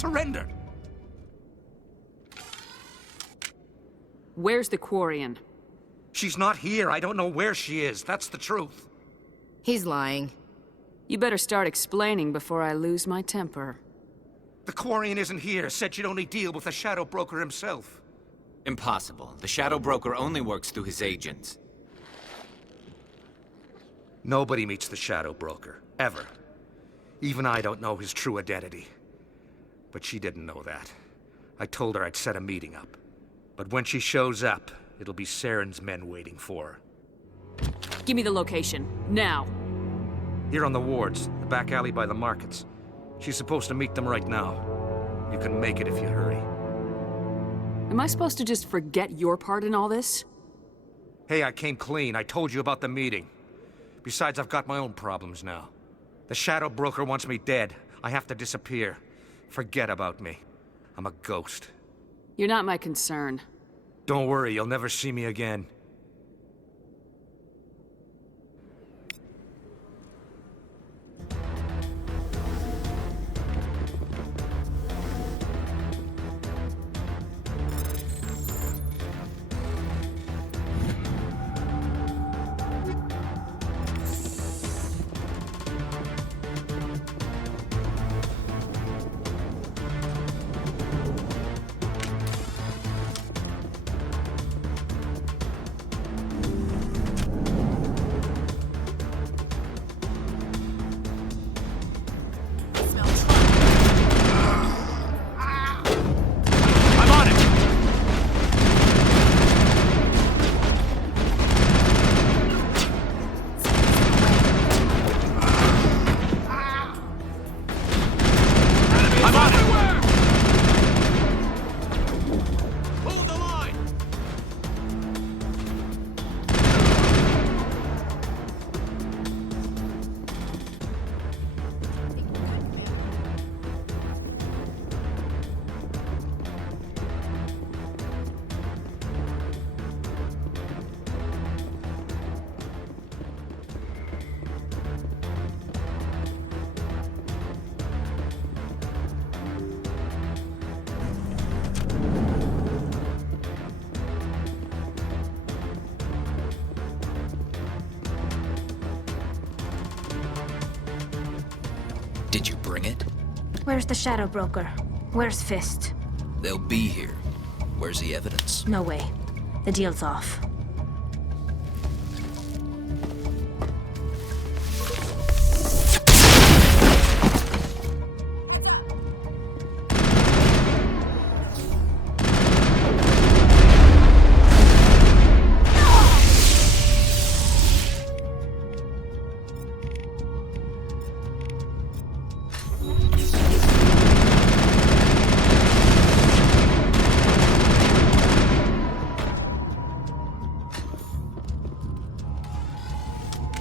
surrender. Where's the Quarian? She's not here. I don't know where she is. That's the truth. He's lying. You better start explaining before I lose my temper. The Quarian isn't here. Said she'd only deal with the Shadow Broker himself. Impossible. The Shadow Broker only works through his agents. Nobody meets the Shadow Broker, ever. Even I don't know his true identity. But she didn't know that. I told her I'd set a meeting up. But when she shows up, it'll be Saren's men waiting for her. Give me the location, now. Here on the wards, the back alley by the markets. She's supposed to meet them right now. You can make it if you hurry. Am I supposed to just forget your part in all this? Hey, I came clean. I told you about the meeting. Besides, I've got my own problems now. The Shadow Broker wants me dead. I have to disappear. Forget about me. I'm a ghost. You're not my concern. Don't worry, you'll never see me again. Did you bring it? Where's the Shadow Broker? Where's Fist? They'll be here. Where's the evidence? No way. The deal's off.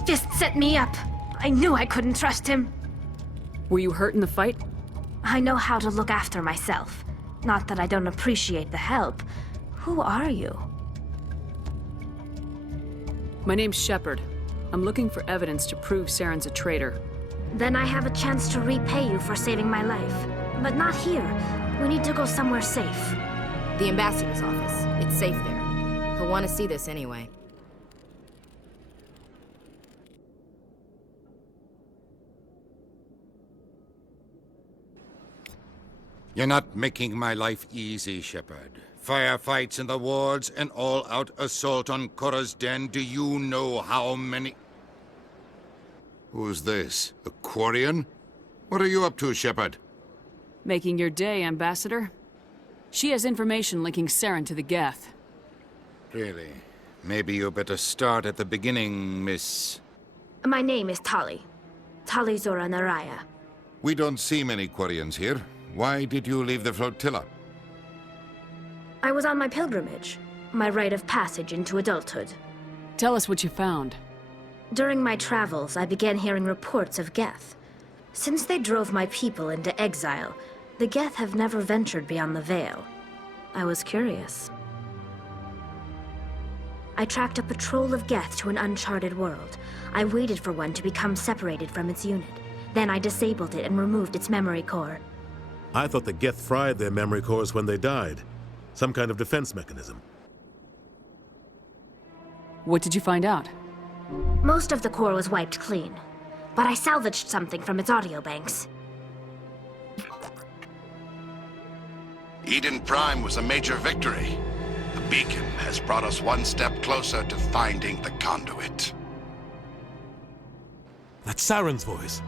Fist set me up. I knew I couldn't trust him. Were you hurt in the fight? I know how to look after myself. Not that I don't appreciate the help. Who are you? My name's Shepard. I'm looking for evidence to prove Saren's a traitor. Then I have a chance to repay you for saving my life. But not here. We need to go somewhere safe. The ambassador's office. It's safe there. He'll want to see this anyway. You're not making my life easy, Shepard. Firefights in the wards, an all-out assault on Korra's den. Do you know how many... Who's this? A Quarian? What are you up to, Shepard? Making your day, Ambassador. She has information linking Saren to the Geth. Really? Maybe you better start at the beginning, Miss... My name is Tali. Tali Zora Naraya. We don't see many Quarians here. Why did you leave the flotilla? I was on my pilgrimage. My rite of passage into adulthood. Tell us what you found. During my travels, I began hearing reports of Geth. Since they drove my people into exile, the Geth have never ventured beyond the Veil. I was curious. I tracked a patrol of Geth to an uncharted world. I waited for one to become separated from its unit. Then I disabled it and removed its memory core. I thought the Geth fried their memory cores when they died. Some kind of defense mechanism. What did you find out? Most of the core was wiped clean, but I salvaged something from its audio banks. Eden Prime was a major victory. The beacon has brought us one step closer to finding the conduit. That's Saren's voice.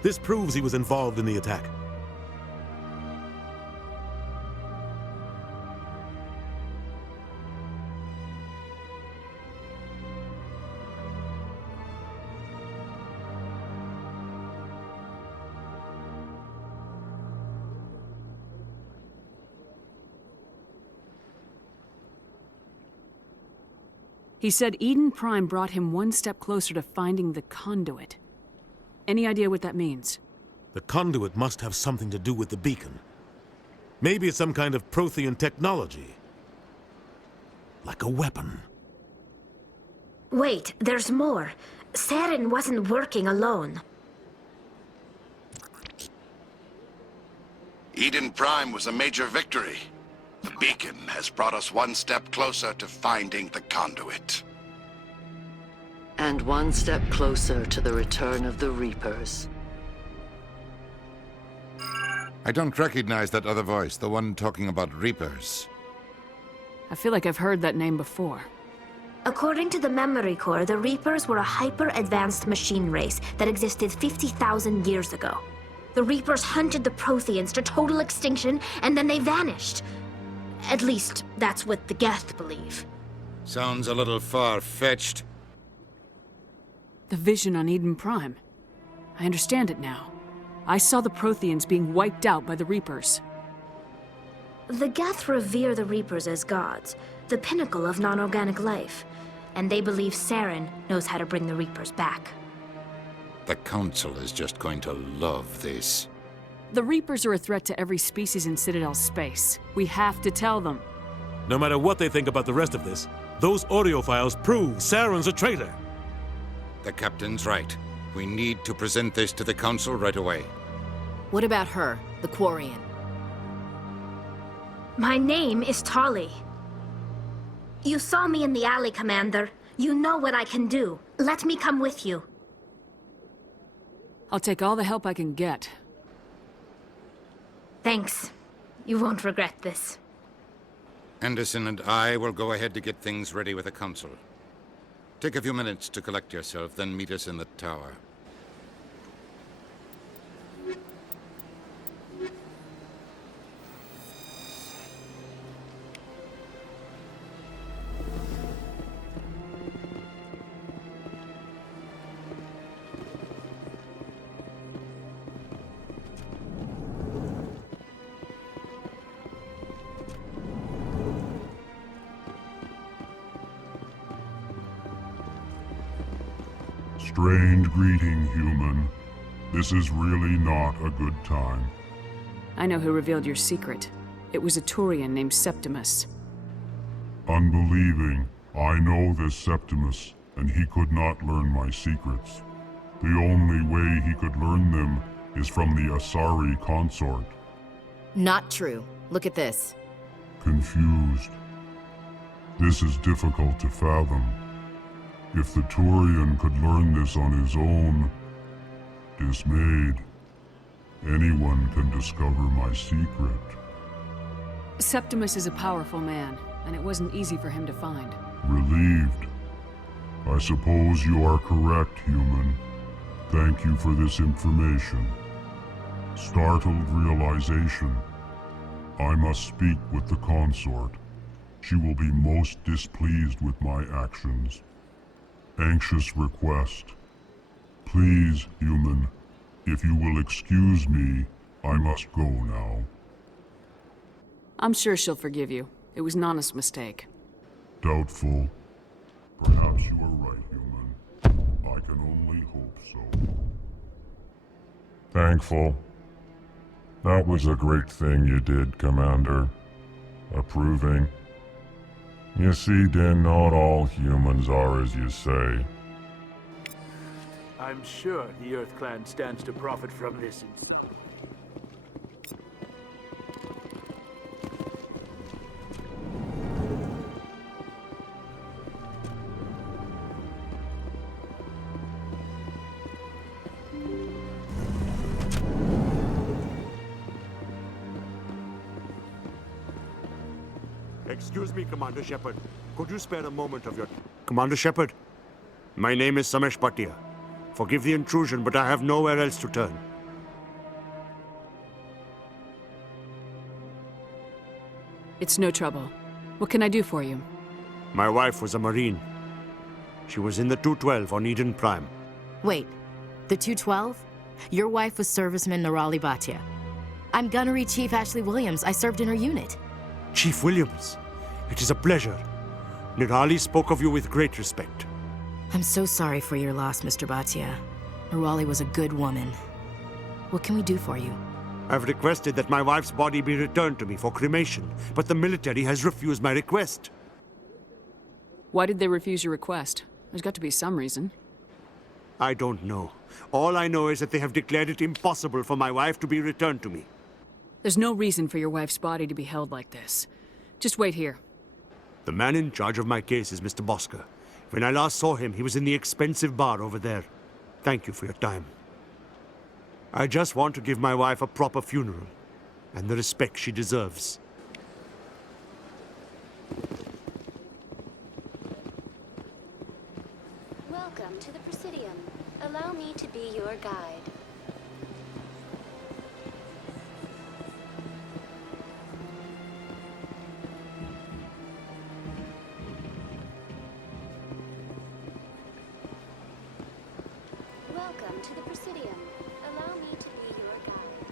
This proves he was involved in the attack. He said Eden Prime brought him one step closer to finding the conduit. Any idea what that means? The conduit must have something to do with the beacon. Maybe it's some kind of Prothean technology. Like a weapon. Wait, there's more. Saren wasn't working alone. Eden Prime was a major victory. The beacon has brought us one step closer to finding the conduit. And one step closer to the return of the Reapers. I don't recognize that other voice, the one talking about Reapers. I feel like I've heard that name before. According to the memory core, the Reapers were a hyper-advanced machine race that existed 50,000 years ago. The Reapers hunted the Protheans to total extinction, and then they vanished. At least, that's what the Geth believe. Sounds a little far-fetched. The vision on Eden Prime. I understand it now. I saw the Protheans being wiped out by the Reapers. The Geth revere the Reapers as gods, the pinnacle of non-organic life, and they believe Saren knows how to bring the Reapers back. The Council is just going to love this. The Reapers are a threat to every species in Citadel space. We have to tell them. No matter what they think about the rest of this, those audio files prove Saren's a traitor. The Captain's right. We need to present this to the Council right away. What about her, the Quarian? My name is Tali. You saw me in the alley, Commander. You know what I can do. Let me come with you. I'll take all the help I can get. Thanks. You won't regret this. Anderson and I will go ahead to get things ready with the Council. Take a few minutes to collect yourself, then meet us in the tower. Strange greeting, human. This is really not a good time. I know who revealed your secret. It was a Turian named Septimus. Unbelieving, I know this Septimus, and he could not learn my secrets. The only way he could learn them is from the Asari consort. Not true. Look at this. Confused. This is difficult to fathom. If the Turian could learn this on his own, dismayed, anyone can discover my secret. Septimus is a powerful man, and it wasn't easy for him to find. Relieved. I suppose you are correct, human. Thank you for this information. Startled realization. I must speak with the consort. She will be most displeased with my actions. Anxious request. Please, human, if you will excuse me, I must go now. I'm sure she'll forgive you. It was an honest mistake. Doubtful. Perhaps you are right, human. I can only hope so. Thankful. That was a great thing you did, Commander. Approving. You see, Din, not all humans are as you say. I'm sure the Earth Clan stands to profit from this. Excuse me, Commander Shepard. Could you spare a moment of your... Commander Shepard, my name is Samesh Bhatia. Forgive the intrusion, but I have nowhere else to turn. It's no trouble. What can I do for you? My wife was a Marine. She was in the 212 on Eden Prime. Wait, the 212? Your wife was serviceman Nirali Bhatia. I'm Gunnery Chief Ashley Williams. I served in her unit. Chief Williams, it is a pleasure. Nirali spoke of you with great respect. I'm so sorry for your loss, Mr. Bhatia. Nirali was a good woman. What can we do for you? I've requested that my wife's body be returned to me for cremation, but the military has refused my request. Why did they refuse your request? There's got to be some reason. I don't know. All I know is that they have declared it impossible for my wife to be returned to me. There's no reason for your wife's body to be held like this. Just wait here. The man in charge of my case is Mr. Bosker. When I last saw him, he was in the expensive bar over there. Thank you for your time. I just want to give my wife a proper funeral, and the respect she deserves. Welcome to the Presidium. Allow me to be your guide. Welcome to the Presidium. Allow me to be your guide.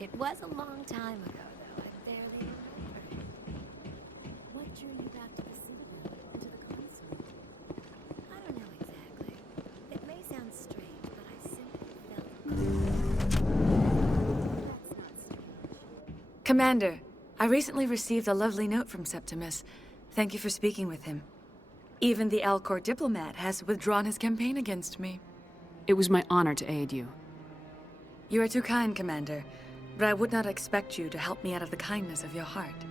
It was a long time ago, though. I barely remember. What drew you back to the Citadel and to the Consulate? I don't know exactly. It may sound strange, but I simply felt... That's not strange. Commander, I recently received a lovely note from Septimus. Thank you for speaking with him. Even the Alcor diplomat has withdrawn his campaign against me. It was my honor to aid you. You are too kind, Commander. But I would not expect you to help me out of the kindness of your heart.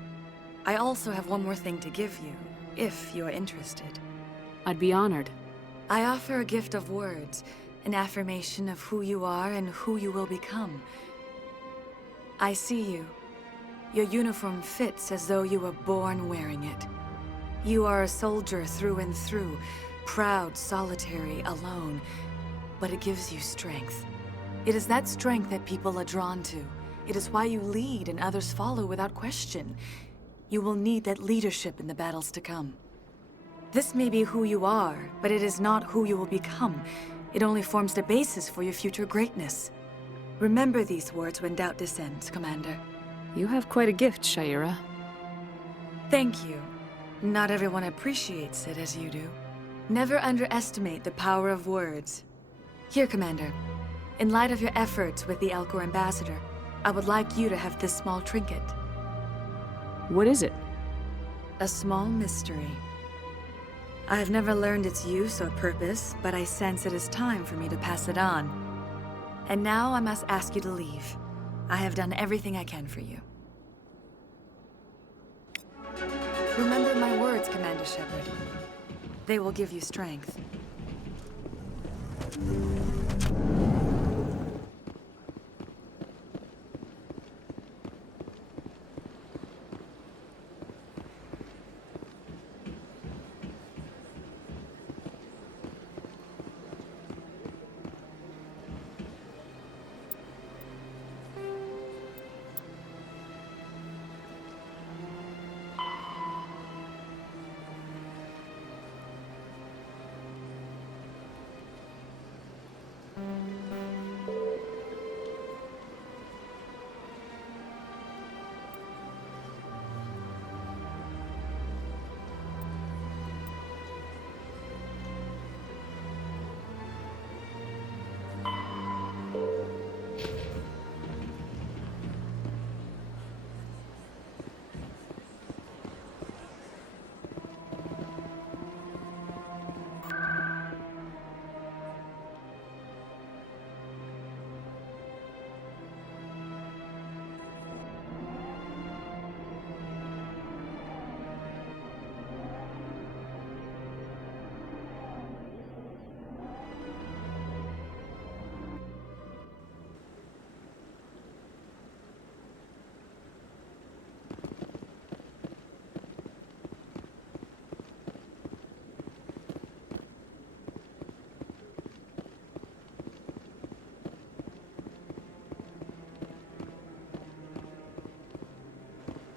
I also have one more thing to give you, if you're interested. I'd be honored. I offer a gift of words, an affirmation of who you are and who you will become. I see you. Your uniform fits as though you were born wearing it. You are a soldier through and through, proud, solitary, alone, but it gives you strength. It is that strength that people are drawn to. It is why you lead and others follow without question. You will need that leadership in the battles to come. This may be who you are, but it is not who you will become. It only forms the basis for your future greatness. Remember these words when doubt descends, Commander. You have quite a gift, Shayera. Thank you. Not everyone appreciates it as you do. Never underestimate the power of words. Here, Commander. In light of your efforts with the Elcor Ambassador, I would like you to have this small trinket. What is it? A small mystery. I have never learned its use or purpose, but I sense it is time for me to pass it on. And now I must ask you to leave. I have done everything I can for you. Remember my words, Commander Shepard. They will give you strength.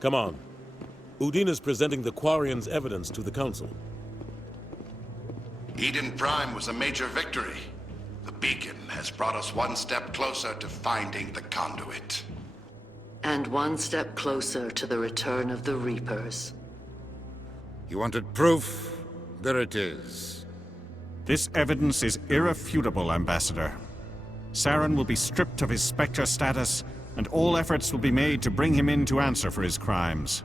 Come on. Udina's presenting the Quarians' evidence to the Council. Eden Prime was a major victory. The beacon has brought us one step closer to finding the conduit. And one step closer to the return of the Reapers. You wanted proof? There it is. This evidence is irrefutable, Ambassador. Saren will be stripped of his Spectre status, and all efforts will be made to bring him in to answer for his crimes.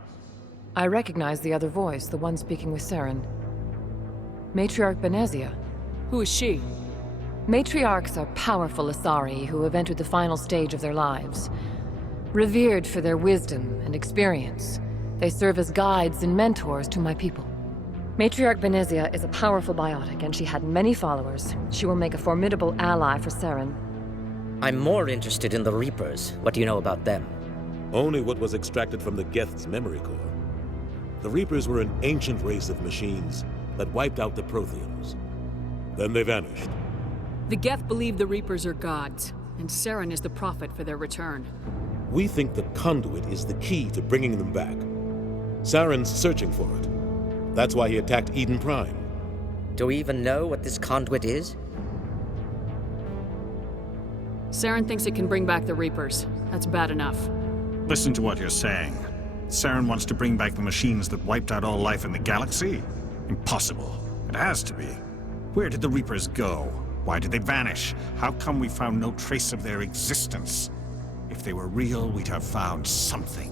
I recognize the other voice, the one speaking with Saren. Matriarch Benezia. Who is she? Matriarchs are powerful Asari who have entered the final stage of their lives. Revered for their wisdom and experience, they serve as guides and mentors to my people. Matriarch Benezia is a powerful biotic, and she had many followers. She will make a formidable ally for Saren. I'm more interested in the Reapers. What do you know about them? Only what was extracted from the Geth's memory core. The Reapers were an ancient race of machines that wiped out the Protheans. Then they vanished. The Geth believe the Reapers are gods, and Saren is the prophet for their return. We think the conduit is the key to bringing them back. Saren's searching for it. That's why he attacked Eden Prime. Do we even know what this conduit is? Saren thinks it can bring back the Reapers. That's bad enough. Listen to what you're saying. Saren wants to bring back the machines that wiped out all life in the galaxy? Impossible. It has to be. Where did the Reapers go? Why did they vanish? How come we found no trace of their existence? If they were real, we'd have found something.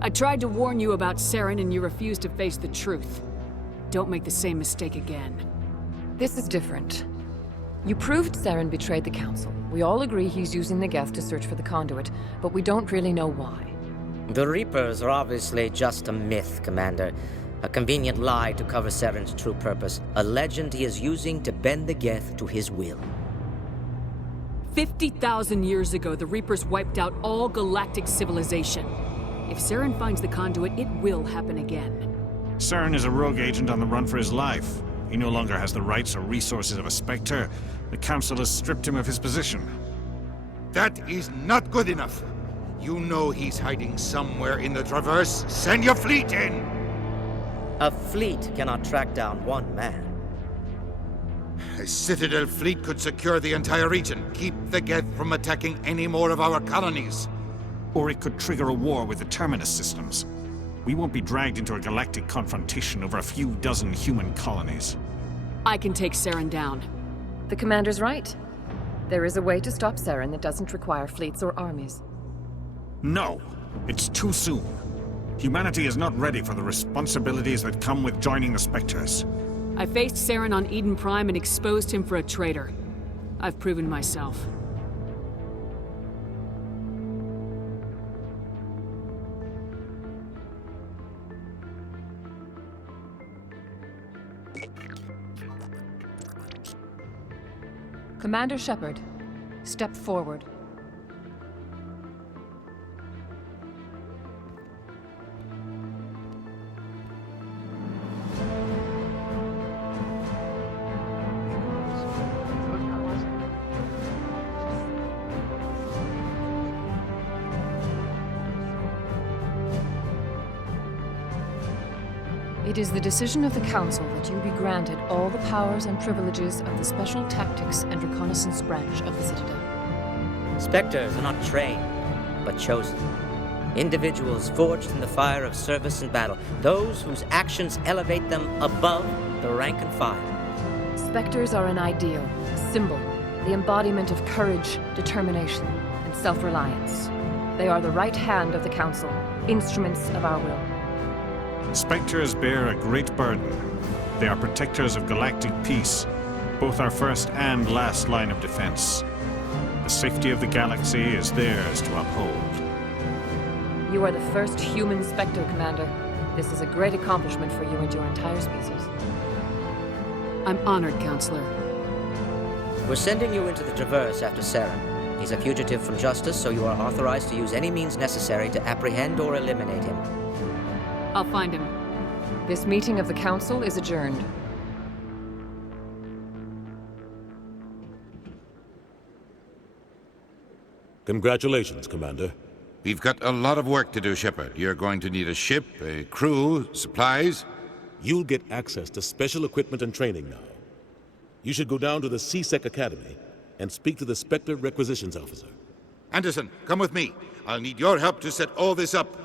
I tried to warn you about Saren, and you refused to face the truth. Don't make the same mistake again. This is different. You proved Saren betrayed the Council. We all agree he's using the Geth to search for the conduit, but we don't really know why. The Reapers are obviously just a myth, Commander. A convenient lie to cover Saren's true purpose. A legend he is using to bend the Geth to his will. 50,000 years ago, the Reapers wiped out all galactic civilization. If Saren finds the conduit, it will happen again. Saren is a rogue agent on the run for his life. He no longer has the rights or resources of a Spectre. The Council has stripped him of his position. That is not good enough. You know he's hiding somewhere in the Traverse. Send your fleet in! A fleet cannot track down one man. A Citadel fleet could secure the entire region, keep the Geth from attacking any more of our colonies. Or it could trigger a war with the Terminus systems. We won't be dragged into a galactic confrontation over a few dozen human colonies. I can take Saren down. The commander's right. There is a way to stop Saren that doesn't require fleets or armies. No, it's too soon. Humanity is not ready for the responsibilities that come with joining the Spectres. I faced Saren on Eden Prime and exposed him for a traitor. I've proven myself. Commander Shepard, step forward. It is the decision of the Council that you be granted all the powers and privileges of the Special Tactics and Reconnaissance branch of the Citadel. Spectres are not trained, but chosen. Individuals forged in the fire of service and battle. Those whose actions elevate them above the rank and file. Spectres are an ideal, a symbol, the embodiment of courage, determination, and self-reliance. They are the right hand of the Council, instruments of our will. Spectres bear a great burden. They are protectors of galactic peace, both our first and last line of defense. The safety of the galaxy is theirs to uphold. You are the first human Spectre, Commander. This is a great accomplishment for you and your entire species. I'm honored, Counselor. We're sending you into the Traverse after Saren. He's a fugitive from justice, so you are authorized to use any means necessary to apprehend or eliminate him. I'll find him. This meeting of the Council is adjourned. Congratulations, Commander. We've got a lot of work to do, Shepard. You're going to need a ship, a crew, supplies. You'll get access to special equipment and training now. You should go down to the C-Sec Academy and speak to the Spectre Requisitions Officer. Anderson, come with me. I'll need your help to set all this up.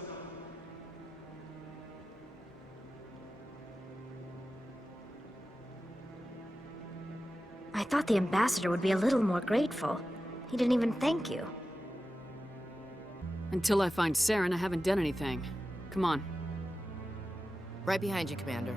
I thought the ambassador would be a little more grateful. He didn't even thank you. Until I find Saren, I haven't done anything. Come on. Right behind you, Commander.